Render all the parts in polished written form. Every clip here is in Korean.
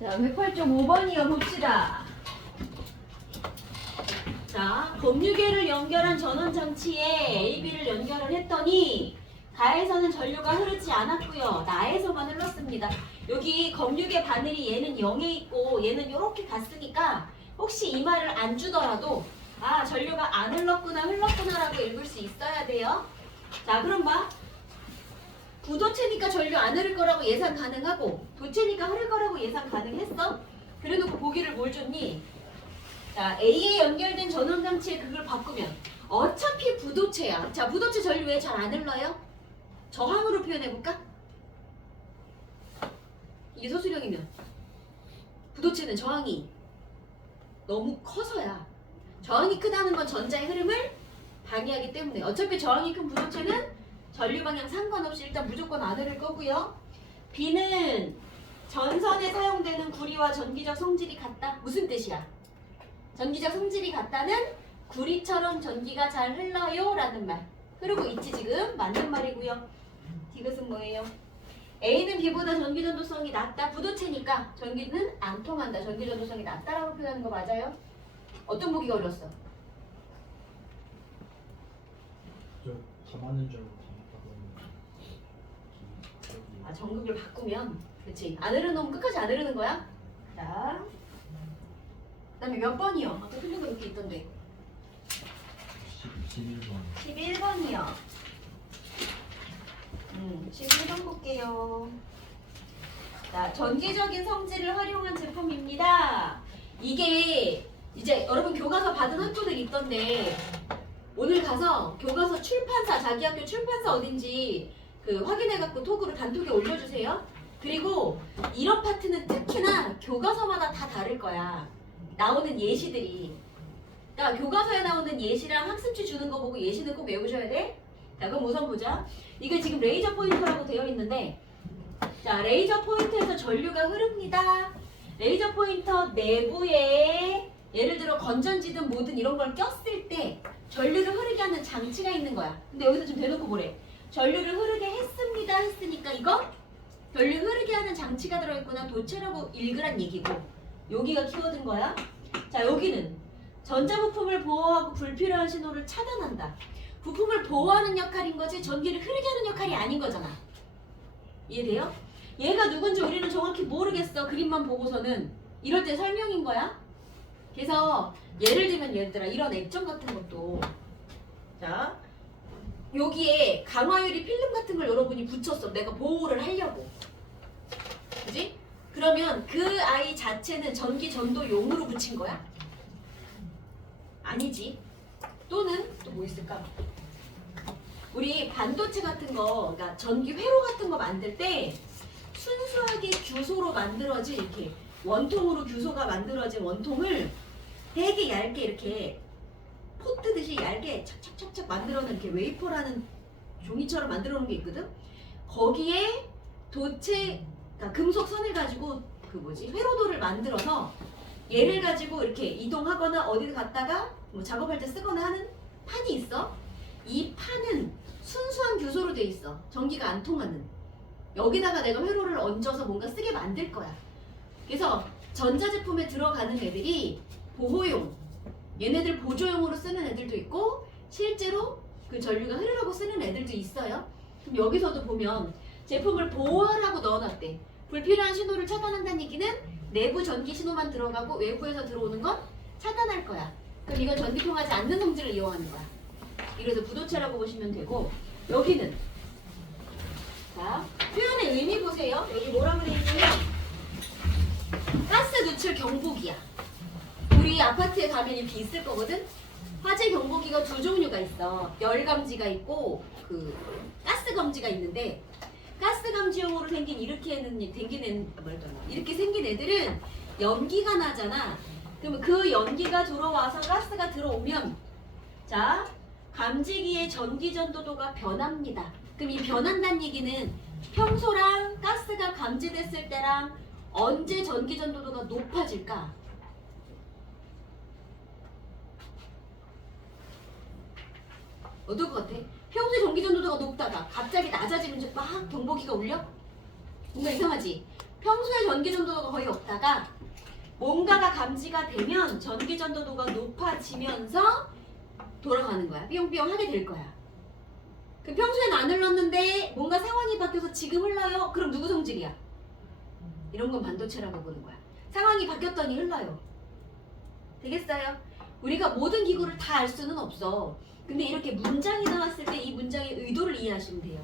자, 108.5번이요. 봅시다. 자, 검유계를 연결한 전원장치에 AB를 연결을 했더니 가에서는 전류가 흐르지 않았고요. 나에서만 흘렀습니다. 여기 검유계 바늘이 얘는 0에 있고 얘는 이렇게 갔으니까 혹시 이 말을 안 주더라도 아, 전류가 안 흘렀구나 흘렀구나라고 읽을 수 있어야 돼요. 자, 그럼 봐. 부도체니까 전류 안 흐를 거라고 예상 가능하고 도체니까 흐를 거라고 예상 가능했어. 그래놓고 보기를 뭘 줬니? 자, A에 연결된 전원장치에 그걸 바꾸면 어차피 부도체야. 자, 부도체 전류 왜 잘 안 흘러요? 저항으로 표현해볼까? 이게 소수령이면 부도체는 저항이 너무 커서야. 저항이 크다는 건 전자의 흐름을 방해하기 때문에 어차피 저항이 큰 부도체는 전류 방향 상관없이 일단 무조건 안 흐를 거고요. B는 전선에 사용되는 구리와 전기적 성질이 같다. 무슨 뜻이야? 전기적 성질이 같다는 구리처럼 전기가 잘 흘러요 라는 말. 흐르고 있지 지금? 맞는 말이고요. 디귿은 뭐예요? A는 B보다 전기전도성이 낮다. 부도체니까 전기는 안 통한다. 전기전도성이 낮다라고 표현하는 거 맞아요? 어떤 보기가 어렸어? 다 맞는 줄 알고 아, 전극을 바꾸면 그치? 안 흐르는 끝까지 안 흐르는 거야? 자, 그 다음에 몇 번이요? 아까 틀린 거 이렇게 있던데 11번 11번이요 11번 볼게요. 자, 전기적인 성질을 활용한 제품입니다. 이게 이제 여러분 교과서 받은 학교들 있던데 오늘 가서 교과서 출판사, 자기 학교 출판사 어딘지 그 확인해갖고 톡으로 단톡에 올려주세요. 그리고 이런 파트는 특히나 교과서마다 다 다를 거야. 나오는 예시들이. 그러니까 교과서에 나오는 예시랑 학습지 주는 거 보고 예시는 꼭 외우셔야 돼. 자, 그럼 우선 보자. 이게 지금 레이저 포인터라고 되어 있는데 자, 레이저 포인터에서 전류가 흐릅니다. 레이저 포인터 내부에 예를 들어 건전지든 뭐든 이런 걸 꼈을 때 전류를 흐르게 하는 장치가 있는 거야. 근데 여기서 좀 대놓고 보래. 전류를 흐르게 했습니다 했으니까 이거 전류 흐르게 하는 장치가 들어있구나 도체라고 읽으란 얘기고 여기가 키워드인 거야. 자, 여기는 전자부품을 보호하고 불필요한 신호를 차단한다. 부품을 보호하는 역할인 거지 전기를 흐르게 하는 역할이 아닌 거잖아. 이해돼요? 얘가 누군지 우리는 정확히 모르겠어. 그림만 보고서는. 이럴 때 설명인 거야. 그래서 예를 들면 얘들아 이런 액정 같은 것도 자 여기에 강화유리 필름 같은 걸 여러분이 붙였어. 내가 보호를 하려고. 그지? 그러면 그 아이 자체는 전기 전도용으로 붙인 거야? 아니지. 또는 또 뭐 있을까? 우리 반도체 같은 거, 그러니까 전기 회로 같은 거 만들 때 순수하게 규소로 만들어진 이렇게 원통으로 규소가 만들어진 원통을 되게 얇게 이렇게 포 뜨듯이 얇게 착착착착 만들어놓은 이렇게 웨이퍼라는 종이처럼 만들어놓은 게 있거든? 거기에 도체, 그러니까 금속 선을 가지고 그 뭐지? 회로도를 만들어서 얘를 가지고 이렇게 이동하거나 어디를 갔다가 뭐 작업할 때 쓰거나 하는 판이 있어. 이 판은 순수한 규소로 돼 있어. 전기가 안 통하는. 여기다가 내가 회로를 얹어서 뭔가 쓰게 만들 거야. 그래서 전자제품에 들어가는 애들이 보호용, 얘네들 보조용으로 쓰는 애들도 있고 실제로 그 전류가 흐르라고 쓰는 애들도 있어요. 그럼 여기서도 보면 제품을 보호하라고 넣어놨대. 불필요한 신호를 차단한다는 얘기는 내부 전기 신호만 들어가고 외부에서 들어오는 건 차단할 거야. 그럼 이건 전기 통하지 않는 성질을 이용하는 거야. 이래서 부도체라고 보시면 되고 여기는 자 표현의 의미 보세요. 여기 뭐라 그래있냐면 가스 누출 경보기야. 우리 아파트에 가면 이렇게 있을 거거든. 화재 경보기가 두 종류가 있어. 열 감지가 있고 그 가스 감지가 있는데 가스 감지용으로 생긴 이렇게 이렇게 생긴 애들은 연기가 나잖아. 그러면 그 연기가 들어와서 가스가 들어오면 자 감지기의 전기 전도도가 변합니다. 그럼 이 변한다는 얘기는 평소랑 가스가 감지됐을 때랑 언제 전기 전도도가 높아질까? 어떨 것 같아? 평소에 전기 전도도가 높다가 갑자기 낮아지면 막 경보기가 울려? 뭔가 이상하지? 평소에 전기 전도도가 거의 없다. 있었다가 뭔가가 감지가 되면 전기 전도도가 높아지면서 돌아가는 거야. 삐용삐용 하게 될 거야. 그 평소엔 안 흘렀는데 뭔가 상황이 바뀌어서 지금 흘러요? 그럼 누구 성질이야? 이런 건 반도체라고 보는 거야. 상황이 바뀌었더니 흘러요. 되겠어요? 우리가 모든 기구를 다 알 수는 없어. 근데 이렇게 문장이 나왔을 때 이 문장의 의도를 이해하시면 돼요.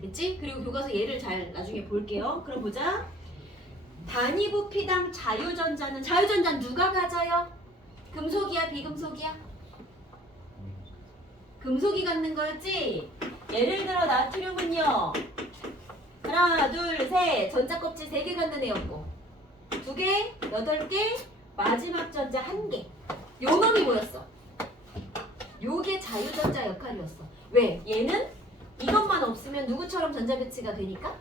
됐지? 그리고 교과서 예를 잘 나중에 볼게요. 그럼 보자. 단위 부피당 자유전자는 누가 가져요? 금속이야 비금속이야? 금속이 갖는 거였지? 예를 들어 나트륨은요. 하나 둘 셋 전자껍질 3개 갖는 애였고 2개, 8개, 마지막 전자 1개. 요 놈이 뭐였어? 요게 자유전자 역할이었어. 왜? 얘는 이것만 없으면 누구처럼 전자 배치가 되니까?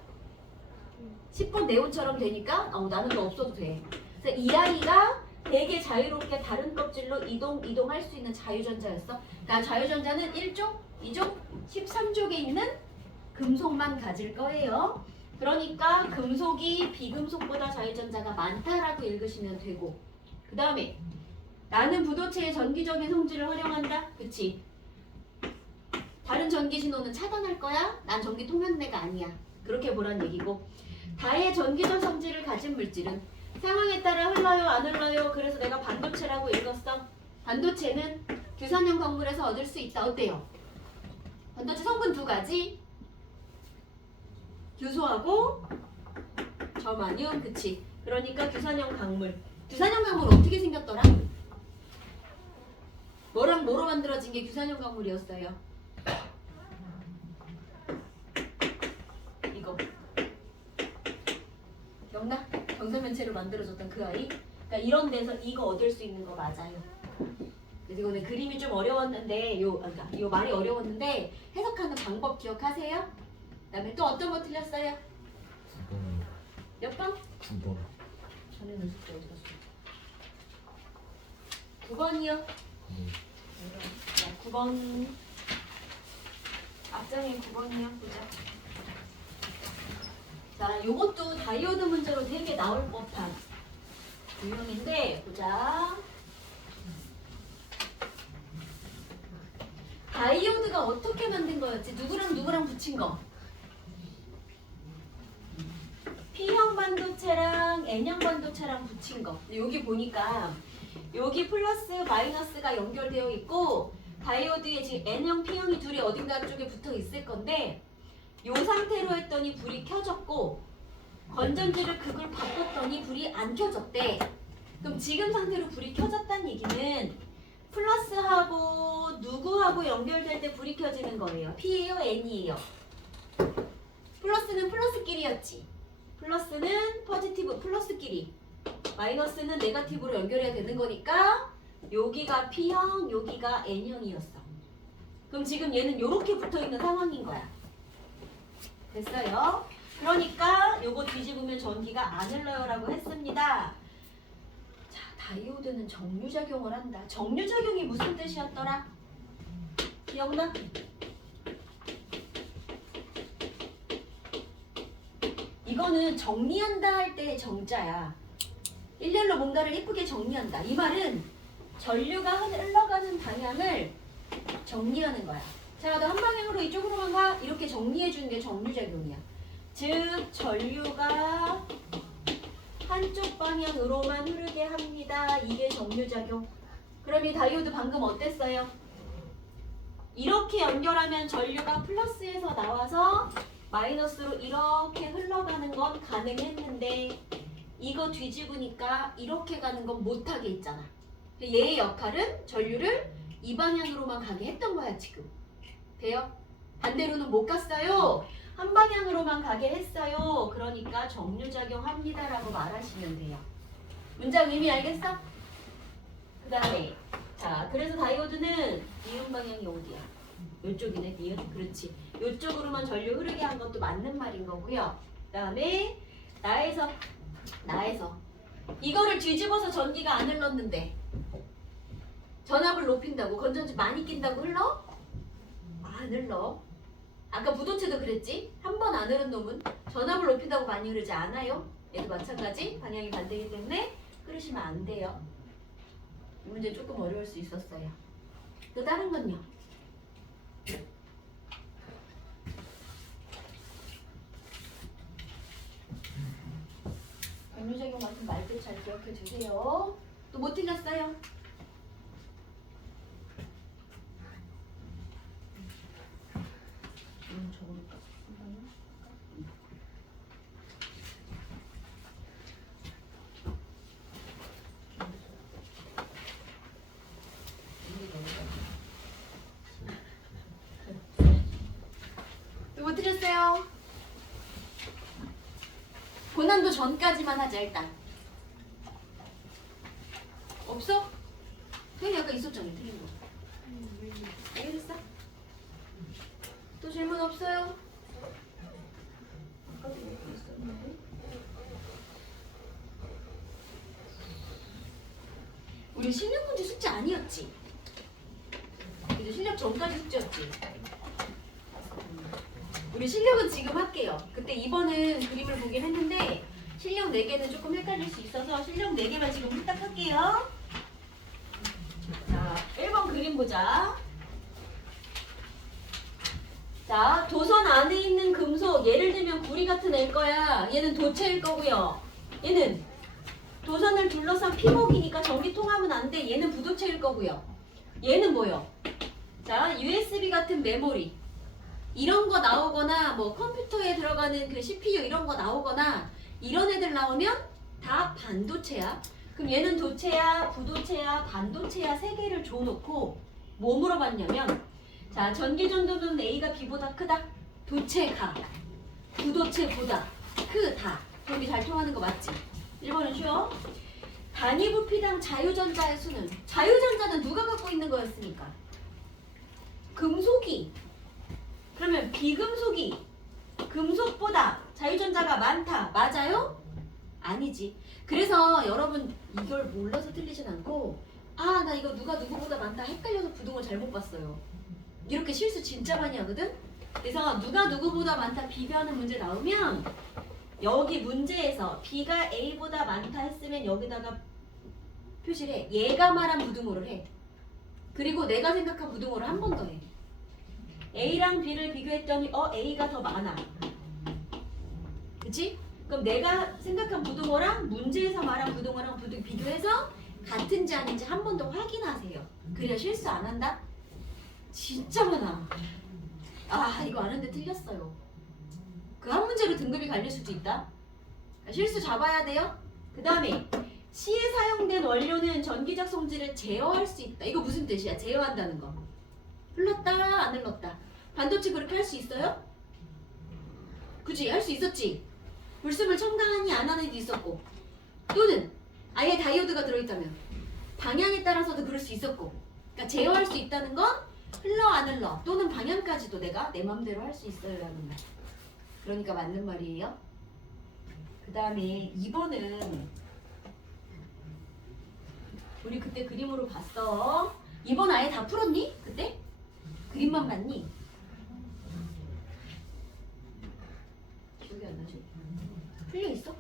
10번 네온처럼 되니까 나는 너 없어도 돼. 그래서 이 아이가 되게 자유롭게 다른 껍질로 이동할 수 있는 자유전자였어. 그러니까 자유전자는 1족, 2족, 13족에 있는 금속만 가질 거예요. 그러니까 금속이 비금속보다 자유전자가 많다라고 읽으시면 되고 그 다음에 나는 부도체의 전기적인 성질을 활용한다. 그치? 다른 전기 신호는 차단할 거야? 난 전기 통연내가 아니야. 그렇게 보란 얘기고 다의 전기적 성질을 가진 물질은 상황에 따라 흘러요 안 흘러요. 그래서 내가 반도체라고 읽었어. 반도체는 규산형 광물에서 얻을 수 있다. 어때요? 반도체 성분 2가지. 규소하고 저마늄. 그치? 그러니까 규산형 광물. 규산형 광물 어떻게 생겼더라? 뭐랑 뭐로 만들어진 게 규산형 광물이었어요? 이거 기억나? 경사면체로 만들어졌던 그 아이? 그러니까 이런 데서 이거 얻을 수 있는 거 맞아요. 그래서 이거는 그림이 좀 어려웠는데 그러니까 요 말이 어려웠는데 해석하는 방법 기억하세요? 그다음에 또 어떤 거 틀렸어요? 9번. 몇 번? 9번. 전에는 숙제 어디 갔어? 9번이요? 네. 자, 9번 앞장에 9번이요. 보자. 자, 요것도 다이오드 문제로 되게 나올 법한 유형인데 보자. 다이오드가 어떻게 만든 거였지? 누구랑 붙인 거? P형 반도체랑 N형 반도체랑 붙인 거. 여기 보니까 여기 플러스 마이너스가 연결되어 있고 다이오드에 지금 N형, P형이 둘이 어딘가 쪽에 붙어 있을 건데 이 상태로 했더니 불이 켜졌고 건전지를 극을 바꿨더니 불이 안 켜졌대. 그럼 지금 상태로 불이 켜졌다는 얘기는 플러스하고 누구하고 연결될 때 불이 켜지는 거예요. P예요? N이에요? 플러스는 플러스끼리였지. 플러스는 포지티브 플러스끼리. 마이너스는 네거티브로 연결해야 되는 거니까 여기가 P형, 여기가 N형이었어. 그럼 지금 얘는 이렇게 붙어있는 상황인 거야. 됐어요? 그러니까 요거 뒤집으면 전기가 안 흘러요 라고 했습니다. 자, 다이오드는 정류작용을 한다. 정류작용이 무슨 뜻이었더라? 기억나? 이거는 정리한다 할 때의 정자야. 일렬로 뭔가를 예쁘게 정리한다. 이 말은 전류가 흘러가는 방향을 정리하는 거야. 자, 너 한 방향으로 이쪽으로만 가. 이렇게 정리해주는 게 정류작용이야. 즉, 전류가 한쪽 방향으로만 흐르게 합니다. 이게 정류작용. 그럼 이 다이오드 방금 어땠어요? 이렇게 연결하면 전류가 플러스에서 나와서 마이너스로 이렇게 흘러가는 건 가능했는데 이거 뒤집으니까 이렇게 가는 건 못하게 있잖아. 얘의 역할은 전류를 이 방향으로만 가게 했던 거야 지금. 돼요? 반대로는 못 갔어요. 한 방향으로만 가게 했어요. 그러니까 정류작용합니다 라고 말하시면 돼요. 문장 의미 알겠어? 그 다음에 자, 그래서 다이오드는 니은 방향이 어디야? 이쪽이네. 니은. 그렇지. 이쪽으로만 전류 흐르게 한 것도 맞는 말인 거고요. 그 다음에 나에서 이거를 뒤집어서 전기가 안 흘렀는데 전압을 높인다고 건전지 많이 낀다고 흘러? 안 흘러. 아까 부도체도 그랬지? 한 번 안 흐른 놈은 전압을 높인다고 많이 흐르지 않아요. 얘도 마찬가지 방향이 반대이기 때문에 그러시면 안 돼요. 이 문제 조금 어려울 수 있었어요. 또 다른 건요. 변류작용 같은 말들 잘 기억해 주세요. 또 못 틀렸어요? 적어볼까? 또 못 틀렸어요? 고난도 전까지만 하자 일단. 없어? 그냥 아까 있었잖아 틀린 거. 왜 그랬어? 또 질문 없어요? 아까도 여기 있었는데. 우리 실력 문제 숙제 아니었지? 이제 실력 전까지 숙제였지? 우리 실력은 지금 할게요. 그때 2번은 그림을 보긴 했는데 실력 4개는 조금 헷갈릴 수 있어서 실력 4개만 지금 후딱 할게요. 자, 1번 그림 보자. 자, 도선 안에 있는 금속, 예를 들면 구리 같은 애일 거야. 얘는 도체일 거고요. 얘는 도선을 둘러싼 피목이니까 전기 통하면 안 돼. 얘는 부도체일 거고요. 얘는 뭐요? 자, USB 같은 메모리. 이런 거 나오거나 뭐 컴퓨터에 들어가는 그 CPU 이런 거 나오거나 이런 애들 나오면 다 반도체야. 그럼 얘는 도체야, 부도체야, 반도체야 세 개를 줘놓고 뭐 물어봤냐면 자, 전기 전도는 A가 B보다 크다. 도체가 부도체보다 크다. 전기 잘 통하는 거 맞지? 1번은 쉬워. 단위 부피당 자유전자의 수는 자유전자는 누가 갖고 있는 거였습니까? 금속이. 그러면 비금속이 금속보다 자유전자가 많다. 맞아요? 아니지. 그래서 여러분 이걸 몰라서 틀리진 않고 아, 나 이거 누가 누구보다 많다 헷갈려서 부등호 잘못 봤어요. 이렇게 실수 진짜 많이 하거든? 그래서 누가 누구보다 많다 비교하는 문제 나오면 여기 문제에서 B가 A보다 많다 했으면 여기다가 표시를 해. 얘가 말한 부등호를 해. 그리고 내가 생각한 부등호를 한 번 더 해. A랑 B를 비교했더니 A가 더 많아. 그치? 그럼 내가 생각한 부등호랑 문제에서 말한 부등호랑 비교해서 같은지 아닌지 한 번 더 확인하세요. 그래야 실수 안 한다? 진짜 많아. 아, 이거 아는데 틀렸어요. 그 한 문제로 등급이 갈릴 수도 있다. 실수 잡아야 돼요. 그 다음에 시에 사용된 원료는 전기적 성질을 제어할 수 있다. 이거 무슨 뜻이야? 제어한다는 거. 흘렀다 안 흘렀다. 반도체 그렇게 할 수 있어요? 그치? 할 수 있었지? 불순물 첨가하니 안 하는 애도 있었고 또는 아예 다이오드가 들어있다면 방향에 따라서도 그럴 수 있었고 그러니까 제어할 수 있다는 건 흘러 안 흘러 또는 방향까지도 내가 내 맘대로 할 수 있어요 라는 말. 그러니까 맞는 말이에요. 그 다음에 2번은 우리 그때 그림으로 봤어. 2번 아예 다 풀었니? 그때? 그림만 봤니? 기억이 안 나지? 풀려 있어?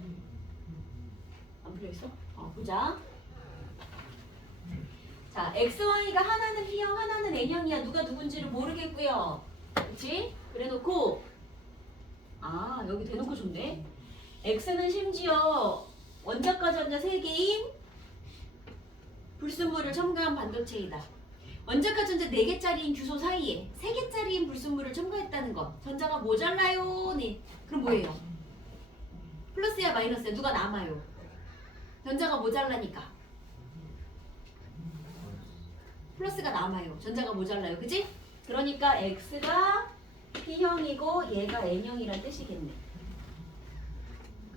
안 풀려 있어? 보자. 자, XY가 하나는 P형, 하나는 N형이야. 누가 누군지를 모르겠고요. 그치? 그래 놓고 여기 대놓고 줬네. X는 심지어 원자과 전자 3개인 불순물을 첨가한 반도체이다. 원자과 전자 4개짜리인 규소 사이에 3개짜리인 불순물을 첨가했다는 거. 전자가 모자라요. 네. 그럼 뭐예요? 플러스야 마이너스야? 누가 남아요? 전자가 모자라니까. 플러스가 남아요. 전자가 모자라요. 그지? 그러니까 X가 P형이고 얘가 N형이란 뜻이겠네.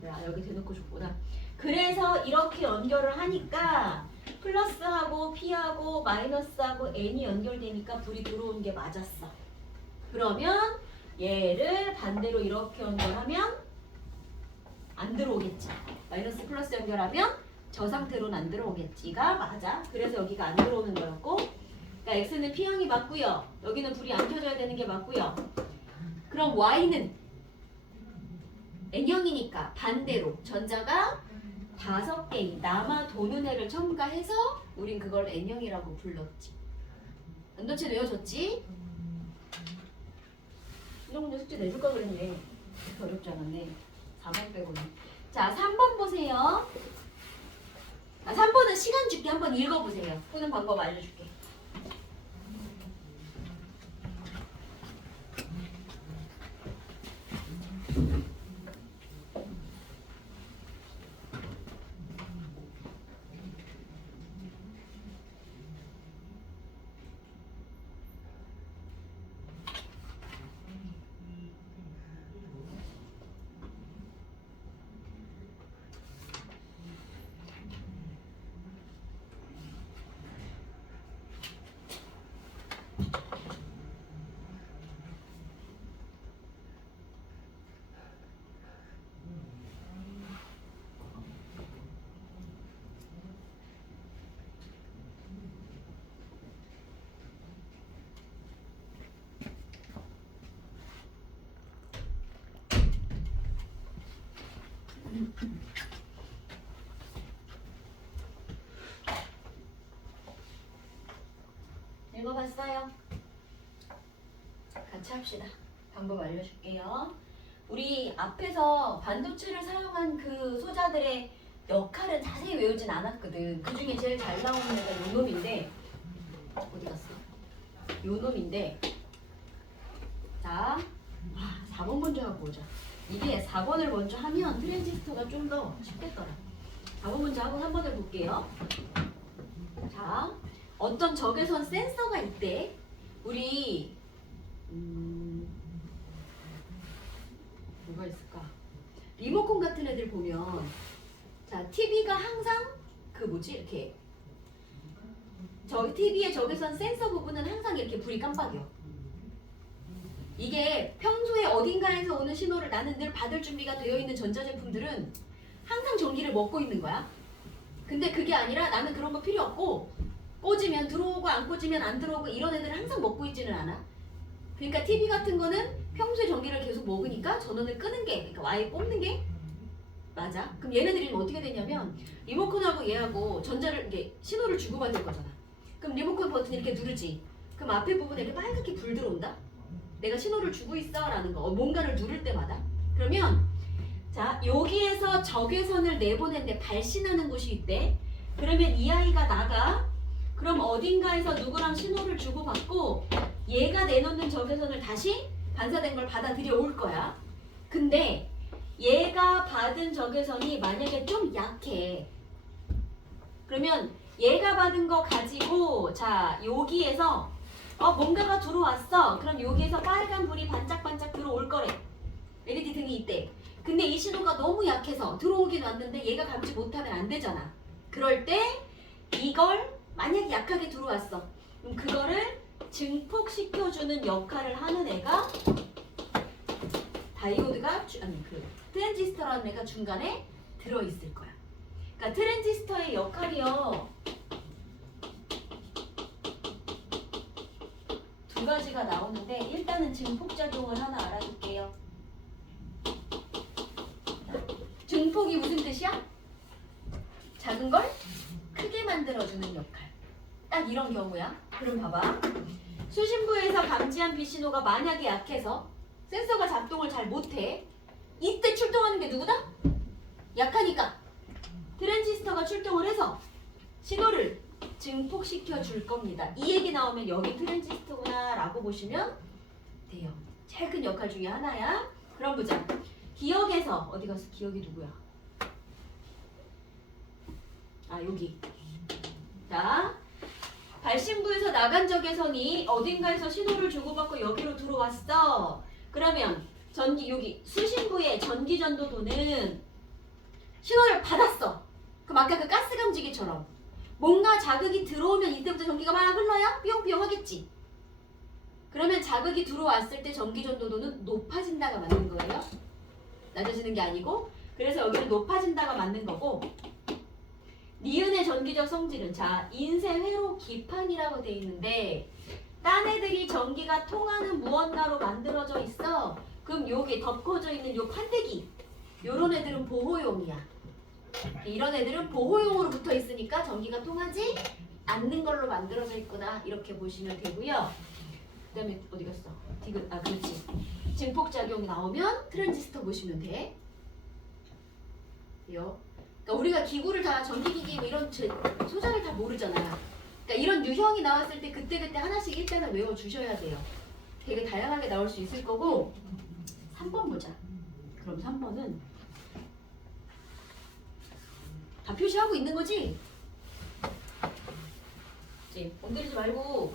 그래, 여기 대놓고 줬구나. 그래서 이렇게 연결을 하니까 플러스하고 P하고 마이너스하고 N이 연결되니까 불이 들어온 게 맞았어. 그러면 얘를 반대로 이렇게 연결하면 안 들어오겠지. 마이너스 플러스 연결하면 저 상태로는 안 들어오겠지가 맞아. 그래서 여기가 안 들어오는 거였고 그러니까 X는 P형이 맞고요. 여기는 불이 안 켜져야 되는 게 맞고요. 그럼 Y는 N형이니까 반대로 전자가 5개인 남아 도는 애를 첨가해서 우린 그걸 N형이라고 불렀지. 연도체 외워졌지? 이런 문제 숙제 내줄까 그랬네. 어렵지 않았네. 4번 빼고는. 자, 3번 보세요. 3번은 시간 줄게. 한번 읽어보세요. 푸는 방법 알려줄게. 읽어봤어요? 같이 합시다. 방법 알려줄게요. 우리 앞에서 반도체를 사용한 그 소자들의 역할은 자세히 외우진 않았거든. 그 중에 제일 잘 나오는 애가 요 놈인데 어디 갔어? 요 놈인데 자, 4번 먼저 하고 오자. 이게 4번을 먼저 하면 트랜지스터가 좀 더 쉽겠더라. 4번 먼저 하고 3번을 볼게요. 자, 어떤 적외선 센서가 있대. 우리 뭐가 있을까? 리모컨 같은 애들 보면 자, TV가 항상 그 뭐지? 이렇게 TV의 적외선 센서 부분은 항상 이렇게 불이 깜빡여. 이게 평소에 어딘가에서 오는 신호를 나는 늘 받을 준비가 되어 있는 전자제품들은 항상 전기를 먹고 있는 거야. 근데 그게 아니라 나는 그런 거 필요 없고 꽂으면 들어오고 안 꽂으면 안 들어오고 이런 애들은 항상 먹고 있지는 않아. 그러니까 TV 같은 거는 평소에 전기를 계속 먹으니까 전원을 끄는 게, 그러니까 와이어 뽑는 게 맞아. 그럼 얘네들이 어떻게 되냐면 리모컨하고 얘하고 전자를 이게 신호를 주고받을 거잖아. 그럼 리모컨 버튼 이렇게 누르지. 그럼 앞에 부분에 이렇게 빨갛게 불 들어온다. 내가 신호를 주고 있어라는 거. 뭔가를 누를 때마다. 그러면 자, 여기에서 적외선을 내보내는데 발신하는 곳이 있대. 그러면 이 아이가 나가. 그럼 어딘가에서 누구랑 신호를 주고받고 얘가 내놓는 적외선을 다시 반사된 걸 받아들여 올 거야. 근데 얘가 받은 적외선이 만약에 좀 약해. 그러면 얘가 받은 거 가지고 자, 여기에서 뭔가가 들어왔어. 그럼 여기에서 빨간 불이 반짝반짝 들어올 거래. LED 등이 있대. 근데 이 신호가 너무 약해서 들어오긴 왔는데 얘가 감지 못하면 안 되잖아. 그럴 때 이걸 만약에 약하게 들어왔어. 그럼 그거를 증폭시켜주는 역할을 하는 애가 다이오드가 트랜지스터라는 애가 중간에 들어있을 거야. 그러니까 트랜지스터의 역할이요. 두 가지가 나오는데 일단은 증폭작용을 하나 알아둘게요. 증폭이 무슨 뜻이야? 작은 걸 크게 만들어주는 역할. 딱 이런 경우야. 그럼 봐봐. 수신부에서 감지한 빛신호가 만약에 약해서 센서가 작동을 잘 못해. 이때 출동하는 게 누구다? 약하니까 트랜지스터가 출동을 해서 신호를 증폭시켜 줄 겁니다. 이 얘기 나오면 여기 트랜지스터구나 라고 보시면 돼요. 제일 큰 역할 중에 하나야. 그럼 보자. 기억에서 어디 갔어? 기억이 누구야? 여기. 자, 발신부에서 나간 적외선이 어딘가에서 신호를 주고받고 여기로 들어왔어. 그러면 여기 수신부의 전기전도도는 신호를 받았어. 그럼 아까 그 가스감지기처럼 뭔가 자극이 들어오면 이때부터 전기가 막 흘러야 삐용삐용 하겠지. 그러면 자극이 들어왔을 때 전기전도도는 높아진다가 맞는 거예요. 낮아지는 게 아니고. 그래서 여기는 높아진다가 맞는 거고, 니은의 전기적 성질은 자, 인쇄 회로 기판이라고 돼 있는데 딴 애들이 전기가 통하는 무언가로 만들어져 있어. 그럼 여기 덮어져 있는 요 판때기, 요런 애들은 보호용이야. 이런 애들은 보호용으로 붙어 있으니까 전기가 통하지 않는 걸로 만들어져 있구나. 이렇게 보시면 되고요. 그 다음에 어디 갔어? 그렇지. 증폭작용이 나오면 트랜지스터 보시면 돼. 요. 그러니까 우리가 기구를 다 전기기기 뭐 이런 소장을 다 모르잖아요. 그러니까 이런 유형이 나왔을 때 그때그때 하나씩 일단은 외워주셔야 돼요. 되게 다양하게 나올 수 있을 거고 3번 보자. 그럼 3번은 다 표시하고 있는 거지? 이제 건드리지 말고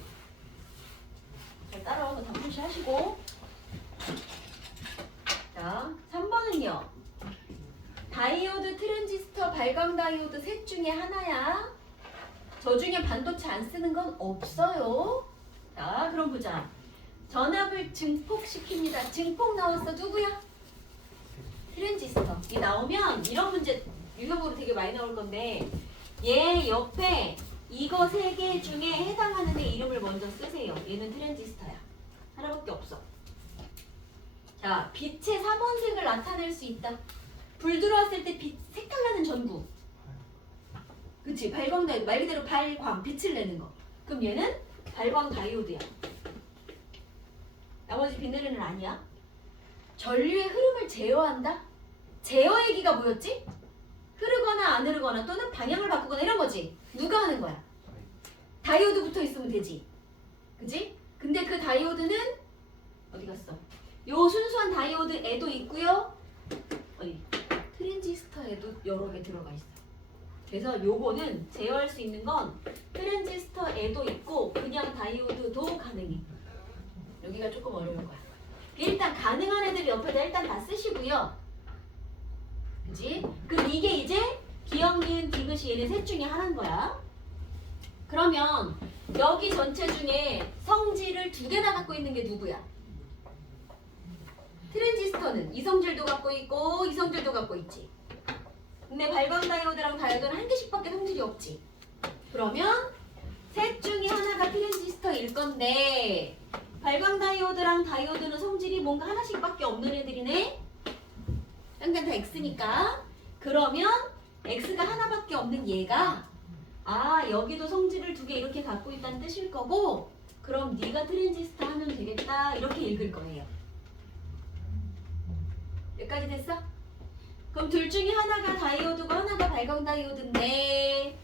잘 따라와서 다 표시하시고. 자, 3번은요. 다이오드, 트랜지스터, 발광 다이오드 셋 중에 하나야. 저 중에 반도체 안 쓰는 건 없어요. 자, 그럼 보자. 전압을 증폭시킵니다. 증폭 나왔어. 누구야? 트랜지스터. 이 나오면 이런 문제 유형으로 되게 많이 나올 건데 얘 옆에 이거 세 개 중에 해당하는 애 이름을 먼저 쓰세요. 얘는 트랜지스터야. 하나밖에 없어. 자, 빛의 4번색을 나타낼 수 있다. 불 들어왔을 때 빛 색깔 나는 전구. 그치? 발광 다이오드. 말 그대로 발광, 빛을 내는 거. 그럼 얘는 발광 다이오드야. 나머지 비늘은 아니야. 전류의 흐름을 제어한다? 제어의 기가 뭐였지? 흐르거나 안 흐르거나 또는 방향을 바꾸거나 이런 거지. 누가 하는 거야? 다이오드 붙어 있으면 되지. 그치? 근데 그 다이오드는 어디 갔어? 요 순수한 다이오드에도 있고요. 어디? 트랜지스터에도 여러 개 들어가 있어. 그래서 요거는 제어할 수 있는 건 트랜지스터에도 있고 그냥 다이오드도 가능해. 여기가 조금 어려운 거야. 일단 가능한 애들 옆에다 일단 다 쓰시고요. 그지? 그럼 이게 이제 기억, 니은, 디귿이 얘네 셋 중에 하나인 거야. 그러면 여기 전체 중에 성질을 두 개나 갖고 있는 게 누구야? 트랜지스터는 이성질도 갖고 있고 이성질도 갖고 있지. 근데 발광 다이오드랑 다이오드는 한 개씩밖에 성질이 없지. 그러면 셋 중에 하나가 트랜지스터일 건데 발광 다이오드랑 다이오드는 성질이 뭔가 하나씩밖에 없는 애들이네. 일단 다 X니까. 그러면 X가 하나밖에 없는 얘가 여기도 성질을 두 개 이렇게 갖고 있다는 뜻일 거고 그럼 네가 트랜지스터 하면 되겠다 이렇게 읽을 거예요. 여기까지 됐어? 그럼 둘 중에 하나가 다이오드고 하나가 발광 다이오드인데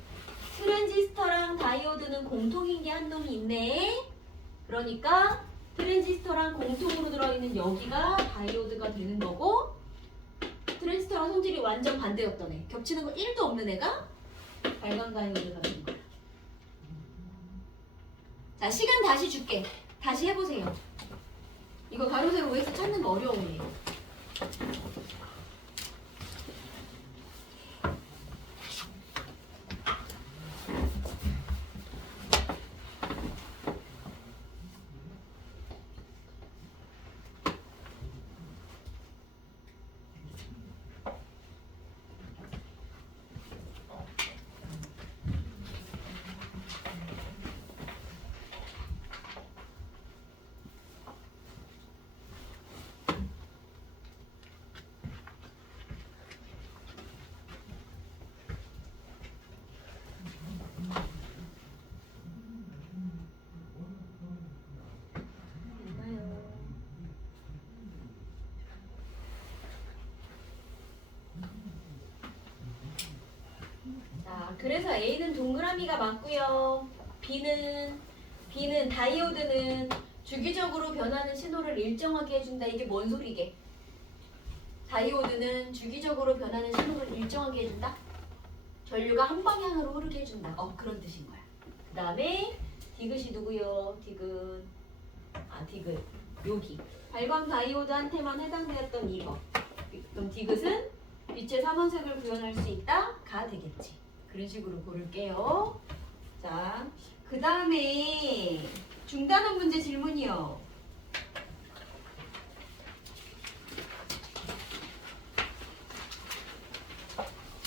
트랜지스터랑 다이오드는 공통인 게 한 놈이 있네. 그러니까 트랜지스터랑 공통으로 들어있는 여기가 다이오드가 되는 거고 트랜지스터랑 성질이 완전 반대였던 애, 겹치는 거 1도 없는 애가 발광 다이오드가 되는 거야. 자, 시간 다시 줄게. 다시 해보세요. 이거 가로 세로 X 찾는 거 어려우네. 그래서 A는 동그라미가 맞고요. B는 다이오드는 주기적으로 변하는 신호를 일정하게 해준다. 이게 뭔 소리게? 다이오드는 주기적으로 변하는 신호를 일정하게 해준다. 전류가 한 방향으로 흐르게 해준다. 그런 뜻인 거야. 그 다음에 디귿이 누구요? 디귿. 여기. 발광 다이오드한테만 해당되었던 이거. 그럼 디귿은 빛의 3원색을 구현할 수 있다? 가 되겠지. 그런 식으로 고를게요. 자, 그 다음에 중단원 문제 질문이요.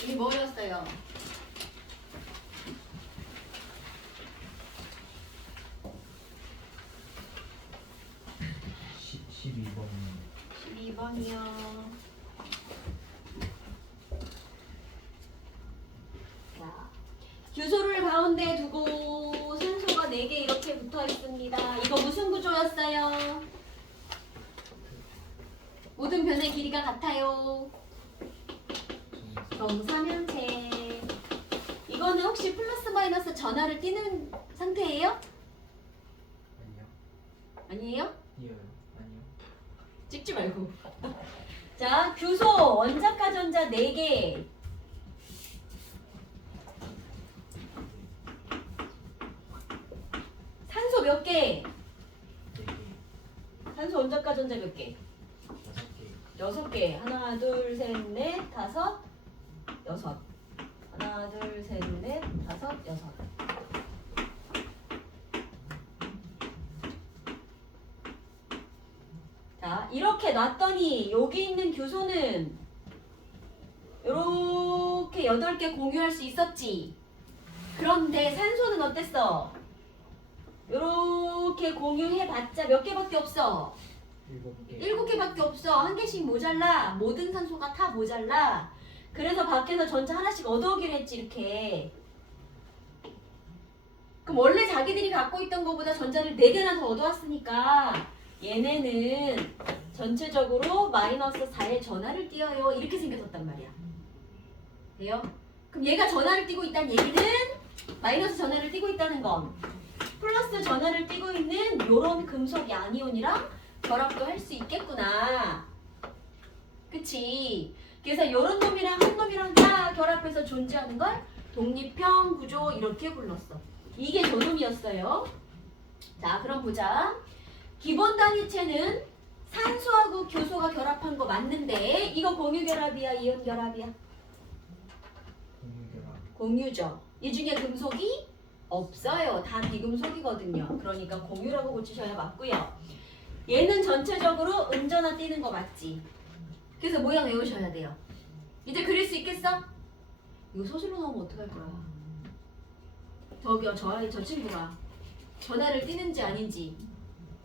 이게 뭐였어요? (12번) 12번이요. 규소를 가운데 두고 산소가 4개 이렇게 붙어 있습니다. 이거 무슨 구조였어요? 모든 변의 길이가 같아요. 정사면체. 이거는 혹시 플러스 마이너스 전하를 띄는 상태예요? 아니요. 아니에요? 이어요. 아니요. 찍지 말고. 자, 규소 원자가 전자 4개. 산소 몇 개? 4개. 산소 원자가 전자 몇 개? 6개. 6개. 하나, 둘, 셋, 넷, 다섯, 여섯. 하나, 둘, 셋, 넷, 다섯, 여섯. 자, 이렇게 놨더니 여기 있는 규소는 요렇게 8개 공유할 수 있었지. 그런데 산소는 어땠어? 요렇게 공유해봤자 몇 개밖에 없어? 7개. 7개밖에 없어. 한 개씩 모자라. 모든 산소가 다 모자라. 그래서 밖에서 전자 하나씩 얻어오기로 했지 이렇게. 그럼 원래 자기들이 갖고 있던 것보다 전자를 4개나 더 얻어왔으니까 얘네는 전체적으로 마이너스 4의 전하를 띄어요. 이렇게 생겨졌단 말이야. 돼요? 그럼 얘가 전하를 띄고 있다는 얘기는 마이너스 전하를 띄고 있다는 건 플러스 전하를 띄고 있는 요런 금속 양이온이랑 결합도 할 수 있겠구나. 그치? 그래서 요런 놈이랑 한 놈이랑 다 결합해서 존재하는 걸 독립형 구조 이렇게 불렀어. 이게 저놈이었어요. 자, 그럼 보자. 기본 단위체는 산소하고 교소가 결합한 거 맞는데 이거 공유 결합이야, 이온 결합이야? 공유결합. 공유죠. 이 중에 금속이 없어요. 다 비금속이거든요. 그러니까 공유라고 고치셔야 맞고요. 얘는 전체적으로 음전화 띄는 거 맞지? 그래서 모양 외우셔야 돼요. 이제 그릴 수 있겠어? 이거 서술로 나오면 어떡할 거야? 저기요, 저 친구가 전화를 띄는지 아닌지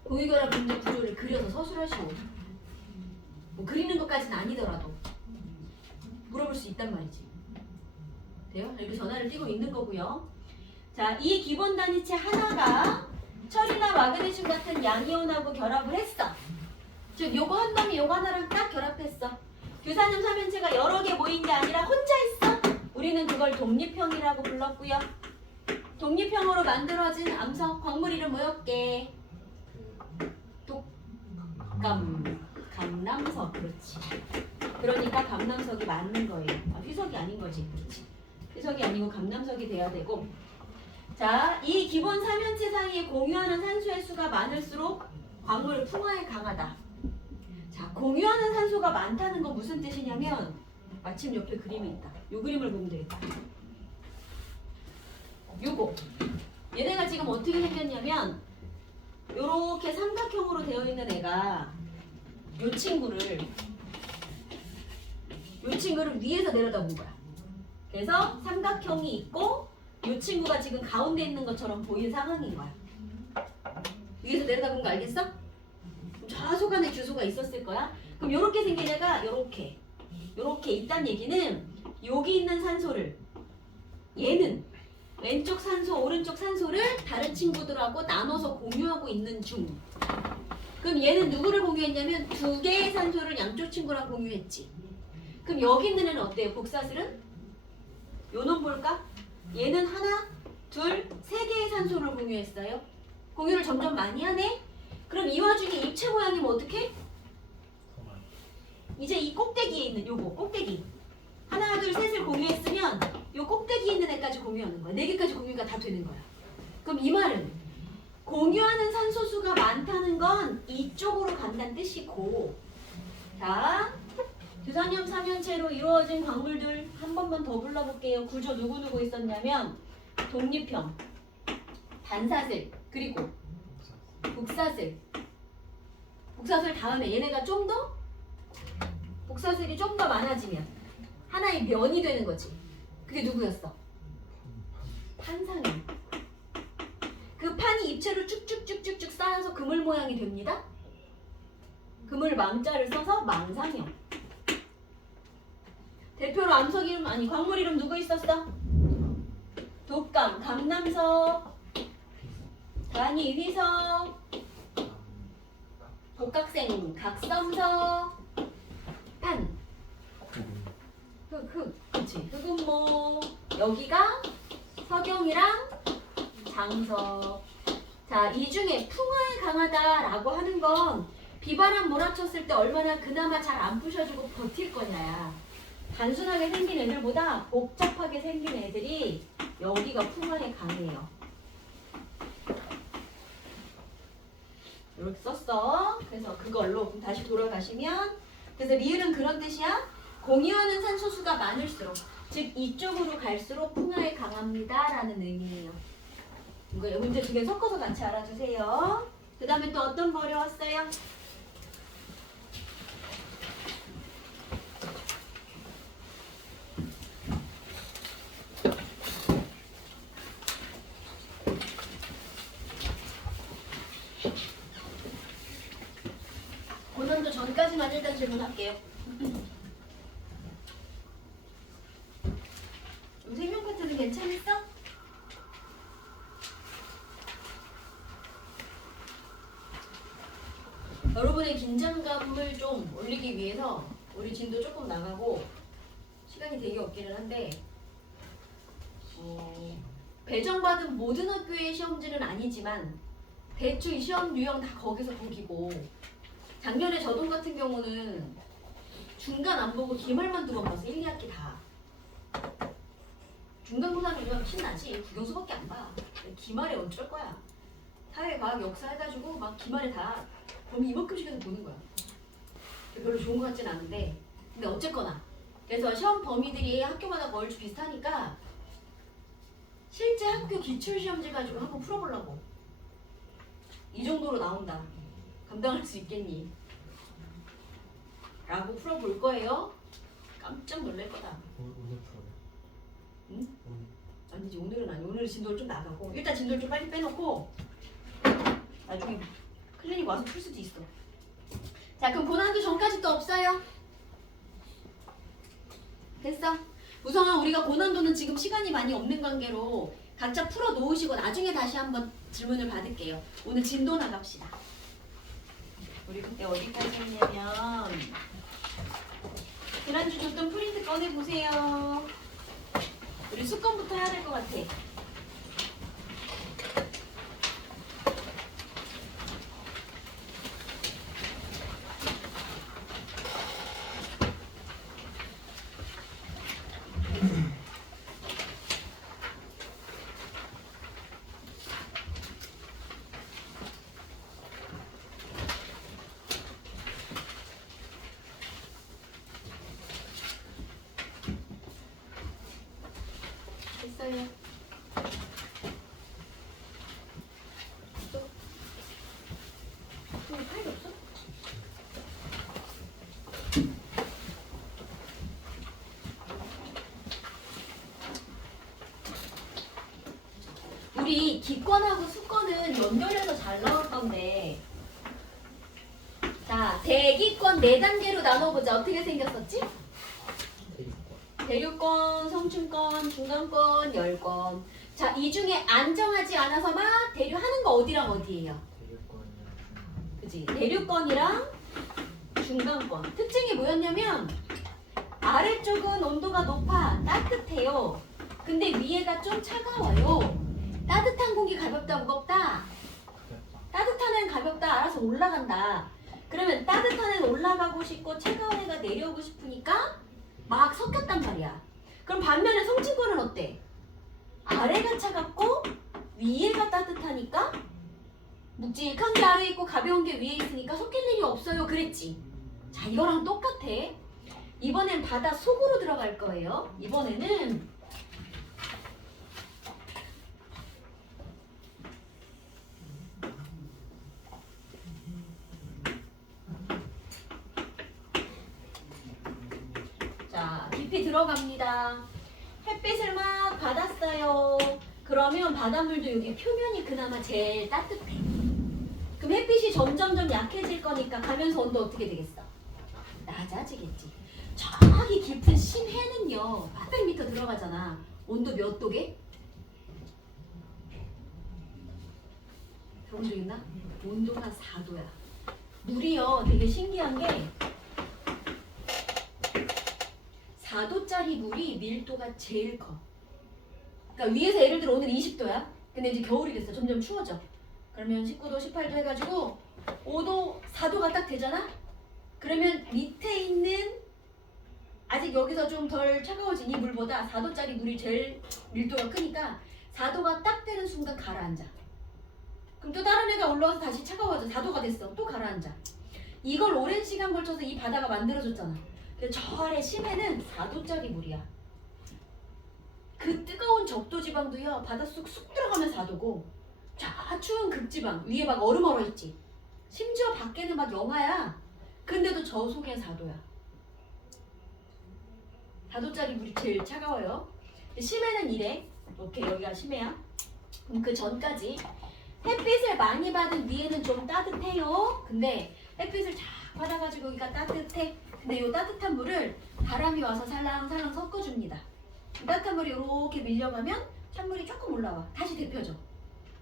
공유결합 분자 구조를 그려서 서술하시고 뭐 그리는 것까지는 아니더라도 물어볼 수 있단 말이지. 돼요? 이렇게 전화를 띄고 있는 거고요. 자, 이 기본 단위체 하나가 철이나 마그네슘 같은 양이온하고 결합을 했어. 즉 요거 한 놈이 요거 하나랑 딱 결합했어. 규산염 삼연체가 여러 개 모인 게 아니라 혼자 있어. 우리는 그걸 독립형이라고 불렀고요. 독립형으로 만들어진 암석 광물 이름 뭐였게? 감남석. 그렇지. 그러니까 감남석이 맞는 거예요. 아, 휘석이 아닌 거지. 그렇지. 휘석이 아니고 감남석이 돼야 되고. 자, 이 기본 삼연체 사이에 공유하는 산소의 수가 많을수록 광물 풍화에 강하다. 자, 공유하는 산소가 많다는 건 무슨 뜻이냐면 마침 옆에 그림이 있다. 요 그림을 보면 되겠다. 요거. 얘네가 지금 어떻게 생겼냐면 요렇게 삼각형으로 되어 있는 애가 요 친구를 위에서 내려다본 거야. 그래서 삼각형이 있고 요 친구가 지금 가운데 있는 것처럼 보이는 상황인 거야. 위에서 내려다본 거 알겠어? 좌소간에 규소가 있었을 거야. 그럼 요렇게 생긴 애가 요렇게 있단 얘기는 여기 있는 산소를 얘는 왼쪽 산소, 오른쪽 산소를 다른 친구들하고 나눠서 공유하고 있는 중. 그럼 얘는 누구를 공유했냐면 2개의 산소를 양쪽 친구랑 공유했지. 그럼 여기 있는 애는 어때요? 복사슬은? 요 놈 볼까? 얘는 하나, 둘, 3개의 산소를 공유했어요. 공유를 점점 많이 하네? 그럼 이 와중에 입체 모양이면 어떡해? 이제 이 꼭대기에 있는 요거 꼭대기 하나, 둘, 셋을 공유했으면 요 꼭대기에 있는 애까지 공유하는 거야. 4개까지 공유가 다 되는 거야. 그럼 이 말은 공유하는 산소수가 많다는 건 이쪽으로 간다는 뜻이고, 자, 규산염 삼연체로 이루어진 광물들 한 번만 더 불러볼게요. 구조 누구누구 있었냐면 독립형, 반사슬, 그리고 복사슬. 복사슬 다음에 얘네가 좀 더 복사슬이 좀 더 많아지면 하나의 면이 되는 거지. 그게 누구였어? 판상형. 그 판이 입체로 쭉쭉쭉쭉쭉 쌓여서 그물 모양이 됩니다. 그물 망자를 써서 망상형. 대표로 암석 이름 아니 광물 이름 누구 있었어? 목강, 감남석, 단위 휘석, 복각생, 각섬석, 판, 그치. 흑음모. 여기가 서경이랑 장석. 자, 이 중에 풍화에 강하다라고 하는 건 비바람 몰아쳤을 때 얼마나 그나마 잘 안 부셔지고 버틸 거냐야. 단순하게 생긴 애들보다 복잡하게 생긴 애들이 여기가 풍화에 강해요. 이렇게 썼어. 그래서 그걸로 다시 돌아가시면, 그래서 리을은 그런 뜻이야. 공유하는 산소수가 많을수록, 즉 이쪽으로 갈수록 풍화에 강합니다 라는 의미예요. 이거 문제 두 개 섞어서 같이 알아주세요. 그 다음에 또 어떤 거 어려웠어요? 고난도 전까지만 일단 질문할게요. 생명 파트는 괜찮았어? 여러분의 긴장감을 좀 올리기 위해서 우리 진도 조금 나가고 시간이 되게 없기는 한데 배정받은 모든 학교의 시험지는 아니지만 대충 이 시험 유형 다 거기서 거기고 작년에 저동 같은 경우는 중간 안 보고 기말만 두 번 봤어. 1, 2학기 다. 중간고사는 그냥 신나지. 국영수밖에 안 봐. 기말에 어쩔 거야. 사회, 과학, 역사 해가지고 막 기말에 다 범위 이만큼씩 해서 보는 거야. 별로 좋은 것 같진 않은데 근데 어쨌거나 그래서 시험 범위들이 학교마다 얼추 비슷하니까 실제 학교 기출시험지 가지고 한번 풀어보려고. 이 정도로 나온다. 감당할 수 있겠니? 라고 풀어볼 거예요. 깜짝 놀랄 거다. 오늘 풀어요. 응? 아니지, 오늘은 아니. 오늘은 진도를 좀 나가고 일단 진도를 좀 빨리 빼놓고 나중에 클리닉 와서 풀 수도 있어. 자, 그럼 고난도 전까지 또 없어요? 됐어? 우선 우리가 고난도는 지금 시간이 많이 없는 관계로 각자 풀어 놓으시고 나중에 다시 한번 질문을 받을게요. 오늘 진도 나갑시다. 우리 그때 어디까지 했냐면 지난주 줬던 프린트 꺼내보세요. 우리 수건부터 해야 될 것 같아. 됐어요. 또 파일 없어? 우리 기권하고 수권은 연결해서 잘 나올 건데 자, 대기권 4단계로 나눠보자. 어떻게 생겼었지? 대류권, 성춘권, 중간권, 열권. 자, 이 중에 안정하지 않아서 막 대류하는 거 어디랑 어디예요? 그치? 대류권이랑 중간권. 특징이 뭐였냐면 아래쪽은 온도가 높아, 따뜻해요. 근데 위에가 좀 차가워요. 따뜻한 공기 가볍다, 무겁다? 따뜻한 애는 가볍다, 알아서 올라간다. 그러면 따뜻한 애는 올라가고 싶고 차가운 애가 내려오고 싶으니까 막 섞였단 말이야. 그럼 반면에 성층권은 어때? 아래가 차갑고 위에가 따뜻하니까 묵직한 게 아래에 있고 가벼운 게 위에 있으니까 섞일 일이 없어요. 그랬지? 자, 이거랑 똑같아. 이번엔 바다 속으로 들어갈 거예요. 이번에는 자, 깊이 들어갑니다. 햇빛을 막 받았어요. 그러면 바닷물도 여기 표면이 그나마 제일 따뜻해. 그럼 햇빛이 점점점 약해질 거니까 가면서 온도 어떻게 되겠어? 낮아지겠지. 저기 깊은 심해는요 800m 들어가잖아. 온도 몇 도게? 들어본 적 있나? 온도가 4도야. 물이요 되게 신기한 게 4도짜리 물이 밀도가 제일 커. 그러니까 위에서 예를 들어 오늘 20도야. 근데 이제 겨울이 됐어. 점점 추워져. 그러면 19도, 18도 해가지고 5도, 4도가 딱 되잖아? 그러면 밑에 있는 아직 여기서 좀 덜 차가워진 이 물보다 4도짜리 물이 제일 밀도가 크니까 4도가 딱 되는 순간 가라앉아. 그럼 또 다른 애가 올라와서 다시 차가워져. 4도가 됐어. 또 가라앉아. 이걸 오랜 시간 걸쳐서 이 바다가 만들어졌잖아. 근데 저 아래 심해는 4도짜리 물이야. 그 뜨거운 적도 지방도요 바닷속 쑥 들어가면 4도고 저 추운 극지방 위에 막 얼음 얼어 있지. 심지어 밖에는 막 영하야. 근데도 저 속에 4도야. 4도짜리 물이 제일 차가워요. 심해는 이래. 오케이, 여기가 심해야. 그럼 그 전까지 햇빛을 많이 받은 위에는 좀 따뜻해요. 근데 햇빛을 쫙 받아가지고 여기가 따뜻해. 근데 이 따뜻한 물을 바람이 와서 살랑살랑 섞어줍니다. 따뜻한 물이 이렇게 밀려가면 찬물이 조금 올라와. 다시 데펴져.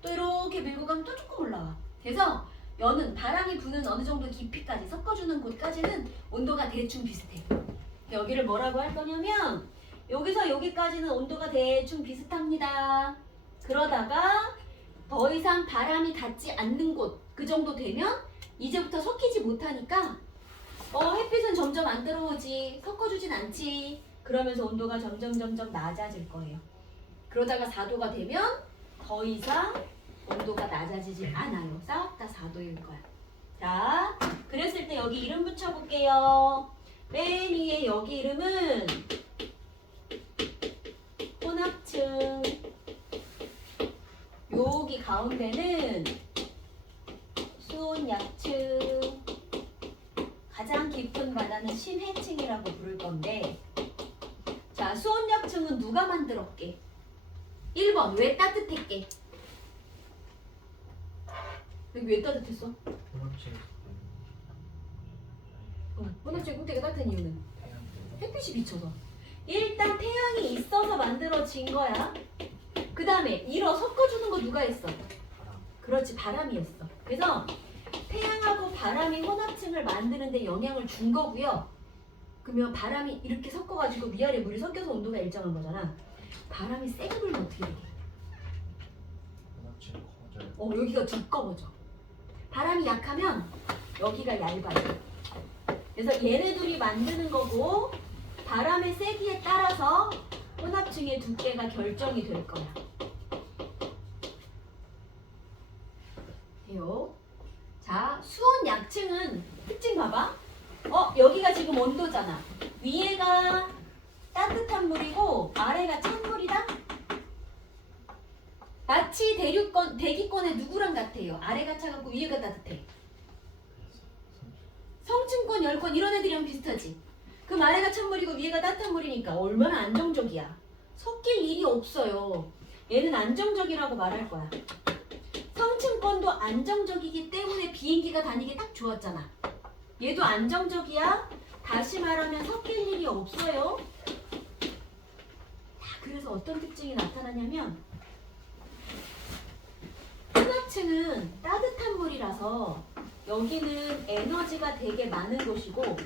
또 이렇게 밀고 가면 또 조금 올라와. 그래서 여는 바람이 부는 어느 정도 깊이까지 섞어주는 곳까지는 온도가 대충 비슷해. 여기를 뭐라고 할 거냐면 여기서 여기까지는 온도가 대충 비슷합니다. 그러다가 더 이상 바람이 닿지 않는 곳 그 정도 되면 이제부터 섞이지 못하니까 햇빛은 점점 안 들어오지, 섞어주진 않지. 그러면서 온도가 점점 낮아질 거예요. 그러다가 4도가 되면 더 이상 온도가 낮아지지 않아요. 싹 다 4도일 거야. 자, 그랬을 때 여기 이름 붙여볼게요. 맨 위에 여기 이름은 혼합층. 여기 가운데는 수온약층. 가장 깊은 바다는 심해층이라고 부를 건데, 자, 수온약층은 누가 만들었게? 1번, 왜 따뜻했게? 여기 왜 따뜻했어? 혼합층에서 혼합층 꼭대기가 따뜻한 이유는? 태양 햇빛이 비쳐서. 일단 태양이 있어서 만들어진 거야. 그 다음에 섞어주는 거 누가 했어? 바람. 그렇지, 바람이 했어. 그래서 태양하고 바람이 혼합층을 만드는데 영향을 준 거고요. 그러면 바람이 이렇게 섞어가지고 위아래 물이 섞여서 온도가 일정한 거잖아. 바람이 세게 불면 어떻게 돼? 혼합층 커져요. 여기가 두꺼워져. 바람이 약하면 여기가 얇아져. 그래서 얘네 둘이 만드는 거고 바람의 세기에 따라서 혼합층의 두께가 결정이 될 거야. 돼요? 자, 수온 약층은 특징 봐봐. 여기가 지금 온도잖아. 위에가 따뜻한 물이고 아래가 찬 물이다. 마치 대기권의 누구랑 같아요? 아래가 차갑고 위에가 따뜻해. 성층권, 열권 이런 애들이랑 비슷하지. 그럼 아래가 찬물이고 위에가 따뜻한 물이니까 얼마나 안정적이야. 섞일 일이 없어요. 얘는 안정적이라고 말할 거야. 성층권도 안정적이기 때문에 비행기가 다니기 딱 좋았잖아. 얘도 안정적이야. 다시 말하면 섞일 일이 없어요. 그래서 어떤 특징이 나타나냐면 혼합층은 따뜻한 물이라서 여기는 에너지가 되게 많은 곳이고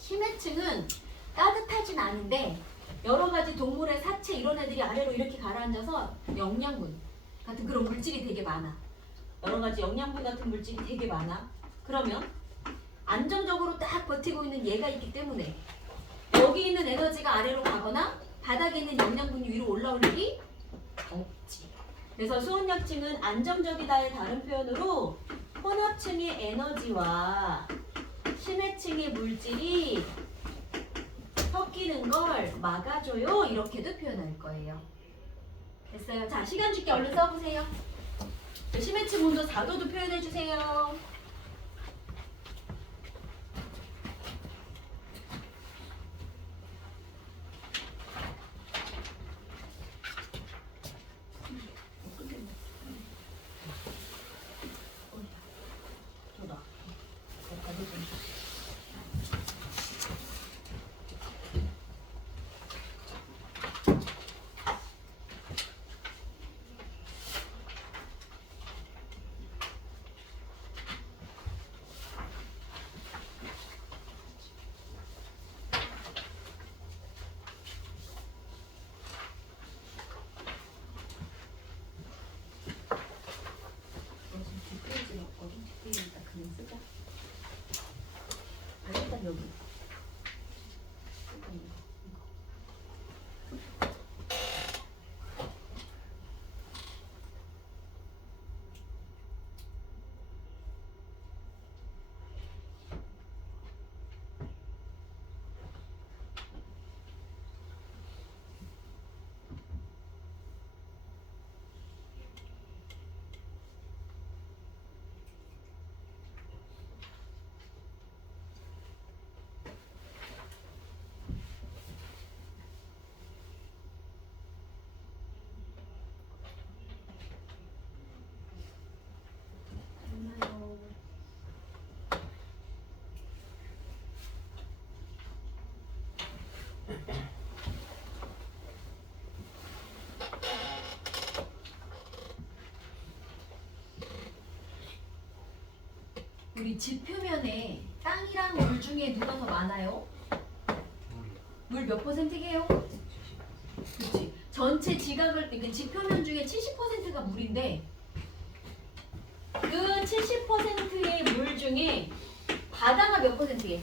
심해층은 따뜻하진 않은데 여러 가지 동물의 사체 이런 애들이 아래로 이렇게 가라앉아서 영양분 같은 그런 물질이 되게 많아. 여러 가지 영양분 같은 물질이 되게 많아. 그러면 안정적으로 딱 버티고 있는 얘가 있기 때문에 여기 있는 에너지가 아래로 가거나 바닥에 있는 영양분이 위로 올라올 일이 없지. 그래서 수온약층은 안정적이다의 다른 표현으로 혼합층의 에너지와 심해층의 물질이 섞이는 걸 막아줘요. 이렇게도 표현할 거예요. 됐어요. 자, 시간 줄게 얼른 써보세요. 심해층 온도 4도도 표현해주세요. 우리 집 표면에 땅이랑 물 중에 누가 더 많아요? 물 몇 %게요? 그렇지. 전체 지각을 그러니까 집 표면 중에 70%가 물인데 그 70%의 물 중에 바다가 몇 %게?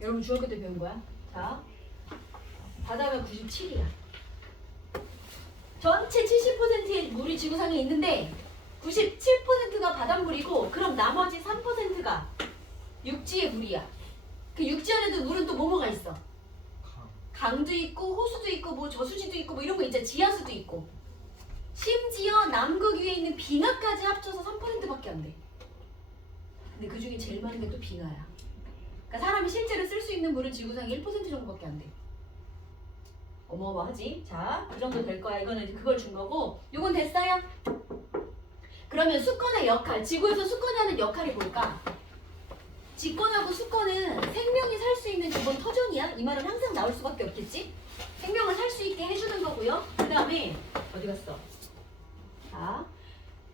여러분 중학교 때 배운 거야. 자, 바다가 97이야. 전체 70%의 물이 지구상에 있는데 97%가 바닷물이고 그럼 나머지 3%가 육지의 물이야. 그 육지 안에도 물은 또 뭐가 있어? 강도 있고 호수도 있고 뭐 저수지도 있고 뭐 이런 거 있잖아. 지하수도 있고 심지어 남극 위에 있는 빙하까지 합쳐서 3%밖에 안 돼. 근데 그 중에 제일 많은 게 또 빙하야. 그러니까 사람이 실제로 쓸 수 있는 물은 지구상에 1% 정도밖에 안 돼. 어마어마하지? 자, 이 정도 될 거야. 이거는 이제 그걸 준 거고. 요건 됐어요? 그러면 수건의 역할, 지구에서 수건이 하는 역할이 뭘까? 직권하고 수건은 생명이 살 수 있는 기본 터전이야. 이 말은 항상 나올 수밖에 없겠지? 생명을 살 수 있게 해주는 거고요. 그 다음에 어디 갔어? 자,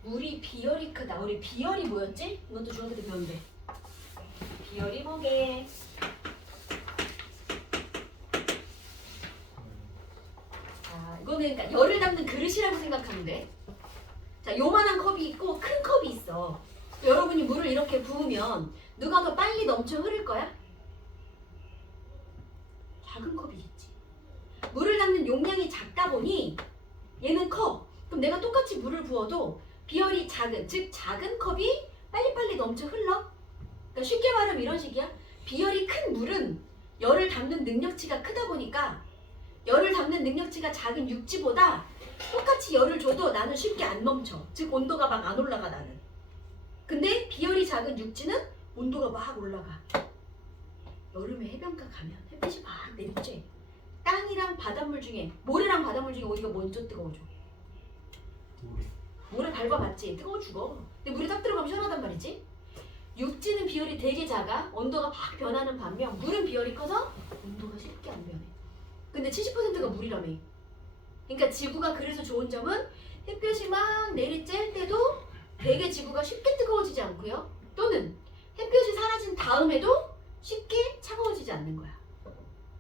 물이 비열이 크다. 우리 비열이 뭐였지? 이것도 중학교 때 배웠는데. 비열이 뭐게? 자, 이거는 그러니까 열을 담는 그릇이라고 생각하면 돼. 자, 요만한 컵이 있고 큰 컵이 있어. 여러분이 물을 이렇게 부으면 누가 더 빨리 넘쳐 흐를 거야? 작은 컵이겠지. 물을 담는 용량이 작다 보니 얘는 커. 그럼 내가 똑같이 물을 부어도 비열이 작은, 즉 작은 컵이 빨리빨리 넘쳐 흘러. 그러니까 쉽게 말하면 이런 식이야. 비열이 큰 물은 열을 담는 능력치가 크다 보니까 열을 담는 능력치가 작은 육지보다 똑같이 열을 줘도 나는 쉽게 안 멈춰. 즉 온도가 막 안 올라가 나는. 근데 비열이 작은 육지는 온도가 막 올라가. 여름에 해변가 가면 햇빛이 막 내리지. 땅이랑 바닷물 중에 모래랑 바닷물 중에 어디가 먼저 뜨거워져? 모래 밟아봤지? 뜨거워 죽어. 근데 물에 딱 들어가면 시원하단 말이지. 육지는 비열이 되게 작아. 온도가 막 변하는 반면 물은 비열이 커서 온도가 쉽게 안 변해. 근데 70%가 물이라며. 그러니까 지구가 그래서 좋은 점은 햇볕이 막 내리쬐을 때도 되게 지구가 쉽게 뜨거워지지 않고요. 또는 햇볕이 사라진 다음에도 쉽게 차가워지지 않는 거야.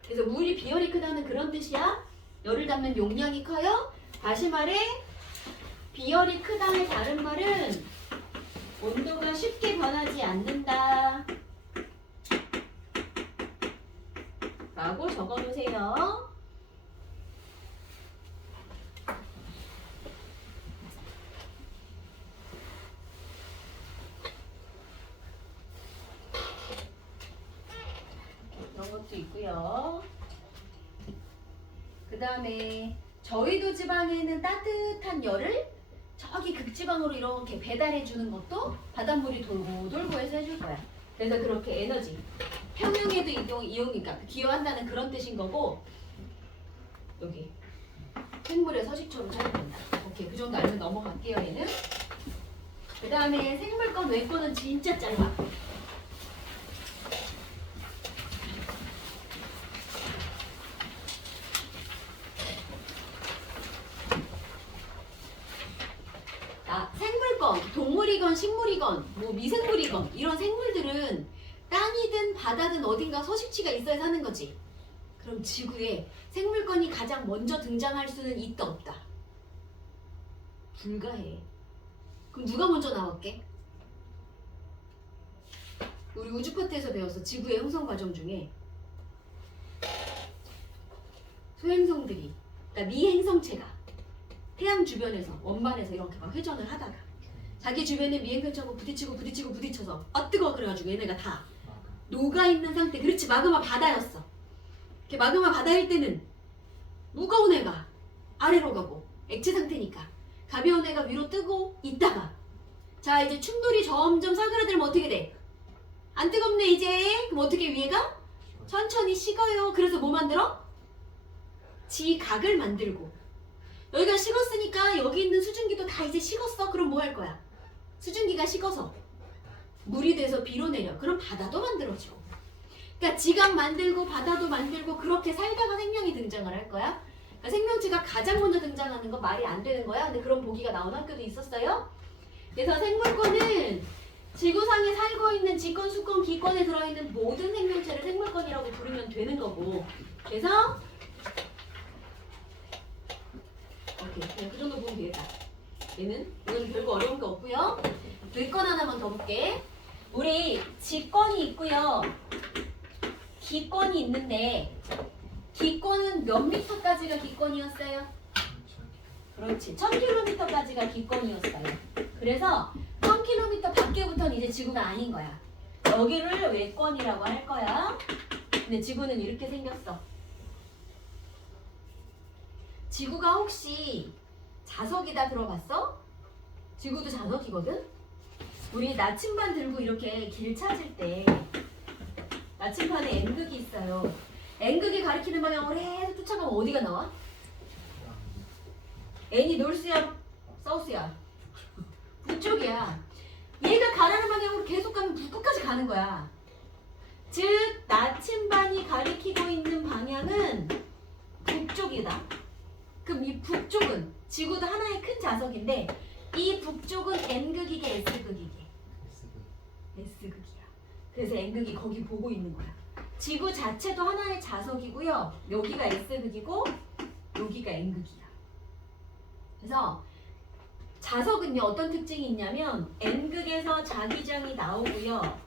그래서 물이 비열이 크다는 그런 뜻이야. 열을 담는 용량이 커요. 다시 말해 비열이 크다의 다른 말은 온도가 쉽게 변하지 않는다 라고 적어놓으세요. 이런 것도 있고요. 그 다음에 저희도 지방에는 따뜻한 열을 저기 극지방으로 이렇게 배달해 주는 것도 바닷물이 돌고 돌고 해서 해줄 거야. 그래서 그렇게 에너지 평형에도 이용이니까 기여한다는 그런 뜻인 거고, 여기 생물의 서식처로 사용된다. 오케이, 그 정도 알면 넘어갈게요. 얘는. 그 다음에 생물권 외권은 진짜 짧아. 생물권, 동물이건 식물이건 뭐 미생물이건 이런 생물들은 땅이든 바다든 어딘가 서식지가 있어야 사는 거지. 그럼 지구에 생물권이 가장 먼저 등장할 수는 있다 없다? 불가해. 그럼 누가 먼저 나왔게? 우리 우주파트에서 배웠어. 지구의 형성 과정 중에 소행성들이, 그러니까 미행성체가 태양 주변에서 원반에서 이렇게 막 회전을 하다가 자기 주변에 미행성체하고 부딪혀서 아 뜨거워 그래가지고 얘네가 다 녹아있는 상태. 그렇지, 마그마 바다였어. 이렇게 마그마 바다일 때는 무거운 애가 아래로 가고 액체 상태니까 가벼운 애가 위로 뜨고 있다가 자 이제 충돌이 점점 사그라들면 어떻게 돼? 안 뜨겁네 이제. 그럼 어떻게 위에가? 천천히 식어요. 그래서 뭐 만들어? 지각을 만들고, 여기가 식었으니까 여기 있는 수증기도 다 이제 식었어. 그럼 뭐 할 거야? 수증기가 식어서 물이 돼서 비로 내려. 그럼 바다도 만들어지고. 그러니까 지각 만들고 바다도 만들고 그렇게 살다가 말할 거야. 그러니까 생명체가 가장 먼저 등장하는 건 말이 안 되는 거야. 근데 그런 보기가 나온 학교도 있었어요. 그래서 생물권은 지구상에 살고 있는 지권, 수권, 기권에 들어있는 모든 생명체를 생물권이라고 부르면 되는 거고. 그래서 오케이, 그냥 그 정도 보면 되겠다. 이거는 별거 어려운 거 없고요. 뇌권 하나만 더 볼게. 우리 지권이 있고요. 기권이 있는데 기권은 몇 미터까지가 기권이었어요? 그렇지. 1000km까지가 기권이었어요. 그래서 1000km 밖에부터는 이제 지구가 아닌 거야. 여기를 외권이라고 할 거야. 근데 지구는 이렇게 생겼어. 지구가 혹시 자석이다 들어봤어? 지구도 자석이거든? 우리 나침반 들고 이렇게 길 찾을 때 나침반에 N극이 있어요. N극이 가리키는 방향으로 계속 쫓아가면 어디가 나와? N이 놀스야, 사우스야? 북쪽이야. 얘가 가라는 방향으로 계속 가면 북극까지 가는 거야. 즉 나침반이 가리키고 있는 방향은 북쪽이다. 그럼 이 북쪽은 지구도 하나의 큰 자석인데 이 북쪽은 N극이게 S극이게? S극이야. 그래서 N극이 거기 보고 있는 거야. 지구 자체도 하나의 자석이고요. 여기가 S극이고 여기가 N극이야. 그래서 자석은요 어떤 특징이 있냐면 N극에서 자기장이 나오고요.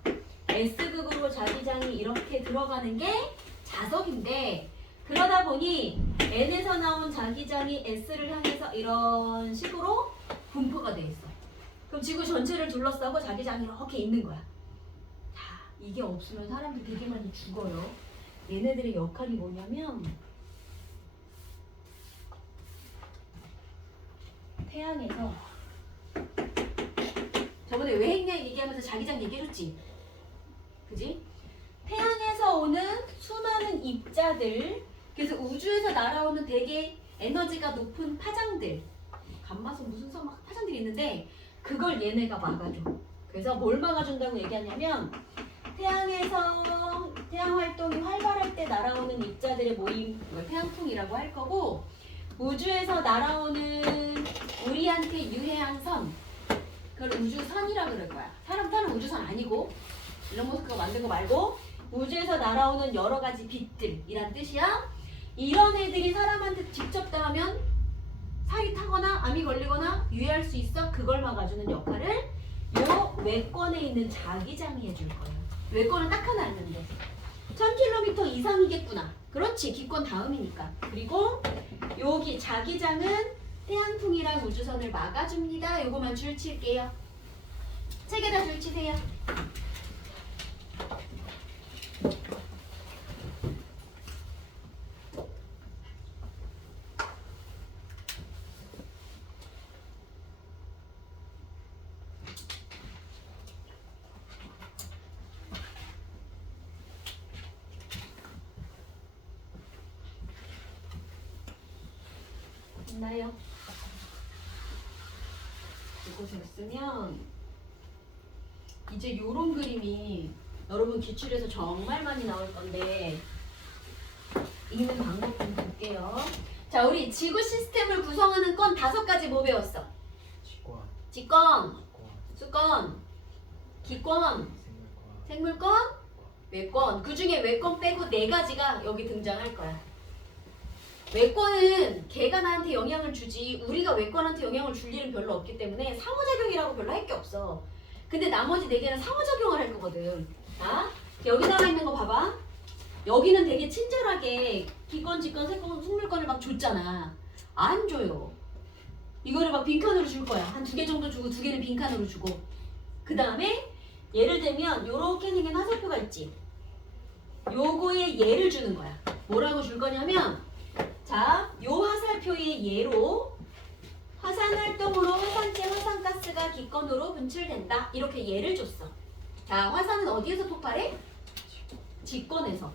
S극으로 자기장이 이렇게 들어가는 게 자석인데 그러다 보니 N에서 나온 자기장이 S를 향해서 이런 식으로 분포가 돼 있어. 그럼 지구 전체를 둘러싸고 자기장이 이렇게 있는 거야. 자, 이게 없으면 사람들 되게 많이 죽어요. 얘네들의 역할이 뭐냐면 태양에서 저번에 외핵량 얘기하면서 자기장 얘기해줬지? 그지? 태양에서 오는 수많은 입자들, 그래서 우주에서 날아오는 되게 에너지가 높은 파장들, 감마선 무슨 막 파장들이 있는데 그걸 얘네가 막아줘. 그래서 뭘 막아준다고 얘기하냐면 태양에서 태양 활동이 활발할 때 날아오는 입자들의 모임, 이걸 태양풍이라고 할 거고, 우주에서 날아오는 우리한테 유해한 선, 그걸 우주선이라고 그럴 거야. 사람 타는 우주선 아니고 일론 머스크가 만든 거 말고 우주에서 날아오는 여러 가지 빛들이란 뜻이야. 이런 애들이 사람한테 직접 닿으면 살이 타거나 암이 걸리거나 유해할 수 있어. 그걸 막아주는 역할을 요 외권에 있는 자기장이 해줄 거예요. 외권은 딱 하나 있는데 1000km 이상이겠구나. 그렇지, 기권 다음이니까. 그리고 여기 자기장은 태양풍이랑 우주선을 막아줍니다. 요거만 줄 칠게요. 책에다 줄 치세요. 됐나요? 이거 됐으면 이제 요런 그림이 여러분 기출에서 정말 많이 나올 건데 읽는 방법 좀 볼게요. 자, 우리 지구 시스템을 구성하는 건 5가지 뭐 배웠어? 직권, 수권, 기권, 생물권, 외권. 그 중에 외권 빼고 4가지가 여기 등장할 거야. 외권은 걔가 나한테 영향을 주지 우리가 외권한테 영향을 줄 일은 별로 없기 때문에 상호작용이라고 별로 할 게 없어. 근데 나머지 4개는 상호작용을 할 거거든. 자, 여기 나와 있는 거 봐봐. 여기는 되게 친절하게 기권, 직권, 세권, 생물권을 막 줬잖아. 안 줘요. 이거를 막 빈칸으로 줄 거야. 한 2개 정도 주고 2개는 빈칸으로 주고. 그 다음에 예를 들면 요렇게 생긴 화살표가 있지. 요거에 예를 주는 거야. 뭐라고 줄 거냐면 자, 요 화살표의 예로 화산활동으로 화산재 화산가스가 기권으로 분출된다. 이렇게 예를 줬어. 자, 화산은 어디에서 폭발해? 직권에서.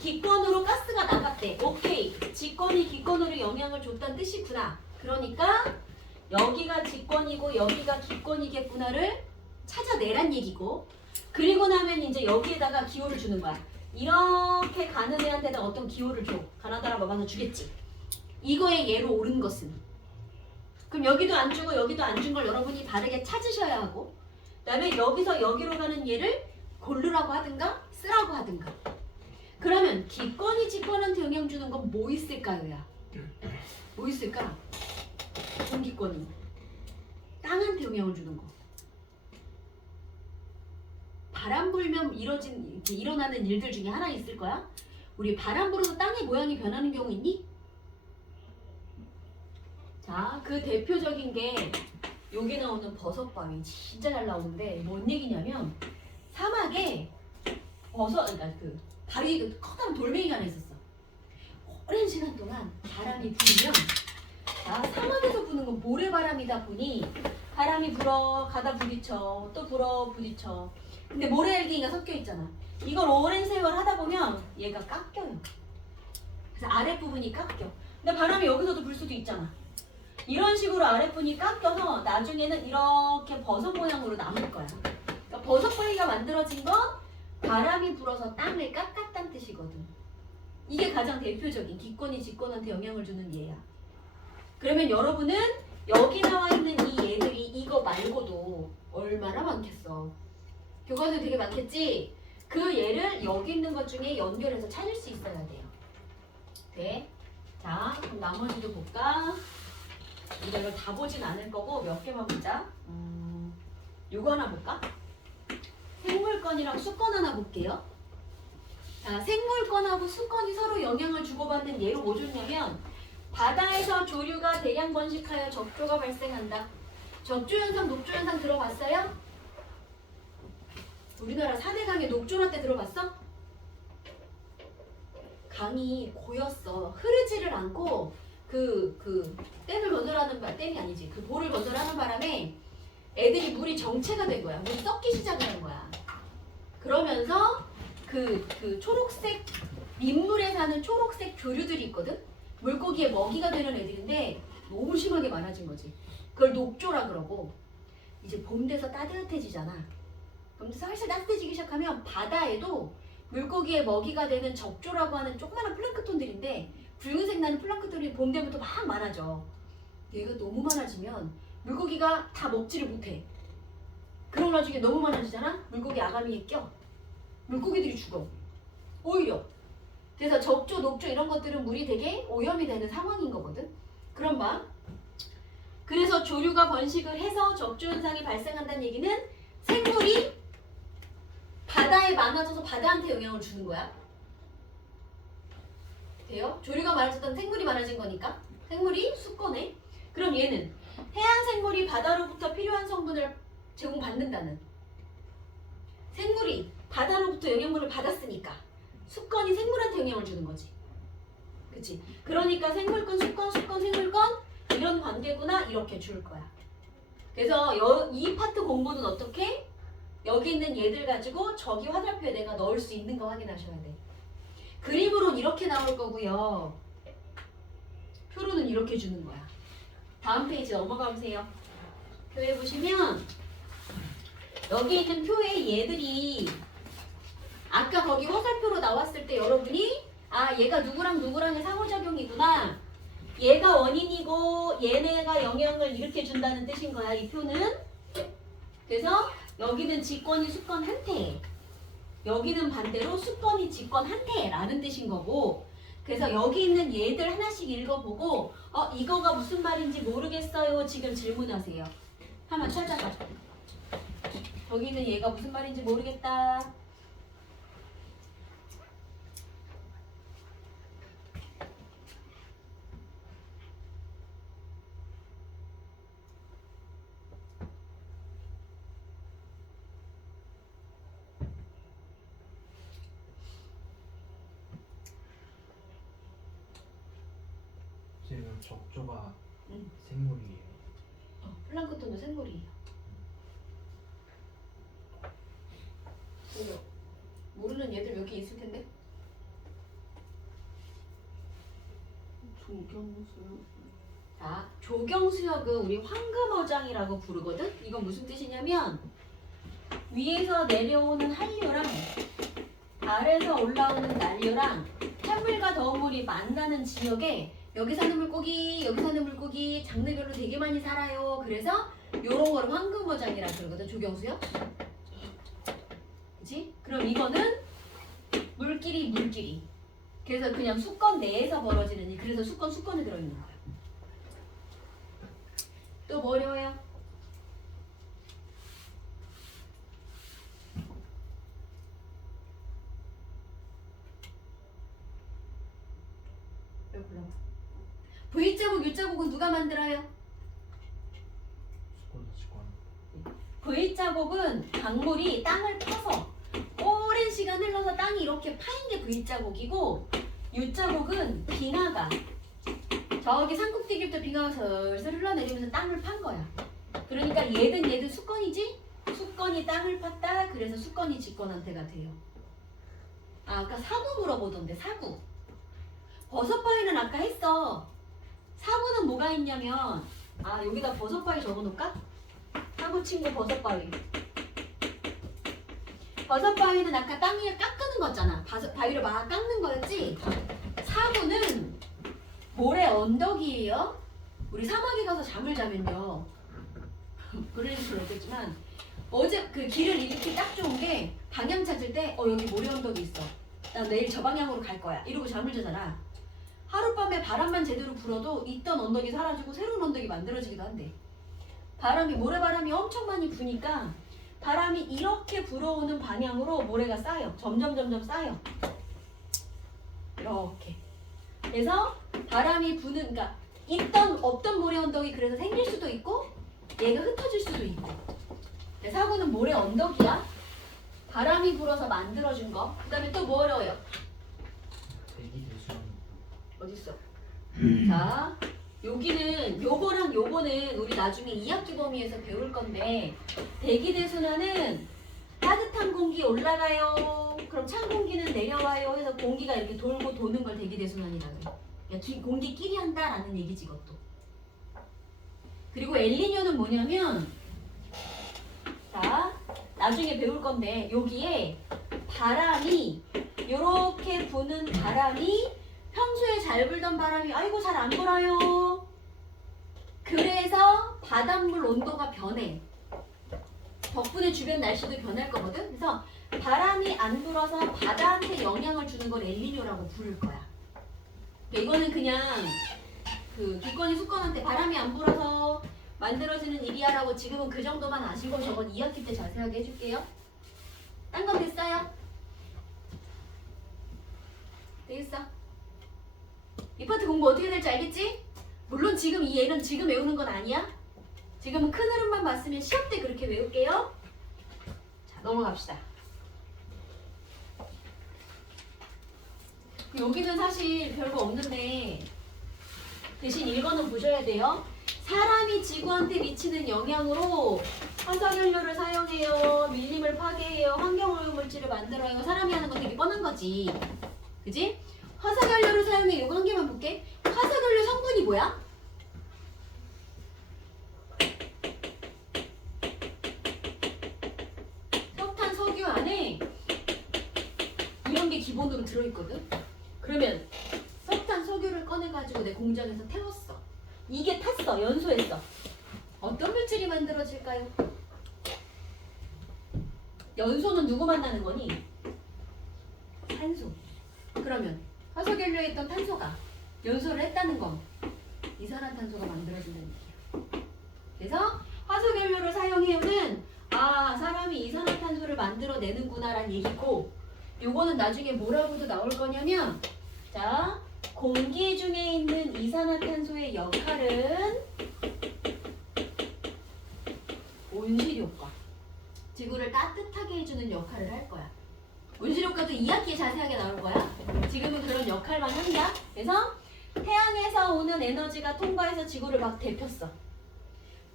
기권으로 가스가 나갔대. 오케이. 직권이 기권으로 영향을 줬다는 뜻이구나. 그러니까 여기가 직권이고 여기가 기권이겠구나를 찾아내란 얘기고, 그리고 나면 이제 여기에다가 기호를 주는 거야. 이렇게 가는 애한테는 어떤 기호를 줘. 가나다라 마반을 주겠지. 이거의 예로 옳은 것은. 그럼 여기도 안 주고 여기도 안 준 걸 여러분이 바르게 찾으셔야 하고, 그 다음에 여기서 여기로 가는 얘를 고르라고 하든가 쓰라고 하든가. 그러면 기권이 직권한테 영향 주는 건 뭐 있을까요? 야? 뭐 있을까? 공기권이 땅한테 영향을 주는 거. 바람 불면 이렇게 일어나는 일들 중에 하나 있을 거야. 우리 바람 불어서 땅의 모양이 변하는 경우 있니? 자, 그 대표적인 게 여기 나오는 버섯바위 진짜 잘 나오는데 뭔 얘기냐면 사막에 그러니까 그 바위 커다란 돌멩이가 하나 있었어. 오랜 시간 동안 바람이 불면, 자, 사막에서 부는 건 모래바람이다 보니 바람이 불어 가다 부딪혀 또 불어 부딪혀. 근데 모래알갱이가 섞여 있잖아. 이걸 오랜 세월 하다 보면 얘가 깎여요. 그래서 아랫부분이 깎여. 근데 바람이 여기서도 불 수도 있잖아. 이런 식으로 아랫부분이 깎여서 나중에는 이렇게 버섯 모양으로 남을 거야. 그러니까 버섯바위가 만들어진 건 바람이 불어서 땅을 깎았다는 뜻이거든. 이게 가장 대표적인 기권이 직권한테 영향을 주는 예야. 그러면 여러분은 여기 나와 있는 이 예들이 이거 말고도 얼마나 많겠어. 교과서에 되게 많겠지? 그 예를 여기 있는 것 중에 연결해서 찾을 수 있어야 돼요. 네. 자, 그럼 나머지도 볼까? 우리가 이걸 다 보진 않을 거고 몇 개만 보자. 요거 하나 볼까? 생물권이랑 수권 하나 볼게요. 자, 생물권하고 수권이 서로 영향을 주고받는 예로 뭐 줬냐면, 바다에서 조류가 대량 번식하여 적조가 발생한다. 적조현상, 녹조현상 들어봤어요? 우리나라 4대 강의 녹조나 때 들어봤어? 강이 고였어. 흐르지를 않고 댐을 건설하는 댐이 아니지. 그 볼을 건설하는 바람에 애들이 물이 정체가 된 거야. 물이 썩기 시작을 한 거야. 그러면서 그 초록색 민물에 사는 초록색 조류들이 있거든. 물고기의 먹이가 되는 애들인데 너무 심하게 많아진 거지. 그걸 녹조라 그러고, 이제 봄 돼서 따뜻해지잖아. 그럼 살살 따뜻해지기 시작하면 바다에도 물고기의 먹이가 되는 적조라고 하는 조그마한 플랑크톤들인데, 붉은색 나는 플랑크톤이 봄 되면 또 막 많아져. 얘가 너무 많아지면 물고기가 다 먹지를 못해. 그런 와중에 너무 많아지잖아? 물고기 아가미에 껴. 물고기들이 죽어. 오히려. 그래서 적조, 녹조 이런 것들은 물이 되게 오염이 되는 상황인 거거든. 그런 봐. 그래서 조류가 번식을 해서 적조 현상이 발생한다는 얘기는 생물이 바다에 많아져서 바다한테 영향을 주는 거야. 돼요? 조류가 많아졌다는 생물이 많아진 거니까. 생물이 수권에. 그럼 얘는 해양 생물이 바다로부터 필요한 성분을 제공받는다는. 생물이 바다로부터 영양분을 받았으니까 수권이 생물한테 영향을 주는 거지. 그치? 그러니까 생물권, 수권, 생물권 이런 관계구나 이렇게 줄 거야. 그래서 이 파트 공부는 어떻게? 여기 있는 얘들 가지고 저기 화살표에 내가 넣을 수 있는가 확인하셔야 돼. 그림으로는 이렇게 나올 거고요. 표로는 이렇게 주는 거야. 다음 페이지 넘어가 보세요. 표에 보시면 여기 있는 표에 얘들이 아까 거기 화살표로 나왔을 때 여러분이 얘가 누구랑 누구랑의 상호작용이구나. 얘가 원인이고 얘네가 영향을 이렇게 준다는 뜻인 거야. 이 표는. 그래서 여기는 직권이 수권한테, 여기는 반대로 수권이 직권한테라는 뜻인 거고, 그래서 여기 있는 얘들 하나씩 읽어보고 이거가 무슨 말인지 모르겠어요. 지금 질문하세요. 한번 찾아봐. 여기 있는 얘가 무슨 말인지 모르겠다. 지금 적조가 응. 생물이에요. 플랑크톤도 생물이에요. 그래서 모르는 얘들 몇 개 있을 텐데. 조경수역. 자, 조경수역은 우리 황금어장이라고 부르거든. 이건 무슨 뜻이냐면 위에서 내려오는 한류랑 아래에서 올라오는 난류랑 찬물과 더운 물이 만나는 지역에 여기 사는 물고기, 여기 사는 물고기 장르별로 되게 많이 살아요. 그래서 요런 거를 황금어장이라 그러거든, 조경수요. 그치? 그럼 이거는 물끼리. 그래서 그냥 수건 내에서 벌어지는 일. 그래서 수건에 들어있는 거야. 또 뭐 어려워요? 왜 불러? V자국, U자국은 누가 만들어요? 수권 직관. V자국은 강물이 땅을 파서 오랜 시간 흘러서 땅이 이렇게 파인 게 V자국이고, U자국은 빙하가 저기 산꼭대기부터 빙하가 슬슬 흘러내리면서 땅을 판 거야. 그러니까 얘든 수건이지? 수건이 땅을 팠다. 그래서 수건이 직권한테가 돼요. 아까 사구 물어보던데, 사구. 버섯바위는 아까 했어. 사구는 뭐가 있냐면, 여기다 버섯바위 적어놓을까? 사구 친구 버섯바위. 버섯바위는 아까 땅 위에 깎는 거잖아. 바위를 막 깎는 거였지? 사구는 모래 언덕이에요. 우리 사막에 가서 잠을 자면요. 그러니까 그렇겠지만 어제 그 길을 잃기 딱 좋은 게 방향 찾을 때 여기 모래 언덕이 있어. 나 내일 저 방향으로 갈 거야. 이러고 잠을 자잖아. 하룻밤에 바람만 제대로 불어도 있던 언덕이 사라지고 새로운 언덕이 만들어지기도 한대. 모래바람이 엄청 많이 부니까 바람이 이렇게 불어오는 방향으로 모래가 쌓여. 점점 쌓여. 이렇게. 그래서 바람이 부는, 그러니까 없던 모래 언덕이 그래서 생길 수도 있고 얘가 흩어질 수도 있고. 사구는 모래 언덕이야. 바람이 불어서 만들어준 거. 그 다음에 또 뭐 어려워요? 대기 대수는 어딨어? 자, 여기는 요거는 우리 나중에 2학기 범위에서 배울 건데, 대기대순환은 따뜻한 공기 올라가요. 그럼 찬 공기는 내려와요. 해서 공기가 이렇게 돌고 도는 걸 대기대순환이라고 해. 그러니까 공기끼리 한다라는 얘기지, 이것도. 그리고 엘니뇨는 뭐냐면, 자, 나중에 배울 건데, 여기에 바람이 요렇게 부는 바람이 평소에 잘 불던 바람이 아이고 잘 안 불어요. 그래서 바닷물 온도가 변해. 덕분에 주변 날씨도 변할 거거든. 그래서 바람이 안 불어서 바다한테 영향을 주는 걸 엘니뇨라고 부를 거야. 이거는 그냥 그 기권이 수권한테 바람이 안 불어서 만들어지는 일이야라고 지금은 그 정도만 아시고 저건 2학기 때 자세하게 해줄게요. 딴 건 됐어요? 되겠어? 이 파트 공부 어떻게 될지 알겠지? 물론 지금 이 얘는 지금 외우는 건 아니야. 지금은 큰 흐름만 봤으면 시험 때 그렇게 외울게요. 자, 넘어갑시다. 여기는 사실 별거 없는데 대신 이거는 보셔야 돼요. 사람이 지구한테 미치는 영향으로 화석연료를 사용해요. 밀림을 파괴해요. 환경오염물질을 만들어요. 사람이 하는 건 되게 뻔한 거지. 그지? 화석연료를 사용해. 요거 한 개만 볼게. 화석연료 성분이 뭐야? 석탄, 석유 안에 이런 게 기본으로 들어있거든. 그러면 석탄, 석유를 꺼내가지고 내 공장에서 태웠어. 이게 탔어. 연소했어. 어떤 물질이 만들어질까요? 연소는 누구 만나는 거니? 탄소. 그러면 화석연료에 있던 탄소가 연소를 했다는 건 이산화탄소가 만들어진다는 얘기야. 그래서 화석연료를 사용해오는 사람이 이산화탄소를 만들어내는구나라는 얘기고, 요거는 나중에 뭐라고도 나올 거냐면, 자, 공기 중에 있는 이산화탄소의 역할은 온실효과. 지구를 따뜻하게 해주는 역할을 할 거야. 온실효과도 2학기에 자세하게 나올 거야. 지금은 그런 역할만 한다. 그래서 태양에서 오는 에너지가 통과해서 지구를 막 데폈어.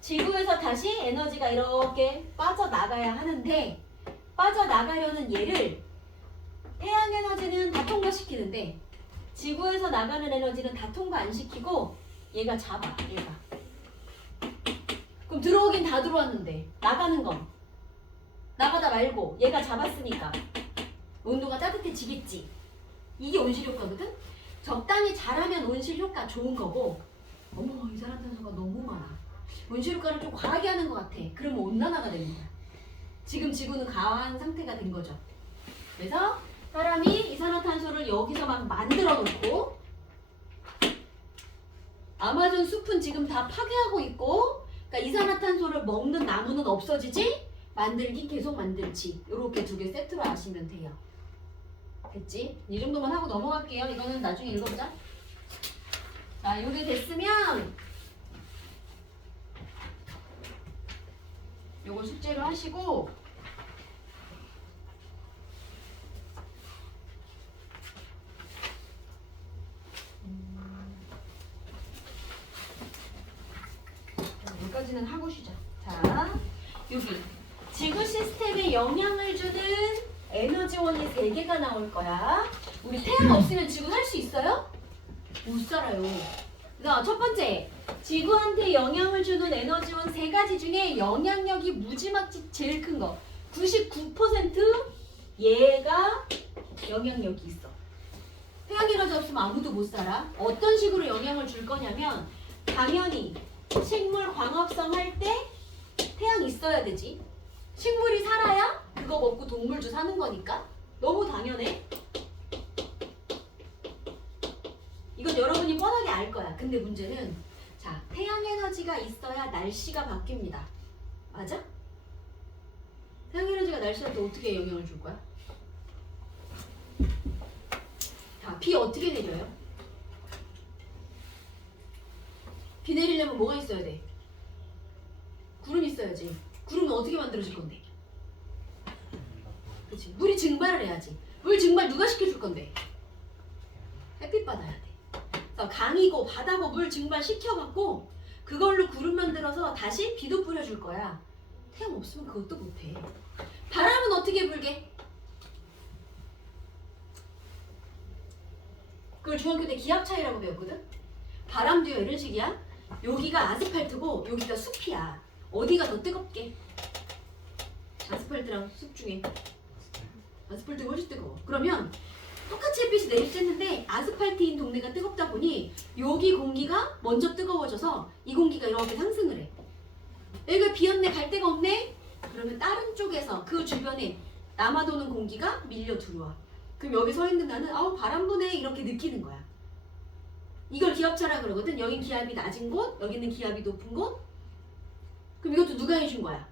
지구에서 다시 에너지가 이렇게 빠져나가야 하는데, 빠져나가려는 얘를 태양 에너지는 다 통과시키는데 지구에서 나가는 에너지는 다 통과 안 시키고 얘가 잡아. 얘가. 그럼 들어오긴 다 들어왔는데 나가는 건 나가다 말고 얘가 잡았으니까 온도가 따뜻해지겠지. 이게 온실 효과거든. 적당히 잘하면 온실 효과 좋은 거고, 어머 이산화탄소가 너무 많아. 온실 효과를 좀 과하게 하는 것 같아. 그러면 온난화가 되는 거야. 지금 지구는 가한 상태가 된 거죠. 그래서 사람이 이산화탄소를 여기서 막 만들어 놓고, 아마존 숲은 지금 다 파괴하고 있고, 그러니까 이산화탄소를 먹는 나무는 없어지지, 만들기 계속 만들지. 이렇게 두 개 세트로 아시면 돼요. 됐지? 이 정도만 하고 넘어갈게요. 이거는 나중에 읽어보자. 자, 이게 됐으면 요거 숙제로 하시고, 여기까지는 하고 쉬자. 자, 여기 지구 시스템에 영향을 주는 에너지원이 3개가 나올 거야. 우리 태양 없으면 지구 살 수 있어요? 못 살아요. 그래서 첫 번째, 지구한테 영향을 주는 에너지원 3가지 중에 영향력이 무지막지 제일 큰 거. 99% 얘가 영향력이 있어. 태양 에너지 없으면 아무도 못 살아. 어떤 식으로 영향을 줄 거냐면, 당연히 식물 광합성 할 때 태양이 있어야 되지. 식물이 살아야 그거 먹고 동물도 사는 거니까. 너무 당연해. 이건 여러분이 뻔하게 알 거야. 근데 문제는, 자, 태양 에너지가 있어야 날씨가 바뀝니다. 맞아? 태양 에너지가 날씨한테 어떻게 영향을 줄 거야? 자, 비 어떻게 내려요? 비 내리려면 뭐가 있어야 돼? 구름 있어야지. 구름은 어떻게 만들어질 건데? 그치? 물이 증발을 해야지. 물 증발 누가 시켜줄 건데? 햇빛 받아야 돼. 그래서 강이고 바다고 물 증발 시켜갖고 그걸로 구름 만들어서 다시 비도 뿌려줄 거야. 태양 없으면 그것도 못해. 바람은 어떻게 불게? 그걸 중학교 때 기압 차이라고 배웠거든? 바람도요 이런 식이야. 여기가 아스팔트고 여기가 숲이야. 어디가 더 뜨겁게? 아스팔트랑 숲 중에 아스팔트가 훨씬 뜨거워. 그러면 똑같이 햇빛이 내리쬐는데 아스팔트인 동네가 뜨겁다 보니 여기 공기가 먼저 뜨거워져서 이 공기가 이렇게 상승을 해. 여기가 비었네, 갈 데가 없네? 그러면 다른 쪽에서 그 주변에 남아도는 공기가 밀려 들어와. 그럼 여기 서 있는 나는 아우 바람 부네 이렇게 느끼는 거야. 이걸 기압차라 그러거든. 여긴 기압이 낮은 곳, 여기는 기압이 높은 곳. 그럼 이것도 누가 해준 거야?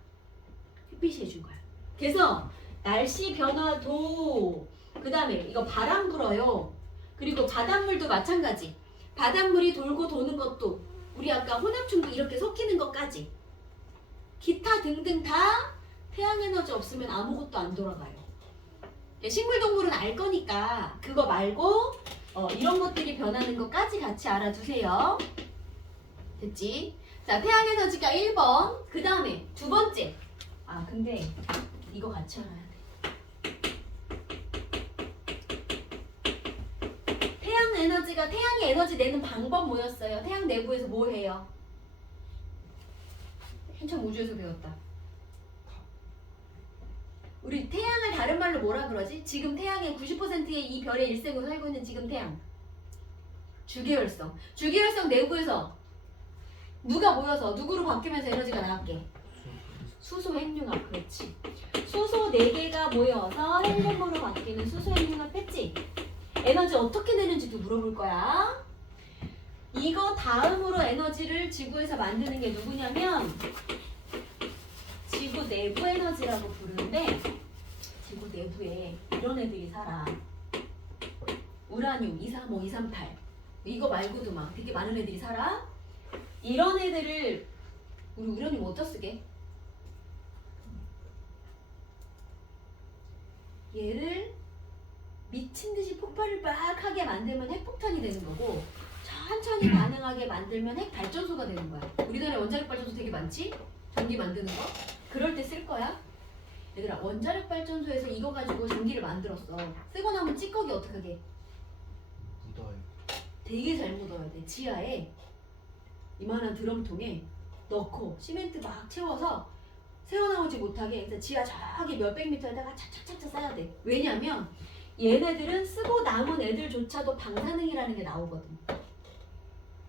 햇빛이 해준 거야. 그래서 날씨 변화도, 그 다음에 이거 바람 불어요. 그리고 바닷물도 마찬가지. 바닷물이 돌고 도는 것도, 우리 아까 혼합충도 이렇게 섞이는 것까지, 기타 등등 다 태양 에너지 없으면 아무것도 안 돌아가요. 식물동물은 알 거니까 그거 말고 이런 것들이 변하는 것까지 같이 알아두세요. 됐지? 자, 태양 에너지가 1번. 그 다음에 두 번째. 아, 근데 이거 같이 알아야 돼. 태양 에너지가, 태양이 에너지 내는 방법 뭐였어요? 태양 내부에서 뭐 해요? 한참 우주에서 배웠다. 우리 태양을 다른 말로 뭐라 그러지? 지금 태양의 90%의 이 별의 일생으로 살고 있는 지금 태양. 주계열성. 주계열성 내부에서 누가 모여서 누구로 바뀌면서 에너지가 나갈게? 수소 핵융합. 그렇지. 수소 4개가 모여서 헬륨으로 바뀌는 수소 핵융합 했지? 에너지 어떻게 내는지도 물어볼 거야. 이거 다음으로 에너지를 지구에서 만드는 게 누구냐면 지구 내부 에너지라고 부르는데, 지구 내부에 이런 애들이 살아. 우라늄 235, 238. 이거 말고도 막 되게 많은 애들이 살아. 이런 애들을 우리 우라늄 어디다 쓰게? 얘를 미친 듯이 폭발을 막 하게 만들면 핵폭탄이 되는 거고, 천천히 반응하게 만들면 핵발전소가 되는 거야. 우리나라에 원자력 발전소 되게 많지? 전기 만드는 거? 그럴 때 쓸 거야. 얘들아, 원자력 발전소에서 이거 가지고 전기를 만들었어. 쓰고 나면 찌꺼기 어떡하게? 묻어요. 되게 잘 묻어야 돼. 지하에 이만한 드럼통에 넣고 시멘트 막 채워서 새어나오지 못하게 그래서 지하 저기 몇백 미터에다가 차차차차 쌓아야 돼. 왜냐면 얘네들은 쓰고 남은 애들조차도 방사능이라는 게 나오거든.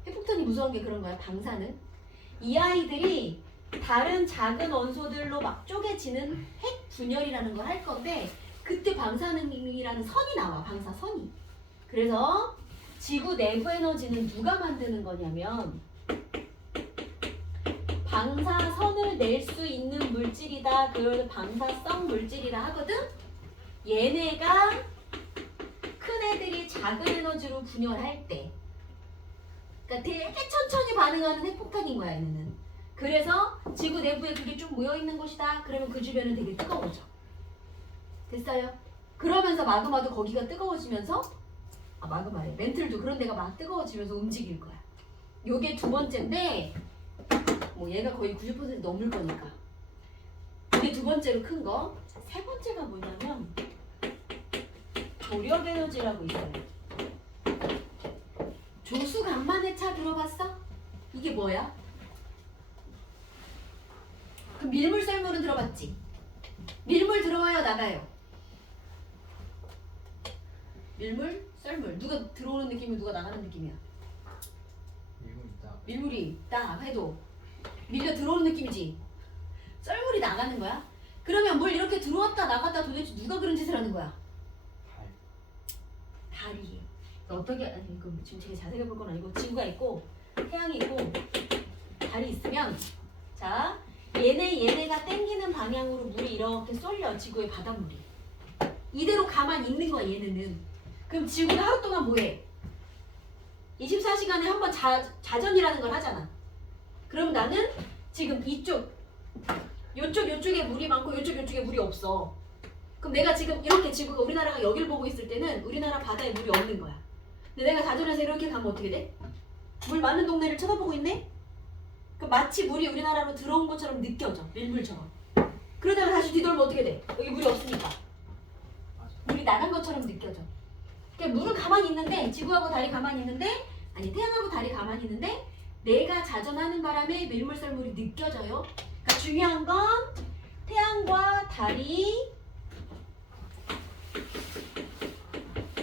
핵폭탄이 무서운 게 그런 거야. 방사능. 이 아이들이 다른 작은 원소들로 막 쪼개지는 핵 분열이라는 걸 할 건데 그때 방사능이라는 선이 나와. 방사선이. 그래서 지구 내부 에너지는 누가 만드는 거냐면 방사선을 낼 수 있는 물질이다. 그걸 방사성 물질이라 하거든. 얘네가 큰 애들이 작은 에너지로 분열할 때 그러니까 되게 천천히 반응하는 핵폭탄인 거야 얘네는. 그래서 지구 내부에 그게 쭉 모여있는 곳이다. 그러면 그 주변은 되게 뜨거워져. 됐어요? 그러면서 마그마도 거기가 뜨거워지면서 마그마래. 멘틀도 그런 데가 막 뜨거워지면서 움직일 거야. 요게 두 번째인데 뭐 얘가 거의 90% 넘을 거니까. 이게 두 번째로 큰 거. 세 번째가 뭐냐면 조력 에너지라고 있어요. 조수간만의 차 들어봤어? 이게 뭐야? 그 밀물 썰물은 들어봤지? 밀물 들어와요 나가요? 밀물 썰물 누가 들어오는 느낌이고 누가 나가는 느낌이야? 밀고 있다. 밀물이 딱 해도 밀려 들어오는 느낌이지. 썰물이 나가는 거야. 그러면 물 이렇게 들어왔다 나갔다 도대체 누가 그런 짓을 하는 거야? 달. 달이. 어떻게 아니 이거 지금 되게 자세히 볼 건 아니고 지구가 있고 태양이 있고 달이 있으면 자 얘네가 땡기는 방향으로 물이 이렇게 쏠려. 지구의 바닷물이 이대로 가만히 있는 거야 얘네는. 그럼 지구가 하루 동안 뭐해? 24시간에 한 번 자전이라는 걸 하잖아. 그럼 나는 지금 요쪽에 물이 많고 요쪽에 물이 없어. 그럼 내가 지금 이렇게 지구가 우리나라가 여길 보고 있을 때는 우리나라 바다에 물이 없는 거야. 근데 내가 자전에서 이렇게 가면 어떻게 돼? 물 많은 동네를 쳐다보고 있네? 그럼 마치 물이 우리나라로 들어온 것처럼 느껴져. 밀물처럼. 그러다가 다시 뒤돌면 어떻게 돼? 여기 물이 없으니까. 물이 나간 것처럼 느껴져. 그러니까 물은 가만히 있는데 지구하고 달이 가만히 있는데 아니 태양하고 달이 가만히 있는데 내가 자전하는 바람에 밀물썰물이 느껴져요. 그러니까 중요한 건 태양과 달이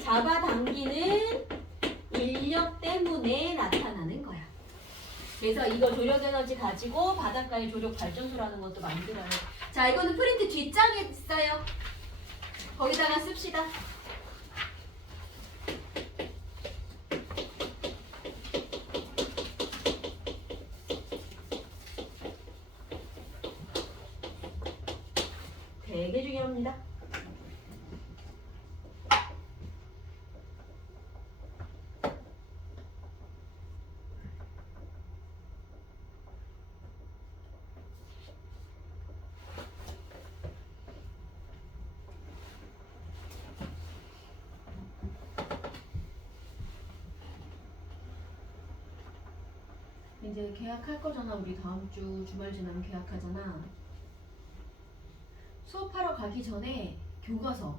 잡아당기는 인력 때문에 나타나는 거야. 그래서 이거 조력 에너지 가지고 바닷가에 조력 발전소라는 것도 만들어요. 자, 이거는 프린트 뒷장에 있어요. 거기다가 씁시다. 되게 중요합니다. 이제 계약할 거잖아. 우리 다음 주 주말 지나면 계약하잖아. 수업하러 가기 전에 교과서,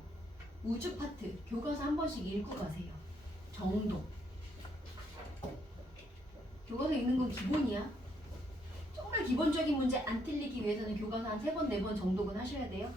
우주 파트, 교과서 한 번씩 읽고 가세요. 정도. 교과서 읽는 건 기본이야. 정말 기본적인 문제 안 틀리기 위해서는 교과서 한 3번, 4번 정도는 하셔야 돼요.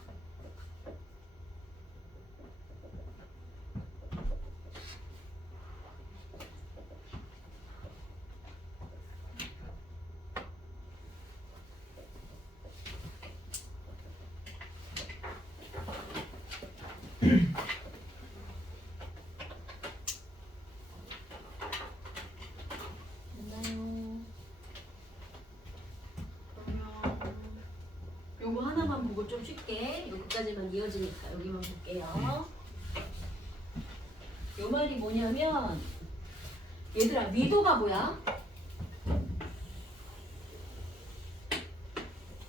됐나요? 그러면 요거 하나만 보고 좀 쉽게 여기까지만 이어지니까 여기만 볼게요. 요 말이 뭐냐면 얘들아 위도가 뭐야?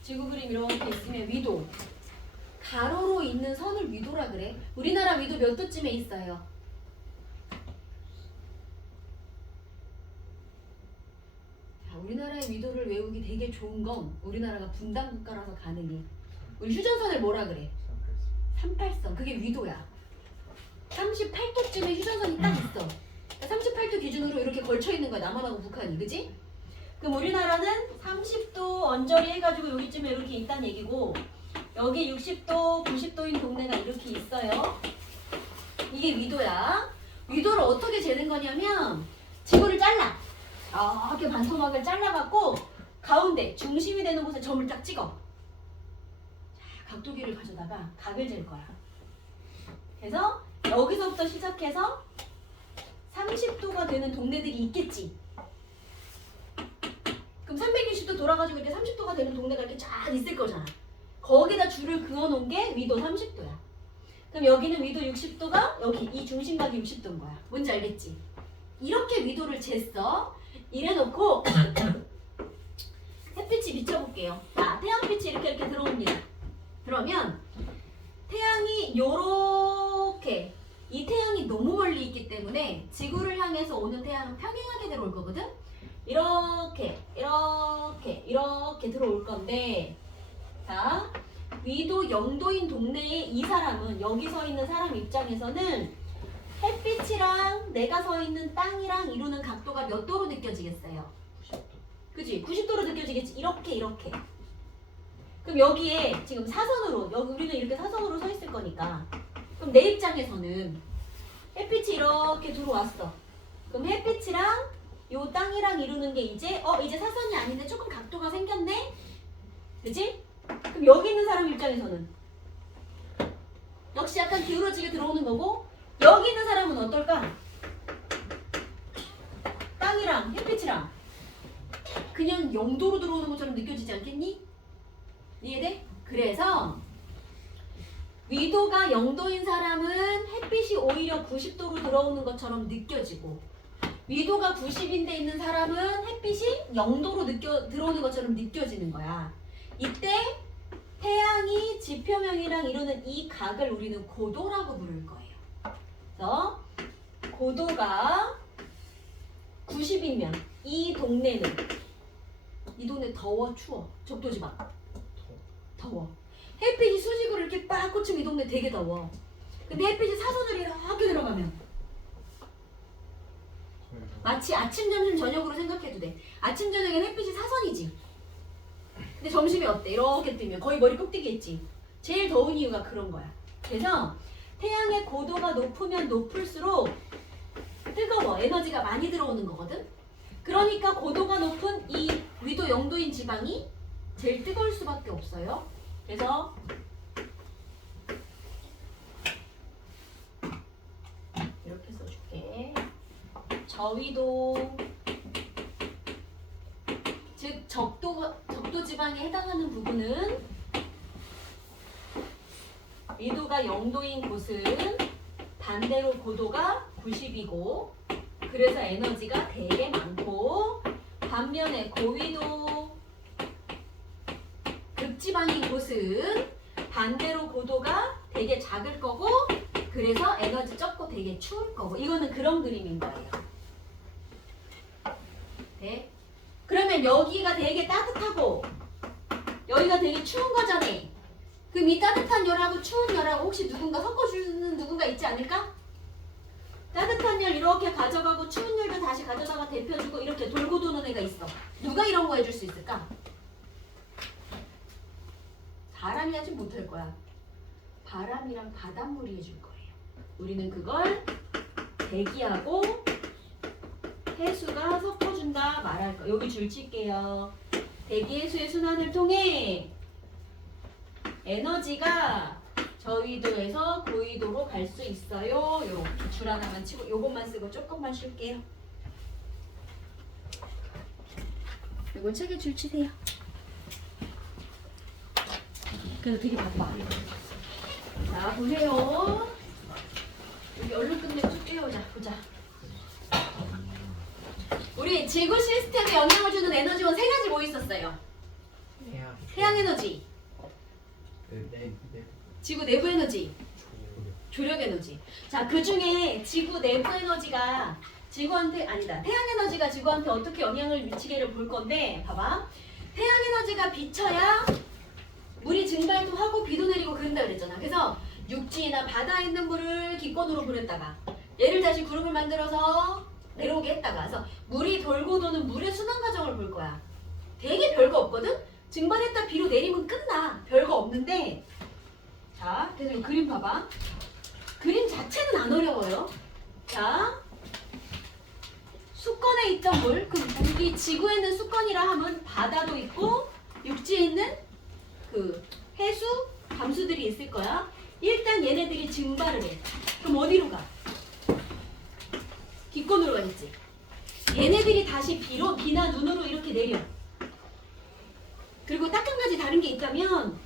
지구 그림 이렇게 있으면 위도 가로로 있는 선을 위도라 그래. 우리나라 위도 몇 도쯤에 있어요? 자, 우리나라의 위도를 외우기 되게 좋은 건 우리나라가 분단 국가라서 가능해. 우리 휴전선을 뭐라 그래? 38선. 그게 위도야. 38도쯤에 휴전선이 딱 있어. 38도 기준으로 이렇게 걸쳐 있는 거야. 남한하고 북한이. 그지? 그럼 우리나라는 30도 언저리 해가지고 여기쯤에 이렇게 있다는 얘기고 여기 60도, 90도인 동네가 이렇게 있어요. 이게 위도야. 위도를 어떻게 재는 거냐면 지구를 잘라. 이렇게 반토막을 잘라갖고 가운데 중심이 되는 곳에 점을 딱 찍어. 자, 각도기를 가져다가 각을 잴 거야. 그래서 여기서부터 시작해서 30도가 되는 동네들이 있겠지. 그럼 360도 돌아가지고 이렇게 30도가 되는 동네가 이렇게 쫙 있을 거잖아. 거기다 줄을 그어놓은 게 위도 30도야. 그럼 여기는 위도 60도가 여기 이 중심각이 60도인 거야. 뭔지 알겠지? 이렇게 위도를 쟀어. 이래놓고 햇빛이 비춰볼게요. 자, 태양빛이 이렇게 들어옵니다. 그러면 태양이 요렇게 이 태양이 너무 멀리 있기 때문에 지구를 향해서 오는 태양은 평행하게 들어올 거거든? 이렇게 들어올 건데 자, 위도 0도인 동네의 이 사람은 여기 서 있는 사람 입장에서는 햇빛이랑 내가 서 있는 땅이랑 이루는 각도가 몇 도로 느껴지겠어요? 90도. 그치? 90도로 느껴지겠지? 이렇게 그럼 여기에 지금 사선으로 여기 우리는 이렇게 사선으로 서 있을 거니까 그럼 내 입장에서는 햇빛이 이렇게 들어왔어. 그럼 햇빛이랑 요 땅이랑 이루는 게 이제 사선이 아닌데 조금 각도가 생겼네? 그치? 그럼 여기 있는 사람 입장에서는 역시 약간 기울어지게 들어오는 거고 여기 있는 사람은 어떨까? 땅이랑 햇빛이랑 그냥 0도로 들어오는 것처럼 느껴지지 않겠니? 이해돼? 그래서 위도가 0도인 사람은 햇빛이 오히려 90도로 들어오는 것처럼 느껴지고 위도가 90인데 있는 사람은 햇빛이 0도로 들어오는 것처럼 느껴지는 거야. 이때 태양이 지표면이랑 이루는 이 각을 우리는 고도라고 부를 거예요. 그래서 고도가 90이면 이 동네 더워 추워? 적도지방 더워. 햇빛이 수직으로 이렇게 빡 꽂히면 이 동네 되게 더워. 근데 햇빛이 사선으로 이렇게 들어가면 마치 아침, 점심, 저녁으로 생각해도 돼. 아침, 저녁엔 햇빛이 사선이지. 근데 점심이 어때? 이렇게 뜨면 거의 머리 꼭대기겠지. 제일 더운 이유가 그런 거야. 그래서 태양의 고도가 높으면 높을수록 뜨거워. 에너지가 많이 들어오는 거거든. 그러니까 고도가 높은 이 위도 0도인 지방이 제일 뜨거울 수밖에 없어요. 그래서 이렇게 써줄게. 저위도 즉 적도 지방에 해당하는 부분은 위도가 0도인 곳은 반대로 고도가 90이고 그래서 에너지가 되게 많고 반면에 고위도 극지방인 곳은 반대로 고도가 되게 작을 거고 그래서 에너지 적고 되게 추울 거고 이거는 그런 그림인 거예요. 네? 그러면 여기가 되게 따뜻하고 여기가 되게 추운 거잖아. 그럼 이 따뜻한 열하고 추운 열하고 혹시 누군가 섞어주는 누군가 있지 않을까? 따뜻한 열 이렇게 가져가고 추운 열도 다시 가져다가 데펴주고 이렇게 돌고 도는 애가 있어. 누가 이런 거 해줄 수 있을까? 바람이 하지 못할 거야. 바람이랑 바닷물이 해줄 거예요. 우리는 그걸 대기하고 해수가 섞어준다 말할 거. 여기 줄 칠게요. 대기 해수의 순환을 통해 에너지가 저위도에서 고위도로 갈 수 있어요. 이렇게 줄 하나만 치고 요것만 쓰고 조금만 쉴게요. 이건 책에 줄 치세요. 그래서 되게 바빠. 자, 보세요. 여기 얼른 끝내고 쭉 뛰어오자. 보자. 우리 지구 시스템에 영향을 주는 에너지원 세 가지 뭐 있었어요? 태양 에너지, 지구 내부 에너지, 조력 에너지. 자, 그 중에 지구 내부 에너지가 지구한테 아니다. 태양 에너지가 지구한테 어떻게 영향을 미치게를 볼 건데, 봐봐. 태양 에너지가 비쳐야 물이 증발도 하고 비도 내리고 그런다 그랬잖아. 그래서 육지나 바다에 있는 물을 기권으로 보냈다가 얘를 다시 그룹을 만들어서 내려오게 했다가 그래서 물이 돌고 도는 물의 순환 과정을 볼 거야. 되게 별거 없거든? 증발했다 비로 내리면 끝나. 별거 없는데 자, 그래서 이 그림 봐봐. 그림 자체는 안 어려워요. 자, 수건에 있던 물, 그 물이 지구에 있는 수건이라 하면 바다도 있고 육지에 있는 그 해수, 강수들이 있을 거야. 일단 얘네들이 증발을 해. 그럼 어디로 가? 기권으로 가겠지. 얘네들이 다시 비나 눈으로 이렇게 내려. 그리고 딱 한 가지 다른 게 있다면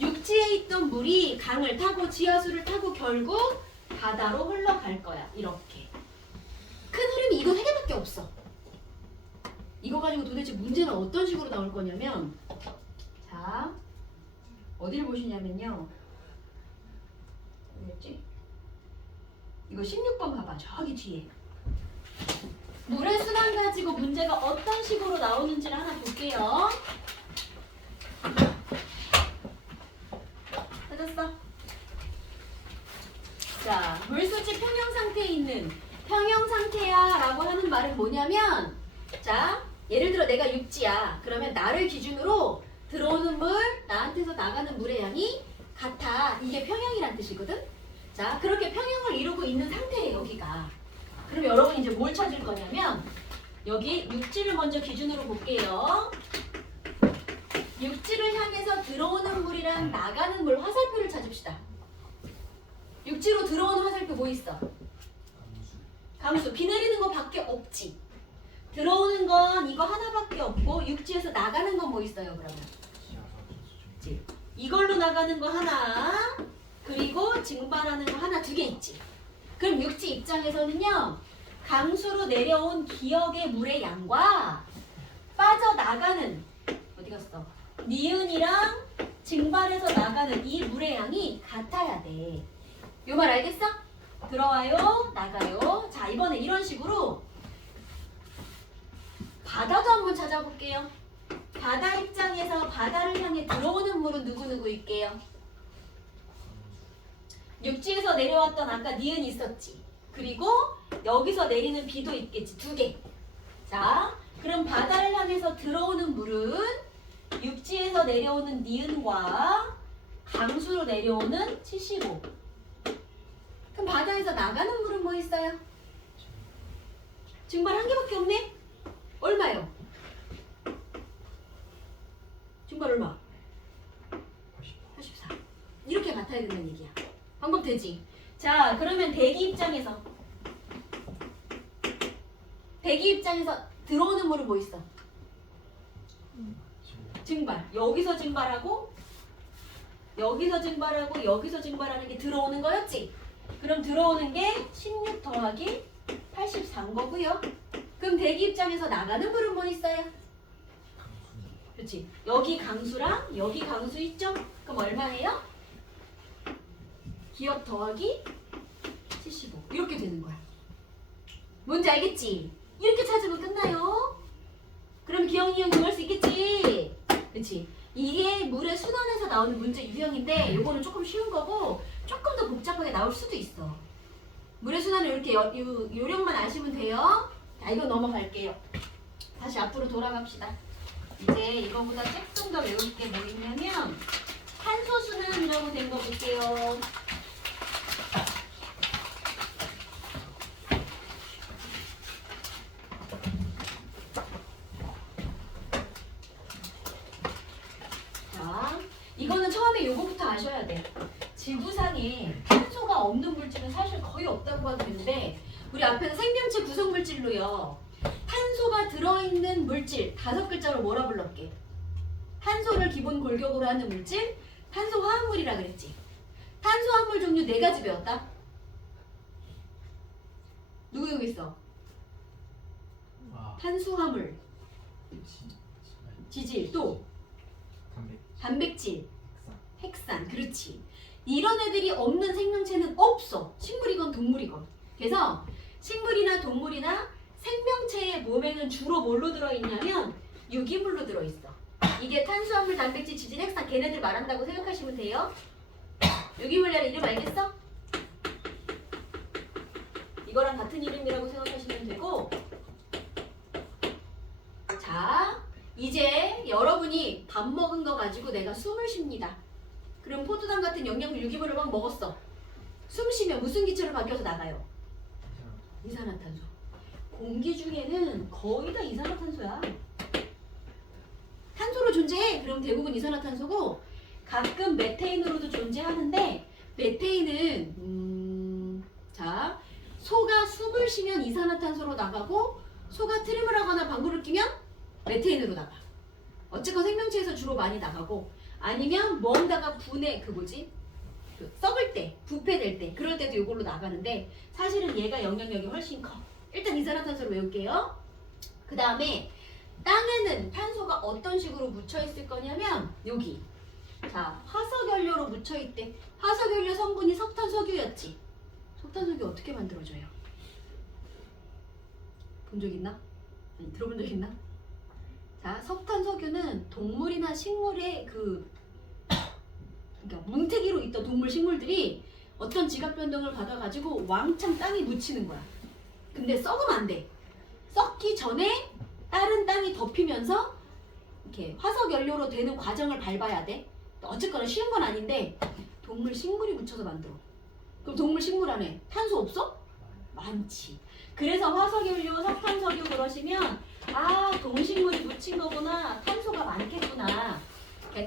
육지에 있던 물이 강을 타고 지하수를 타고 결국 바다로 흘러갈 거야. 이렇게. 큰 흐름이 이거 3개밖에 없어. 이거 가지고 도대체 문제는 어떤 식으로 나올 거냐면 자, 어디를 보시냐면요. 어디였지? 이거 16번 봐봐. 저기 뒤에. 물의 순환 가지고 문제가 어떤 식으로 나오는지를 하나 볼게요. 찾았어? 자, 물수지 평형 상태에 있는 평형 상태야 라고 하는 말은 뭐냐면 자, 예를 들어 내가 육지야. 그러면 나를 기준으로 들어오는 물, 나한테서 나가는 물의 양이 같아. 이게 평형이란 뜻이거든? 자, 그렇게 평형을 이루고 있는 상태예요, 여기가. 그럼 여러분 이제 뭘 찾을 거냐면 여기 육지를 먼저 기준으로 볼게요. 육지를 향해서 들어오는 물이랑 나가는 물 화살표를 찾읍시다. 육지로 들어오는 화살표 뭐 있어? 강수. 비 내리는 거 밖에 없지. 들어오는 건 이거 하나밖에 없고 육지에서 나가는 건 뭐 있어요 그러면? 있지. 이걸로 나가는 거 하나 그리고 증발하는 거 하나 2개 있지. 그럼 육지 입장에서는요. 강수로 내려온 기역의 물의 양과 빠져나가는 어디 갔어? 니은이랑 증발해서 나가는 이 물의 양이 같아야 돼. 요 말 알겠어? 들어와요, 나가요. 자, 이번에 이런 식으로 바다도 한번 찾아볼게요. 바다 입장에서 바다를 향해 들어오는 물은 누구일게요? 육지에서 내려왔던 아까 니은이 있었지. 그리고 여기서 내리는 비도 있겠지. 2개. 자, 그럼 바다를 향해서 들어오는 물은 육지에서 내려오는 니은과 강수로 내려오는 75. 그럼 바다에서 나가는 물은 뭐 있어요? 증발 1개밖에 없네? 얼마요? 증발 얼마? 84. 이렇게 같아야 된다는 얘기야. 방법 되지? 자, 그러면 대기 입장에서 들어오는 물은 뭐 있어? 증발. 여기서 증발하고 여기서 증발하고 여기서 증발하는 게 들어오는 거였지? 그럼 들어오는 게 16 더하기 84인 거고요. 그럼 대기 입장에서 나가는 물은 뭐 있어요? 그렇지. 여기 강수랑 여기 강수 있죠? 그럼 얼마예요? 기역 더하기 75. 이렇게 되는 거야. 뭔지 알겠지? 이렇게 찾으면 끝나요. 그럼 기억, 이응 구할 수 있겠지? 그렇지? 이게 물의 순환에서 나오는 문제 유형인데 요거는 조금 쉬운 거고 조금 더 복잡하게 나올 수도 있어. 물의 순환을 이렇게 요령만 아시면 돼요. 자, 이거 넘어갈게요. 다시 앞으로 돌아갑시다. 이제 이거보다 조금 더 외울 게 뭐 있냐면 탄소 순환이라고 된 거 볼게요. 자, 이거는 처음에 요거부터 아셔야 돼. 지구상에 탄소가 없는 물질은 사실 거의 없다고 봐도 되는데 우리 앞에서 생명체 구성 물질로요. 탄소가 들어있는 물질 5글자로 뭐라 불렀게? 탄소를 기본 골격으로 하는 물질 탄소화합물이라 그랬지. 탄소화합물 종류 4가지 배웠다. 누구 여기 있어? 탄수화물, 지질, 또 단백질, 핵산. 그렇지. 이런 애들이 없는 생명체는 없어. 식물이건 동물이건. 그래서 식물이나 동물이나 생명체의 몸에는 주로 뭘로 들어있냐면 유기물로 들어있어. 이게 탄수화물, 단백질, 지질, 핵산 걔네들 말한다고 생각하시면 돼요. 유기물이라는 이름 알겠어? 이거랑 같은 이름이라고 생각하시면 되고 자 이제 여러분이 밥 먹은 거 가지고 내가 숨을 쉽니다. 그럼 포도당 같은 영양분 유기물을 막 먹었어. 숨 쉬면 무슨 기체로 바뀌어서 나가요? 이산화탄소. 공기 중에는 거의 다 이산화탄소야. 탄소로 존재해. 그럼 대부분 이산화탄소고 가끔 메테인으로도 존재하는데 메테인은 자 소가 숨을 쉬면 이산화탄소로 나가고 소가 트림을 하거나 방구를 끼면 메테인으로 나가. 어쨌건 생명체에서 주로 많이 나가고 아니면 뭔가가 분해 그 썩을 때 부패될 때 그럴 때도 이걸로 나가는데 사실은 얘가 영향력이 훨씬 커. 일단 이산화탄소를 외울게요. 그 다음에 땅에는 탄소가 어떤 식으로 묻혀있을 거냐면 여기 자 화석연료로 묻혀있대. 화석연료 성분이 석탄석유였지. 석탄석유 어떻게 만들어져요? 본 적 있나? 아니 들어본 적 있나? 자 석탄석유는 동물이나 식물의 그러니까 뭉태기로 있던 동물 식물들이 어떤 지각 변동을 받아가지고 왕창 땅에 묻히는 거야. 근데 썩으면 안 돼. 썩기 전에 다른 땅이 덮이면서 이렇게 화석 연료로 되는 과정을 밟아야 돼. 어쨌거나 쉬운 건 아닌데 동물 식물이 묻혀서 만들어. 그럼 동물 식물 안에 탄소 없어? 많지. 그래서 화석 연료, 석탄석유 그러시면 아 동식물이 묻힌 거구나. 탄소가 많겠구나.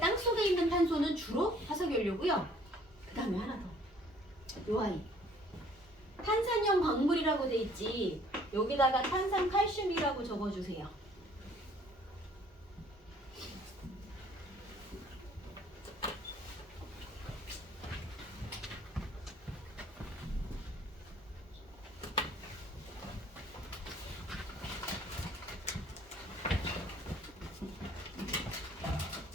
땅 속에 있는 탄소는 주로 화석연료고요. 그 다음에 하나 더. 요 아이. 탄산형 광물이라고 돼 있지. 여기다가 탄산칼슘이라고 적어주세요.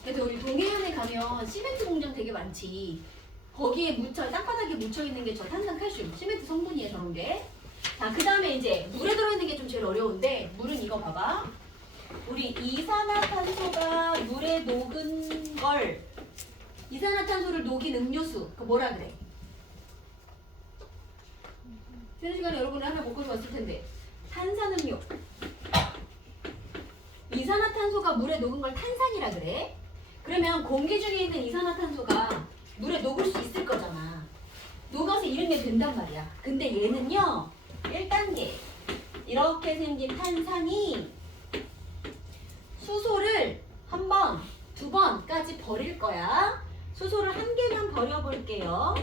그래서 우리 동해안에 가면 시멘트 공장 되게 많지. 거기에 땅바닥에 묻혀있는 게 저 탄산칼슘, 시멘트 성분이에요, 저런 게. 자, 그 다음에 이제 물에 들어있는 게 좀 제일 어려운데, 물은 이거 봐봐. 우리 이산화탄소가 물에 녹은 걸, 이산화탄소를 녹인 음료수, 그 뭐라 그래? 쉬는 시간에 여러분이 하나 먹고 왔을 텐데, 탄산음료. 이산화탄소가 물에 녹은 걸 탄산이라 그래. 그러면 공기 중에 있는 이산화탄소가 물에 녹을 수 있을 거잖아. 녹아서 이런 게 된단 말이야. 근데 얘는요 1단계 이렇게 생긴 탄산이 수소를 한 번, 두 번까지 버릴 거야. 수소를 한 개만 버려볼게요.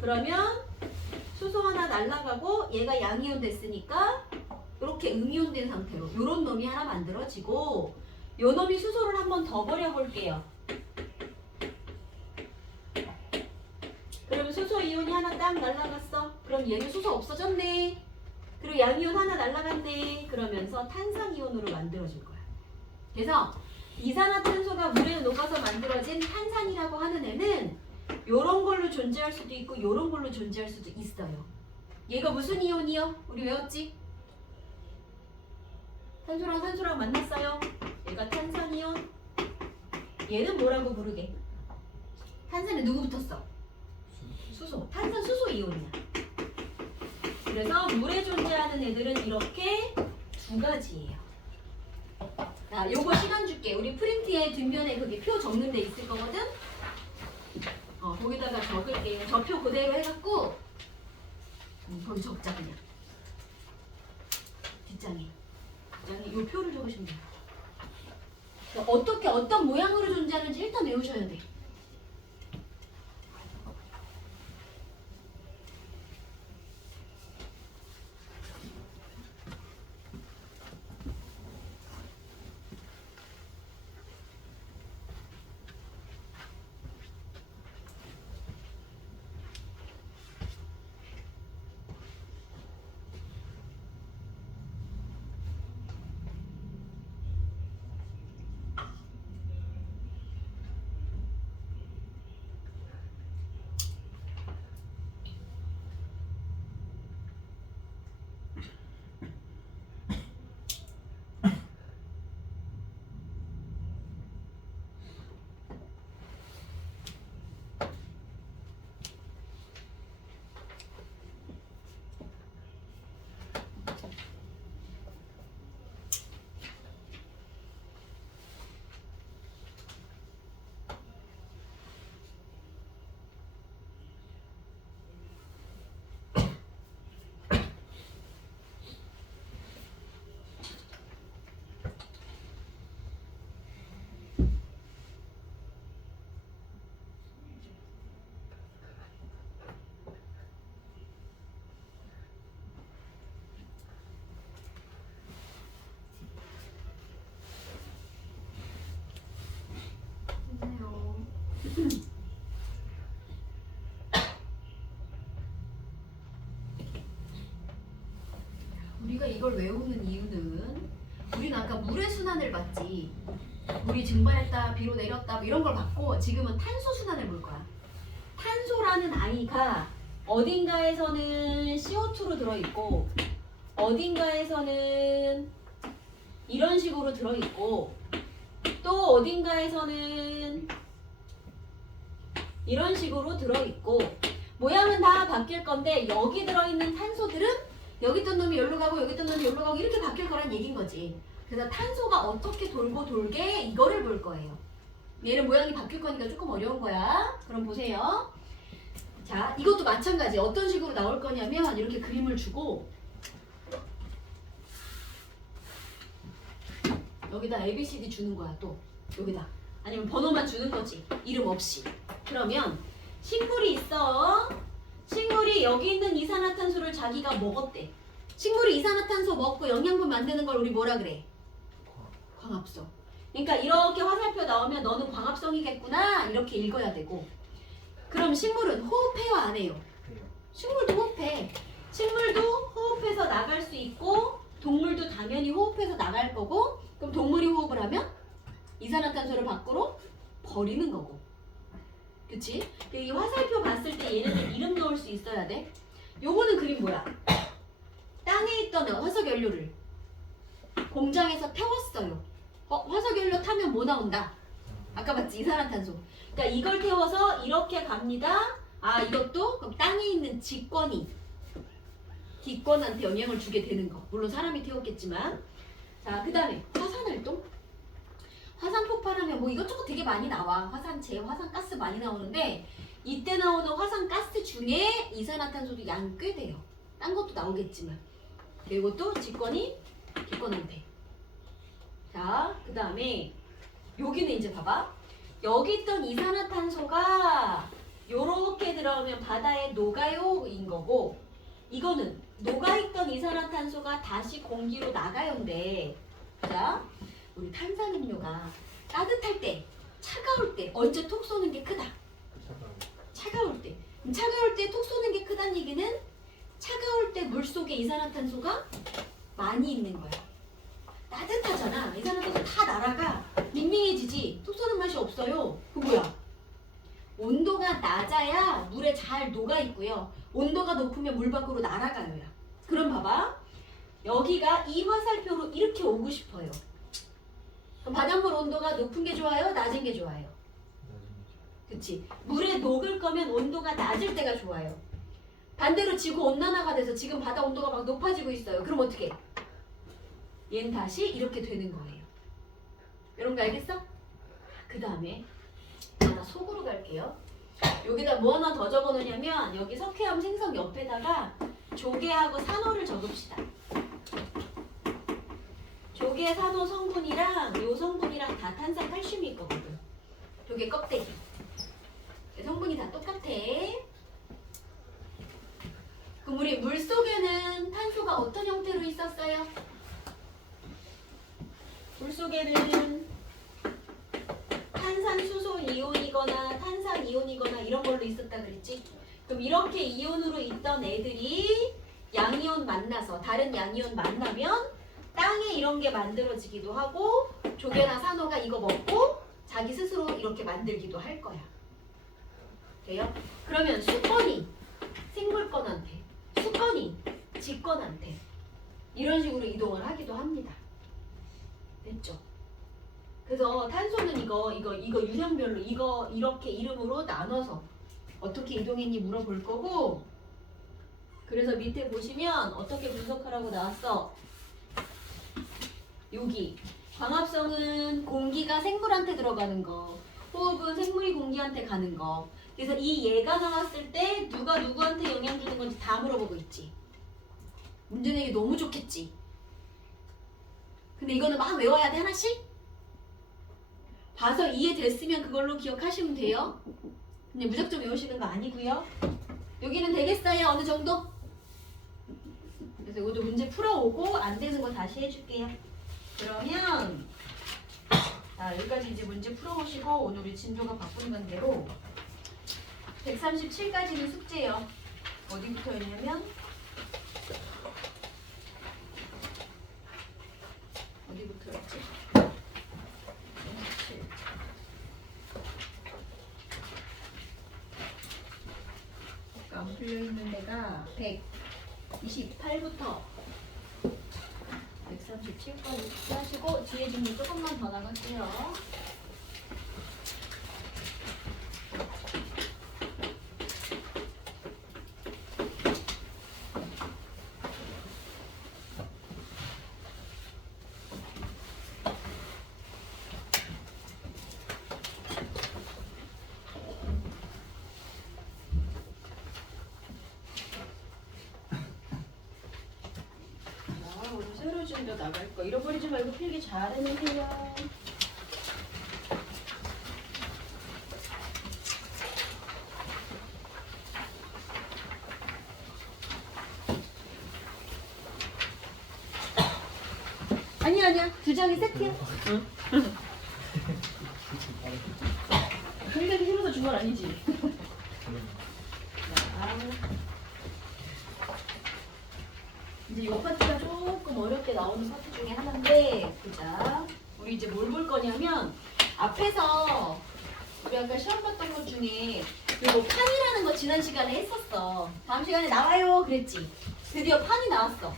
그러면 수소 하나 날라가고 얘가 양이온 됐으니까 이렇게 음이온 된 상태로 이런 놈이 하나 만들어지고 요 놈이 수소를 한 번 더 버려볼게요. 그러면 수소 이온이 하나 딱 날라갔어. 그럼 얘는 수소 없어졌네. 그리고 양이온 하나 날라갔네. 그러면서 탄산이온으로 만들어질 거야. 그래서 이산화탄소가 물에 녹아서 만들어진 탄산이라고 하는 애는 요런 걸로 존재할 수도 있고 요런 걸로 존재할 수도 있어요. 얘가 무슨 이온이요? 우리 외웠지? 탄소랑 산소랑 만났어요. 얘가 탄산이온. 얘는 뭐라고 부르게? 탄산에 누구 붙었어? 수소. 탄산 수소 이온이야. 그래서 물에 존재하는 애들은 이렇게 두 가지예요. 자, 요거 시간 줄게. 우리 프린트에 뒷면에 거기 표 적는 데 있을 거거든? 거기다가 적을게요. 저 표 그대로 해갖고 거기 적자 그냥. 뒷장에 요 표를 적으시면 돼요. 어떻게 어떤 모양으로 존재하는지 일단 외우셔야 돼. 이걸 외우는 이유는 우리는 아까 물의 순환을 봤지. 물이 증발했다, 비로 내렸다 뭐 이런 걸 봤고 지금은 탄소 순환을 볼 거야. 탄소라는 아이가 어딘가에서는 CO2로 들어있고 어딘가에서는 이런 식으로 들어있고 또 어딘가에서는 이런 식으로 들어있고 모양은 다 바뀔 건데 여기 들어있는 탄소들은 여기 있던 놈이 여기로 가고 여기 있던 놈이 여기로 가고 이렇게 바뀔 거란 얘기인 거지. 그래서 탄소가 어떻게 돌고 돌게 이거를 볼 거예요. 얘는 모양이 바뀔 거니까 조금 어려운 거야. 그럼 보세요. 자, 이것도 마찬가지. 어떤 식으로 나올 거냐면 이렇게 그림을 주고 여기다 ABCD 주는 거야. 또 여기다 아니면 번호만 주는 거지. 이름 없이. 그러면 식물이 있어. 식물이 여기 있는 이산화탄소를 자기가 먹었대. 식물이 이산화탄소 먹고 영양분 만드는 걸 우리 뭐라 그래? 광합성. 그러니까 이렇게 화살표 나오면 너는 광합성이겠구나 이렇게 읽어야 되고. 그럼 식물은 호흡해요 안 해요? 식물도 호흡해. 식물도 호흡해서 나갈 수 있고 동물도 당연히 호흡해서 나갈 거고 그럼 동물이 호흡을 하면 이산화탄소를 밖으로 버리는 거고. 그치? 이 화살표 봤을 때 얘네들 이름 넣을 수 있어야 돼. 요거는 그림 뭐야? 땅에 있던 화석연료를 공장에서 태웠어요. 화석연료 타면 뭐 나온다? 아까 봤지? 이산화탄소. 그러니까 이걸 태워서 이렇게 갑니다. 아 이것도 그럼 땅에 있는 직권이 뒷권한테 영향을 주게 되는 거. 물론 사람이 태웠겠지만. 자, 그 다음에 화산활동. 화산 폭발하면 뭐 이것저것 되게 많이 나와. 화산재, 화산가스 많이 나오는데 이때 나오는 화산가스 중에 이산화탄소도 양이 꽤 돼요. 딴 것도 나오겠지만. 그리고 또 직권이 뒷권한테. 자, 그 다음에 여기는 이제 봐봐. 여기 있던 이산화탄소가 요렇게 들어오면 바다에 녹아요인 거고 이거는 녹아있던 이산화탄소가 다시 공기로 나가요인데 자, 우리 탄산음료가 따뜻할 때, 차가울 때 언제 톡 쏘는 게 크다? 차가울 때. 차가울 때 톡 쏘는 게 크다는 얘기는 차가울 때 물속에 이산화탄소가 많이 있는 거야. 따뜻하잖아. 이산화탄소 다 날아가. 밍밍해지지. 톡 쏘는 맛이 없어요. 그 뭐야? 온도가 낮아야 물에 잘 녹아있고요. 온도가 높으면 물 밖으로 날아가요. 그럼 봐봐. 여기가 이 화살표로 이렇게 오고 싶어요. 그럼 바닷물 온도가 높은 게 좋아요? 낮은 게 좋아요? 그치? 물에 녹을 거면 온도가 낮을 때가 좋아요. 반대로 지구 온난화가 돼서 지금 바다 온도가 막 높아지고 있어요. 그럼 어떻게? 얘는 다시 이렇게 되는 거예요. 이런 거 알겠어? 그 다음에 나 속으로 갈게요. 여기다 뭐 하나 더 적어놓냐면 여기 석회암 생성 옆에다가 조개하고 산호를 적읍시다. 조개, 산호 성분이랑 요 성분이랑 다 탄산 칼슘이 있거든. 조개 껍데기. 성분이 다 똑같아. 그럼 우리 물속에는 탄소가 어떤 형태로 있었어요? 물속에는 탄산수소 이온이거나 탄산 이온이거나 이런 걸로 있었다 그랬지? 그럼 이렇게 이온으로 있던 애들이 양이온 만나서 다른 양이온 만나면 땅에 이런 게 만들어지기도 하고 조개나 산호가 이거 먹고 자기 스스로 이렇게 만들기도 할 거야. 돼요? 그러면 수권이 생물권한테, 수권이 직권한테 이런 식으로 이동을 하기도 합니다. 됐죠? 그래서 탄소는 이거 유형별로 이거 이렇게 이름으로 나눠서 어떻게 이동했니 물어볼 거고 그래서 밑에 보시면 어떻게 분석하라고 나왔어? 여기 광합성은 공기가 생물한테 들어가는 거 호흡은 생물이 공기한테 가는 거 그래서 이 얘가 나왔을 때 누가 누구한테 영향 주는 건지 다 물어보고 있지. 문제 내기 너무 좋겠지. 근데 이거는 막 외워야 돼 하나씩? 봐서 이해됐으면 그걸로 기억하시면 돼요. 근데 무작정 외우시는 거 아니고요. 여기는 되겠어요? 어느 정도? 그래서 이것도 문제 풀어오고 안 되는 거 다시 해줄게요. 그러면 자 여기까지 이제 문제 풀어오시고 오늘 우리 진도가 바꾸는 관계로 137까지는 숙제예요. 어디부터였냐면 어디부터였지? 37. 안 풀려 있는 데가 128부터 137까지 하시고 뒤에 질문 조금만 더 나갈게요. 오늘 새로 준비가 나갈 거 잃어버리지 말고 필기 잘 해내세요. 아니야 두 장이 세트야. 응. 굉장히 힘들어서 준 건 아니지. 자, 이제 이 파트가 조금 어렵게 나오는 파트 중에 하나인데, 보자. 우리 이제 뭘 볼 거냐면 앞에서 우리 아까 시험 봤던 것 중에 이거 판이라는 거 지난 시간에 했었어. 다음 시간에 나와요 그랬지. 드디어 판이 나왔어.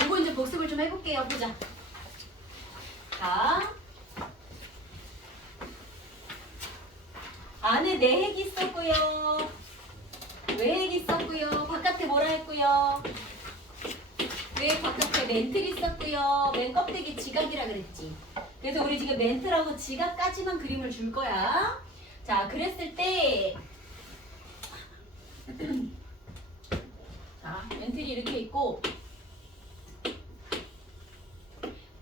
이거 이제 복습을 좀 해볼게요. 보자. 자, 안에 내핵이 있었고요. 외핵이 있었고요. 바깥에 뭐라 했고요. 외핵 바깥에 멘틀이 있었고요. 맨 껍데기 지각이라 그랬지. 그래서 우리 지금 멘틀하고 지각까지만 그림을 줄 거야. 자, 그랬을 때 자, 멘틀이 이렇게 있고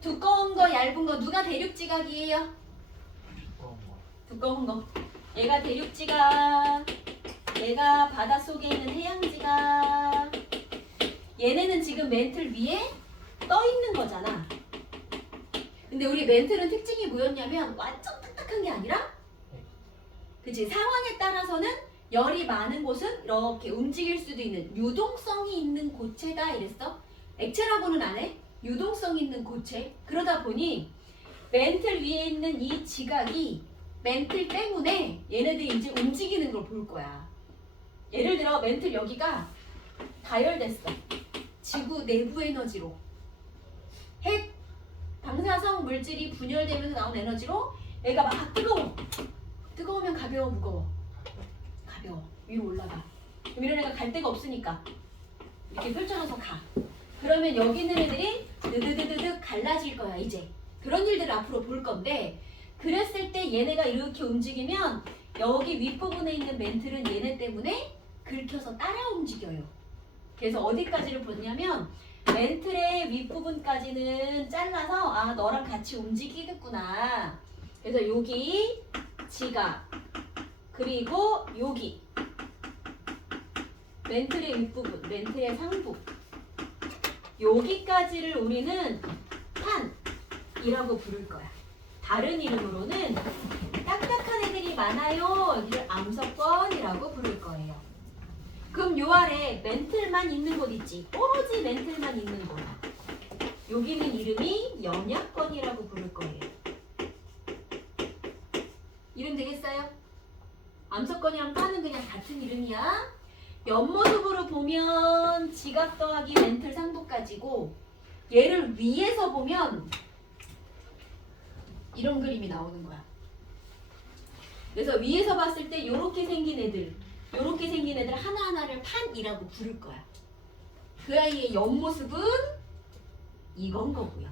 두꺼운 거, 얇은 거 누가 대륙지각이에요? 두꺼운 거. 두꺼운 거. 얘가 대륙지각, 얘가 바닷속에 있는 해양지각. 얘네는 지금 멘틀 위에 떠 있는 거잖아. 근데 우리 멘틀은 특징이 뭐였냐면 완전 딱딱한 게 아니라, 그치, 상황에 따라서는 열이 많은 곳은 이렇게 움직일 수도 있는 유동성이 있는 고체다 이랬어. 액체라고는 안 해. 유동성 있는 고체. 그러다 보니 멘틀 위에 있는 이 지각이 멘틀 때문에 얘네들이 이제 움직이는 걸 볼 거야. 예를 들어 멘틀 여기가 다열됐어. 지구 내부 에너지로. 핵 방사성 물질이 분열되면서 나온 에너지로 얘가 막 뜨거워. 뜨거우면 가벼워, 무거워? 가벼워. 위로 올라가. 그럼 이런 애가 갈 데가 없으니까 이렇게 펼쳐져서 가. 그러면 여기 있는 애들이 드드드드드 갈라질 거야 이제. 그런 일들을 앞으로 볼 건데, 그랬을 때 얘네가 이렇게 움직이면 여기 윗부분에 있는 멘틀은 얘네 때문에 긁혀서 따라 움직여요. 그래서 어디까지를 보냐면 멘틀의 윗부분까지는 잘라서 아 너랑 같이 움직이겠구나. 그래서 여기 지각, 그리고 여기 멘틀의 윗부분, 멘틀의 상부, 여기까지를 우리는 판이라고 부를 거야. 다른 이름으로는 딱딱한 애들이 많아요. 여기를 암석권이라고 부를 거예요. 그럼 요 아래 멘틀만 있는 곳 있지. 오로지 멘틀만 있는 곳. 여기는 이름이 연약권이라고 부를 거예요. 이름 되겠어요? 암석권이랑 판은 그냥 같은 이름이야. 옆모습으로 보면 지각 더하기 멘틀 상부까지고, 얘를 위에서 보면 이런 그림이 나오는 거야. 그래서 위에서 봤을 때 요렇게 생긴 애들, 요렇게 생긴 애들 하나하나를 판이라고 부를 거야. 그 아이의 옆모습은 이건 거고요.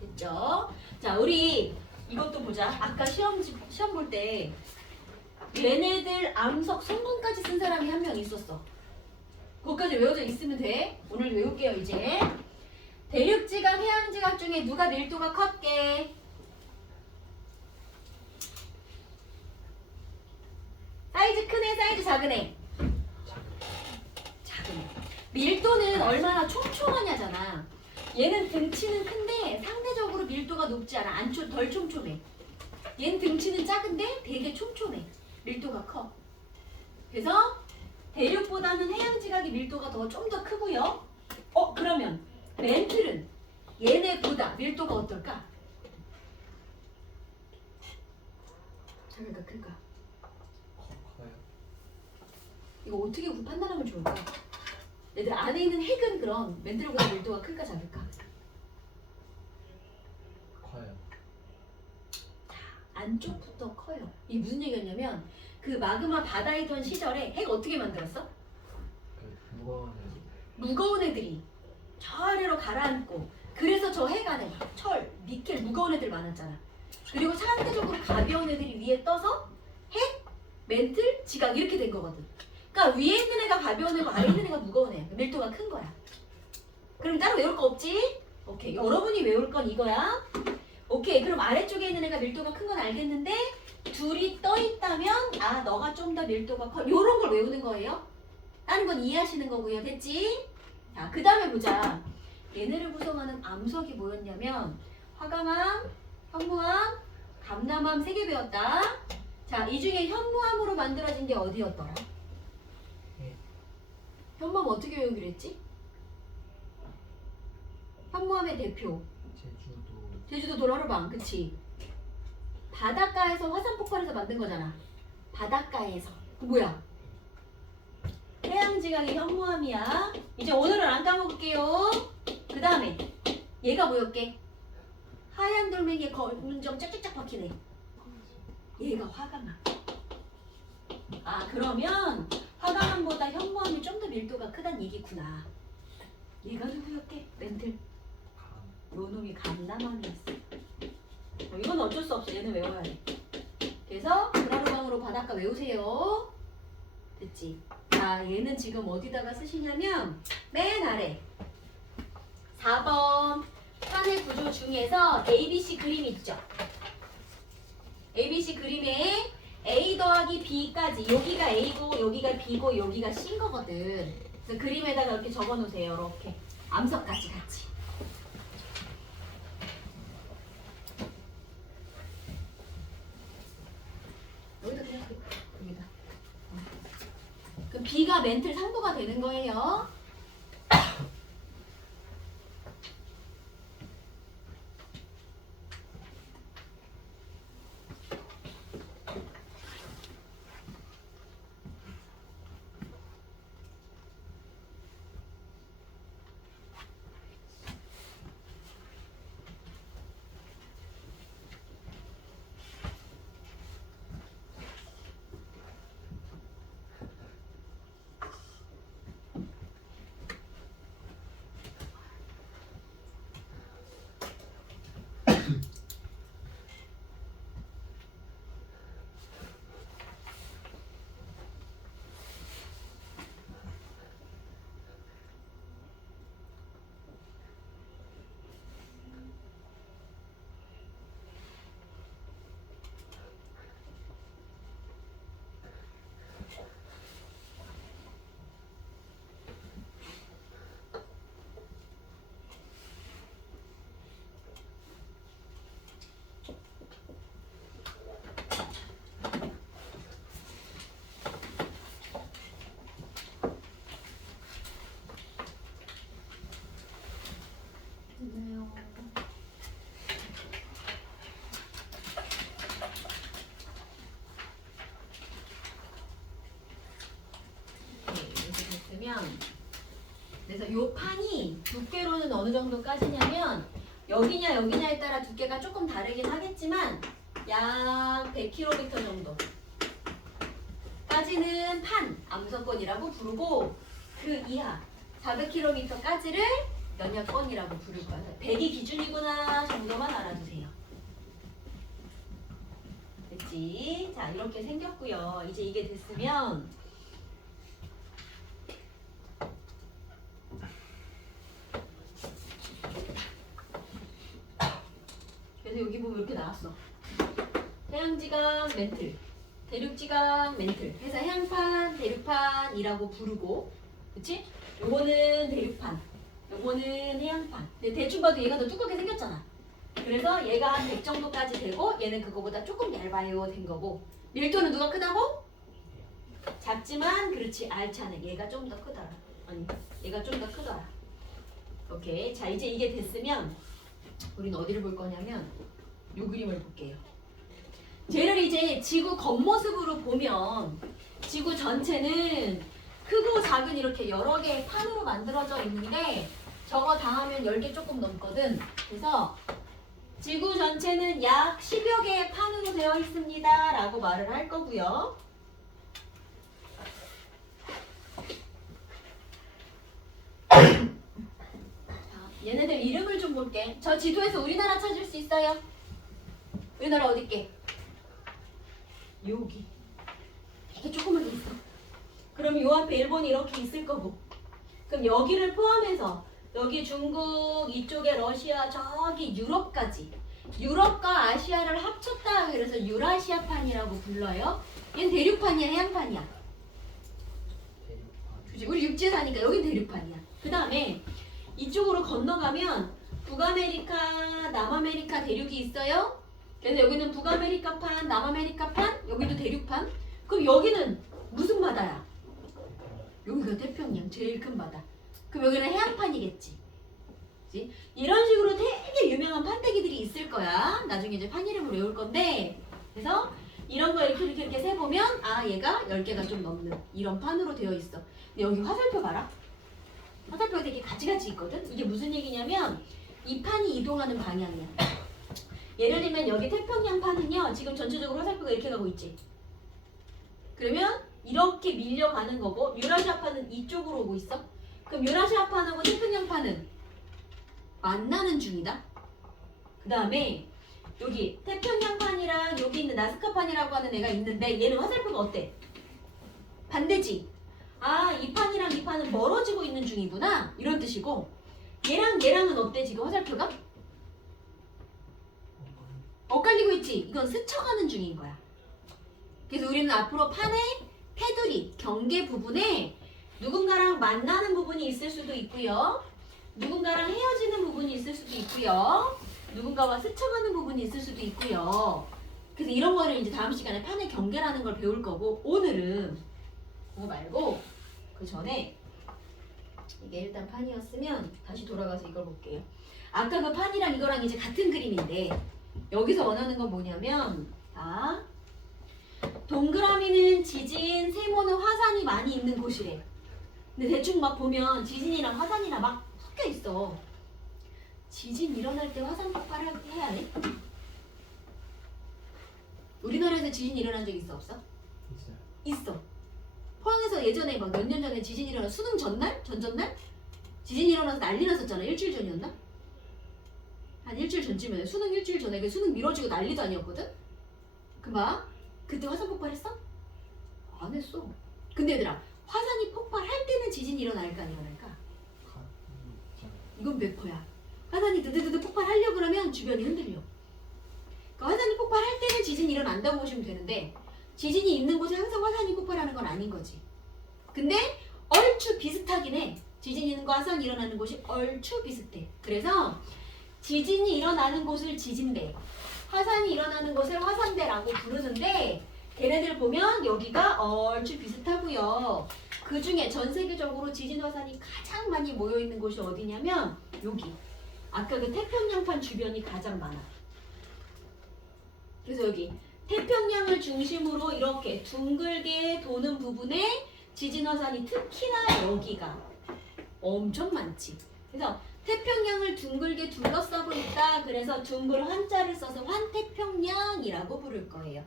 됐죠? 자, 우리 이것도 보자. 아까 시험 볼 때 얘네들 암석 성분까지 쓴 사람이 한 명 있었어. 그것까지 외워져 있으면 돼. 오늘 외울게요 이제. 대륙지각, 해양지각 중에 누가 밀도가 컸게? 사이즈 큰 애, 사이즈 작은 애? 작은 애. 밀도는 얼마나 촘촘하냐잖아. 얘는 등치는 큰데 상대적으로 밀도가 높지 않아. 덜 촘촘해. 얘는 등치는 작은데 되게 촘촘해. 밀도가 커. 그래서 대륙보다는 해양지각의 밀도가 좀 더 크고요. 그러면 멘틀은 얘네보다 밀도가 어떨까? 작을까 클까? 커요. 이거 어떻게 판단하면 좋을까? 얘들 안에 있는 핵은 그럼 멘틀보다 밀도가 클까 작을까? 커요. 안쪽부터 커요. 이게 무슨 얘기였냐면 그 마그마 바다에 있던 시절에 핵 어떻게 만들었어? 그 무거운 애. 무거운 애들이 저 아래로 가라앉고 그래서 저 핵 안에 철, 니켈 무거운 애들 많았잖아. 그리고 상대적으로 가벼운 애들이 위에 떠서 핵, 멘틀, 지각 이렇게 된 거거든. 그러니까 위에 있는 애가 가벼운 애고 아래 있는 애가 무거운 애. 밀도가 큰 거야. 그럼 따로 외울 거 없지? 오케이. 여러분이 외울 건 이거야. 오케이. 그럼 아래쪽에 있는 애가 밀도가 큰 건 알겠는데 둘이 떠 있다면 아 너가 좀 더 밀도가 커. 요런 걸 외우는 거예요. 다른 건 이해하시는 거고요. 됐지? 자, 그 다음에 보자. 얘네를 구성하는 암석이 뭐였냐면 화강암, 현무암, 감남암 3개 배웠다. 자, 이 중에 현무암으로 만들어진 게 어디였더라? 예. 현무암 어떻게 외우기로 했지? 현무암의 대표 제주도. 제주도 도라르방, 그치? 바닷가에서 화산 폭발해서 만든 거잖아. 바닷가에서. 그 뭐야? 해양지각의 현무암이야. 이제 오늘은 안 까먹을게요. 그 다음에 얘가 뭐였게? 하얀 돌멩이에 검은점 쫙쫙쫙 박히네. 얘가 화강암. 아 그러면 화강암보다 현무암이 좀 더 밀도가 크단 얘기구나. 얘가 누구였게? 멘틀. 감. 요 놈이 감남암이었어. 이건 어쩔 수 없어. 얘는 외워야 돼. 그래서 도라르방으로 바닷가 외우세요. 됐지? 자, 얘는 지금 어디다가 쓰시냐면 맨 아래 4번 판의 구조 중에서 ABC 그림 있죠? ABC 그림에 A 더하기 B까지 여기가 A고 여기가 B고 여기가 C인 거거든. 그래서 그림에다가 이렇게 적어 놓으세요. 이렇게 암석까지 같이. 여기다 그냥 여기다. 그럼 B가 멘틀 상도가 되는 거예요. 됐나요? 네, 이렇게 됐으면 그래서 요 판이 두께로는 어느 정도까지냐면 여기냐 여기냐에 따라 두께가 조금 다르긴 하겠지만 약 100km 정도 까지는 판 암석권이라고 부르고 그 이하 400km까지를 연약권이라고 부를 거야. 100이 기준이구나 정도만 알아두세요. 됐지? 자 이렇게 생겼고요. 이제 이게 됐으면 그래서 여기 보면 이렇게 나왔어. 해양지각 멘틀, 대륙지각 멘틀. 해서 해양판, 대륙판이라고 부르고, 그치? 요거는 대륙판, 요거는 해양판. 근데 대충 봐도 얘가 더 두껍게 생겼잖아. 그래서 얘가 한 100 정도까지 되고, 얘는 그거보다 조금 얇아요 된 거고. 밀도는 누가 크다고? 작지만 그렇지 않지 않아. 얘가 좀 더 크더라. 아니, 얘가 좀 더 크더라. 오케이. 자 이제 이게 됐으면 우린 어디를 볼 거냐면 요 그림을 볼게요. 쟤를 이제 지구 겉모습으로 보면 지구 전체는 크고 작은 이렇게 여러 개의 판으로 만들어져 있는데 저거 다 하면 10개 조금 넘거든. 그래서 지구 전체는 약 10여 개의 판으로 되어 있습니다 라고 말을 할 거고요. 얘네들 이름을 좀 볼게. 저 지도에서 우리나라 찾을 수 있어요? 우리나라 어딨게? 여기. 되게 조그맣게 있어. 그럼 요 앞에 일본이 이렇게 있을 거고. 그럼 여기를 포함해서 여기 중국, 이쪽에 러시아, 저기 유럽까지. 유럽과 아시아를 합쳤다 그래서 유라시아판이라고 불러요. 얘는 대륙판이야, 해양판이야? 대륙판. 그치? 우리 육지에 사니까 여긴 대륙판이야. 그 다음에 이쪽으로 건너가면 북아메리카, 남아메리카 대륙이 있어요. 그래서 여기는 북아메리카판, 남아메리카판, 여기도 대륙판. 그럼 여기는 무슨 바다야? 여기가 태평양, 제일 큰 바다. 그럼 여기는 해양판이겠지. 그치? 이런 식으로 되게 유명한 판때기들이 있을 거야. 나중에 이제 판 이름을 외울 건데. 그래서 이런 거 이렇게 세보면 아 얘가 10개가 좀 넘는 이런 판으로 되어 있어. 근데 여기 화살표 봐라. 화살표가 되게 가지가지 있거든? 이게 무슨 얘기냐면 이 판이 이동하는 방향이야. 예를 들면 여기 태평양판은요. 지금 전체적으로 화살표가 이렇게 가고 있지. 그러면 이렇게 밀려가는 거고 유라시아판은 이쪽으로 오고 있어. 그럼 유라시아판하고 태평양판은 만나는 중이다. 그 다음에 여기 태평양판이랑 여기 있는 나스카판이라고 하는 애가 있는데 얘는 화살표가 어때? 반대지. 아, 이 판이랑 이 판은 멀어지고 있는 중이구나 이런 뜻이고 얘랑 얘랑은 어때 지금 화살표가? 엇갈리고 있지? 이건 스쳐가는 중인 거야. 그래서 우리는 앞으로 판의 테두리, 경계 부분에 누군가랑 만나는 부분이 있을 수도 있고요. 누군가랑 헤어지는 부분이 있을 수도 있고요. 누군가와 스쳐가는 부분이 있을 수도 있고요. 그래서 이런 거를 이제 다음 시간에 판의 경계라는 걸 배울 거고 오늘은 그거 말고 그 전에 이게 일단 판이었으면 다시 돌아가서 이걸 볼게요. 아까 그 판이랑 이거랑 이제 같은 그림인데 여기서 원하는 건 뭐냐면 자 동그라미는 지진, 세모는 화산이 많이 있는 곳이래. 근데 대충 막 보면 지진이랑 화산이랑 막 섞여 있어. 지진 일어날 때 화산 폭발을 해야 해? 우리나라에서 지진 일어난 적 있어 없어? 있어요. 있어. 포항에서 예전에 막 몇 년 전에 지진 일어나 수능 전날? 전전날? 지진 일어나서 난리 났었잖아. 일주일 전이었나? 한 일주일 전쯤에 수능 일주일 전에 그 수능 미뤄지고 난리도 아니었거든? 그 봐. 그때 화산 폭발했어? 안 했어. 근데 얘들아 화산이 폭발할 때는 지진이 일어날까 안 일어날까? 이건 100%야. 화산이 드드드드 폭발하려고 그러면 주변이 흔들려. 그러니까 화산이 폭발할 때는 지진이 일어난다고 보시면 되는데 지진이 있는 곳에 항상 화산이 폭발하는 건 아닌 거지. 근데 얼추 비슷하긴 해. 지진이 있는 거 화산이 일어나는 곳이 얼추 비슷해. 그래서 지진이 일어나는 곳을 지진대, 화산이 일어나는 곳을 화산대라고 부르는데 걔네들 보면 여기가 얼추 비슷하고요. 그 중에 전 세계적으로 지진 화산이 가장 많이 모여 있는 곳이 어디냐면 여기. 아까 그 태평양판 주변이 가장 많아. 그래서 여기 태평양을 중심으로 이렇게 둥글게 도는 부분에 지진 화산이 특히나 여기가 엄청 많지. 그래서 태평양을 둥글게 둘러싸고 있다. 그래서 둥글 환자를 써서 환태평양이라고 부를 거예요.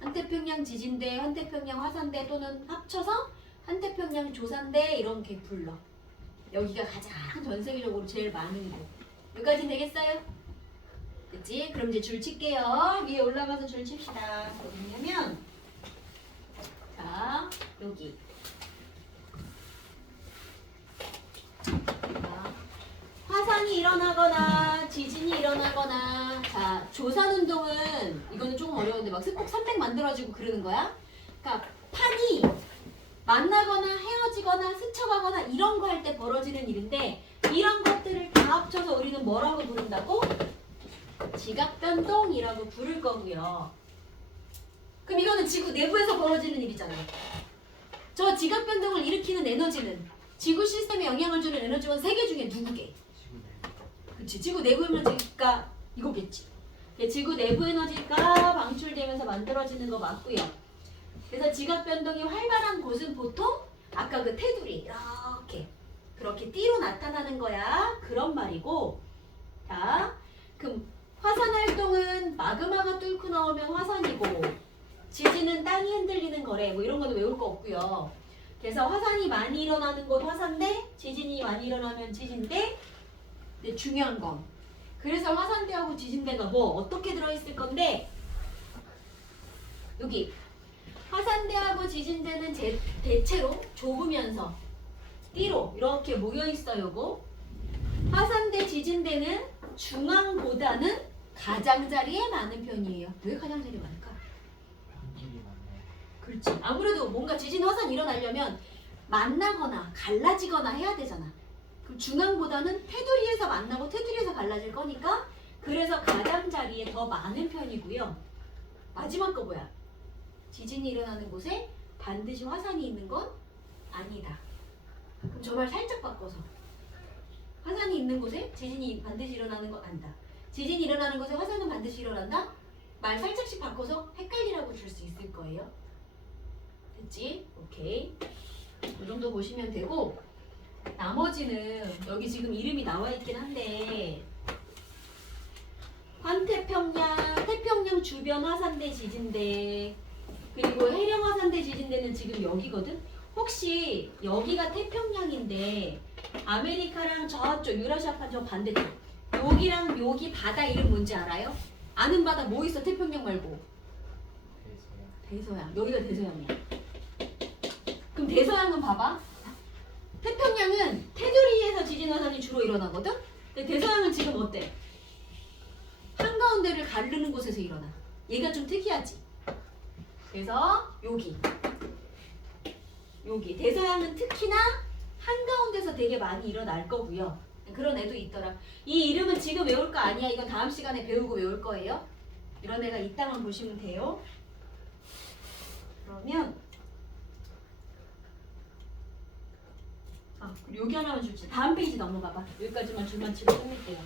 환태평양 지진대, 환태평양 화산대 또는 합쳐서 환태평양 조산대 이렇게 불러. 여기가 가장 전 세계적으로 제일 많은 곳. 여기까지 되겠어요? 그치? 그럼 이제 줄 칠게요. 위에 올라가서 줄 칩시다. 어디냐면 자 여기 화산이 일어나거나 지진이 일어나거나 자 조산운동은 이거는 조금 어려운데 막 스폭 300 만들어지고 그러는 거야. 그러니까 판이 만나거나 헤어지거나 스쳐가거나 이런 거 할 때 벌어지는 일인데 이런 것들을 다 합쳐서 우리는 뭐라고 부른다고? 지각변동이라고 부를 거고요. 그럼 이거는 지구 내부에서 벌어지는 일이잖아요. 저 지각변동을 일으키는 에너지는 지구 시스템에 영향을 주는 에너지원 3개 중에 누구게? 그치. 지구 내부 에너지가 이거겠지. 지구 내부 에너지가 방출되면서 만들어지는 거 맞고요. 그래서 지각 변동이 활발한 곳은 보통 아까 그 테두리 이렇게 그렇게 띠로 나타나는 거야. 그런 말이고. 자, 그럼 화산 활동은 마그마가 뚫고 나오면 화산이고 지진은 땅이 흔들리는 거래. 뭐 이런 거는 외울 거 없고요. 그래서 화산이 많이 일어나는 곳 화산대, 지진이 많이 일어나면 지진대. 근데 중요한 건 그래서 화산대하고 지진대가 뭐 어떻게 들어있을 건데 여기 화산대하고 지진대는 대체로 좁으면서 띠로 이렇게 모여있어요. 요거 화산대 지진대는 중앙보다는 가장자리에 많은 편이에요. 왜 가장자리에 많을까? 편집이 많네. 그렇지. 아무래도 뭔가 지진 화산 일어나려면 만나거나 갈라지거나 해야 되잖아. 그럼 중앙보다는 테두리에서 만나고 테두리에서 갈라질 거니까 그래서 가장자리에 더 많은 편이고요. 마지막 거 뭐야? 지진이 일어나는 곳에 반드시 화산이 있는 건 아니다. 그럼 저 말 살짝 바꿔서 화산이 있는 곳에 지진이 반드시 일어나는 건 아니다. 지진이 일어나는 곳에 화산은 반드시 일어난다? 말 살짝씩 바꿔서 헷갈리라고 줄 수 있을 거예요. 됐지? 오케이. 이 정도 보시면 되고 나머지는 여기 지금 이름이 나와 있긴 한데 환태평양, 태평양 주변 화산대 지진대 그리고 해령 화산대 지진대는 지금 여기거든? 혹시 여기가 태평양인데 아메리카랑 저쪽 유라시아판 저 반대쪽 여기랑 여기 바다 이름 뭔지 알아요? 아는 바다 뭐 있어 태평양 말고? 대서양. 대서양. 여기가 대서양이야. 그럼 대서양은 봐봐. 태평양은 테두리에서 지진 화산이 주로 일어나거든? 근데 대서양은 지금 어때? 한가운데를 가르는 곳에서 일어나. 얘가 좀 특이하지? 그래서 여기 대서양은 특히나 한가운데서 되게 많이 일어날 거고요. 그런 애도 있더라. 이 이름은 지금 외울 거 아니야. 이건 다음 시간에 배우고 외울 거예요. 이런 애가 이따만 보시면 돼요. 그러면 여기 하나만 줄지. 다음 페이지 넘어가봐. 여기까지만 줄만 치고 끝낼게요.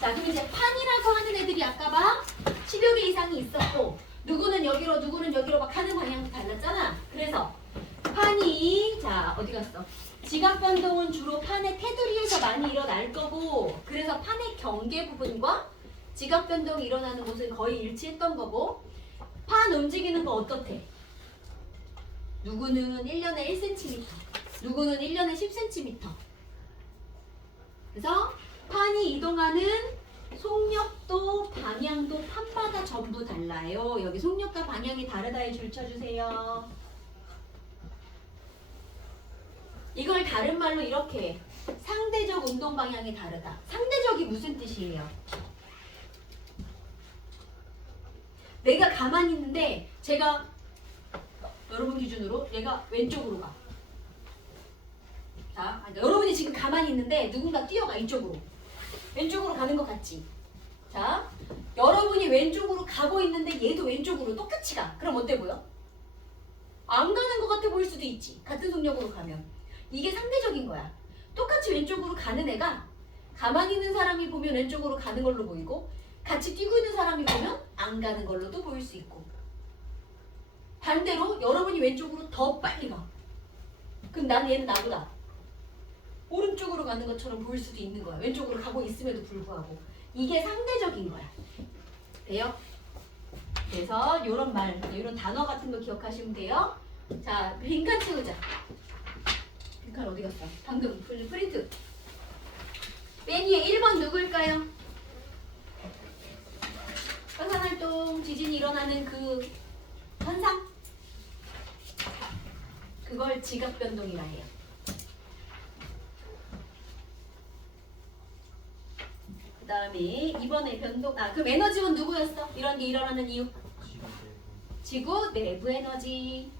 자, 그럼 이제 판이라고 하는 애들이 아까 봐 10여 개 이상이 있었고 누구는 여기로 누구는 여기로 막 하는 방향도 달랐잖아. 그래서 판이 자 어디 갔어? 지각 변동은 주로 판의 테두리에서 많이 일어날 거고 그래서 판의 경계 부분과 지각 변동이 일어나는 곳은 거의 일치했던 거고 판 움직이는 거 어떻대? 누구는 1년에 1cm 누구는 1년에 10cm 그래서 판이 이동하는 속력도 방향도 판마다 전부 달라요. 여기 속력과 방향이 다르다에 줄 쳐주세요. 이걸 다른 말로 이렇게 해. 상대적 운동 방향이 다르다. 상대적이 무슨 뜻이에요? 내가 가만히 있는데 제가 여러분 기준으로 얘가 왼쪽으로 가. 자, 여러분이 지금 가만히 있는데 누군가 뛰어가 이쪽으로. 왼쪽으로 가는 것 같지? 자, 여러분이 왼쪽으로 가고 있는데 얘도 왼쪽으로 똑같이 가. 그럼 어때 보여? 안 가는 것 같아 보일 수도 있지. 같은 속력으로 가면. 이게 상대적인 거야. 똑같이 왼쪽으로 가는 애가 가만히 있는 사람이 보면 왼쪽으로 가는 걸로 보이고 같이 뛰고 있는 사람이 보면 안 가는 걸로도 보일 수 있고 반대로 여러분이 왼쪽으로 더 빨리 가. 그럼 난 얘는 나보다 오른쪽으로 가는 것처럼 보일 수도 있는 거야. 왼쪽으로 가고 있음에도 불구하고. 이게 상대적인 거야. 돼요? 그래서 이런 말, 이런 단어 같은 거 기억하시면 돼요. 자, 빈칸 채우자. 빈칸 어디 갔어? 방금 프린트. 맨 위에 1번 누구일까요? 화산활동, 지진이 일어나는 그 현상? 그걸 지각변동이라 해요. 그 다음에 이번에 변동, 그럼 에너지원 누구였어? 이런 게 일어나는 이유? 지구 내부 에너지.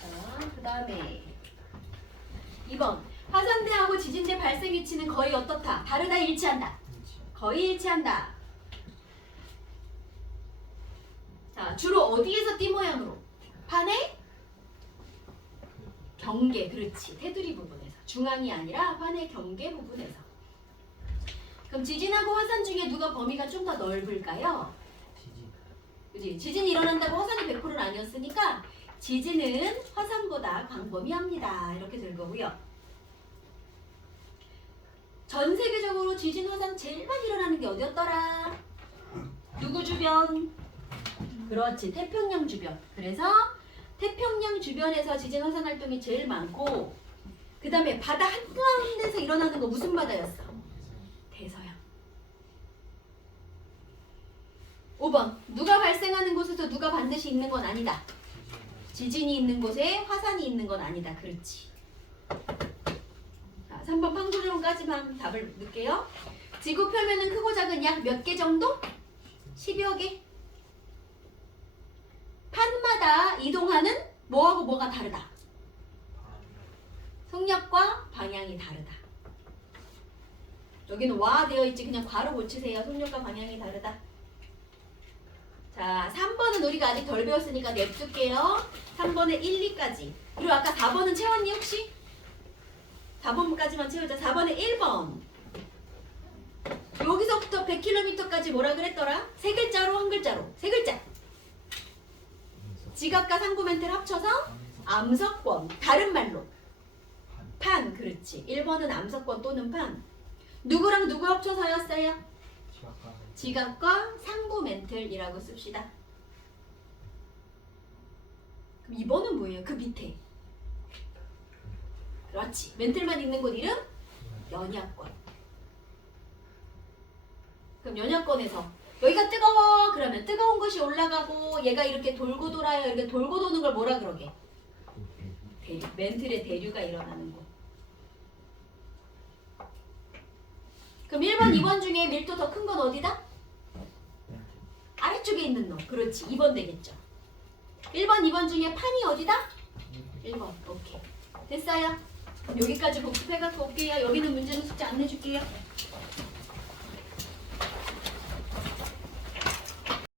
자, 그 다음에 2번 화산대하고 지진대 발생 위치는 거의 어떻다? 다르다, 일치한다? 거의 일치한다. 자, 주로 어디에서 띠 모양으로? 판의 경계, 그렇지. 테두리 부분에서. 중앙이 아니라 환의 경계 부분에서. 그럼 지진하고 화산 중에 누가 범위가 좀 더 넓을까요? 지진. 그지? 지진이 일어난다고 화산이 100%는 아니었으니까 지진은 화산보다 광범위합니다. 이렇게 될 거고요. 전 세계적으로 지진 화산 제일 많이 일어나는 게 어디였더라? 누구 주변? 그렇지, 태평양 주변. 그래서 태평양 주변에서 지진 화산 활동이 제일 많고, 그 다음에 바다 한가운데서 일어나는 거 무슨 바다였어? 대서양. 5번, 누가 발생하는 곳에서 누가 반드시 있는 건 아니다. 지진이 있는 곳에 화산이 있는 건 아니다. 그렇지. 자, 3번 판구조론까지만 답을 넣을게요. 지구 표면은 크고 작은 약 몇 개 정도? 10여 개. 판마다 이동하는 뭐하고 뭐가 다르다. 속력과 방향이 다르다. 여기는 와 되어 있지. 그냥 괄호 고치세요. 속력과 방향이 다르다. 자, 3번은 우리가 아직 덜 배웠으니까 냅둘게요. 3번에 1, 2까지. 그리고 아까 4번은 채웠니 혹시? 4번까지만 채우자. 4번에 1번. 여기서부터 100km까지 뭐라 그랬더라? 세 글자로 한 글자로. 세 글자. 지각과 상부 멘트를 합쳐서 암석권. 다른 말로. 판. 그렇지. 1번은 암석권 또는 판. 누구랑 누구 합쳐서였어요? 지각과 상부 멘틀이라고 씁시다. 그럼 2번은 뭐예요? 그 밑에. 그렇지. 멘틀만 있는 곳 이름? 연약권. 그럼 연약권에서 여기가 뜨거워 그러면 뜨거운 것이 올라가고 얘가 이렇게 돌고 돌아요. 이렇게 돌고 도는 걸 뭐라 그러게? 대류. 멘틀의 대류가 일어나는 곳. 그럼 1번, 2번 중에 밀도 더 큰 건 어디다? 아래쪽에 있는 놈. 그렇지. 2번 되겠죠. 1번, 2번 중에 판이 어디다? 1번. 오케이. 됐어요. 그럼 여기까지 복습해갖고 올게요. 여기는 문제는 숙제 안 내줄게요.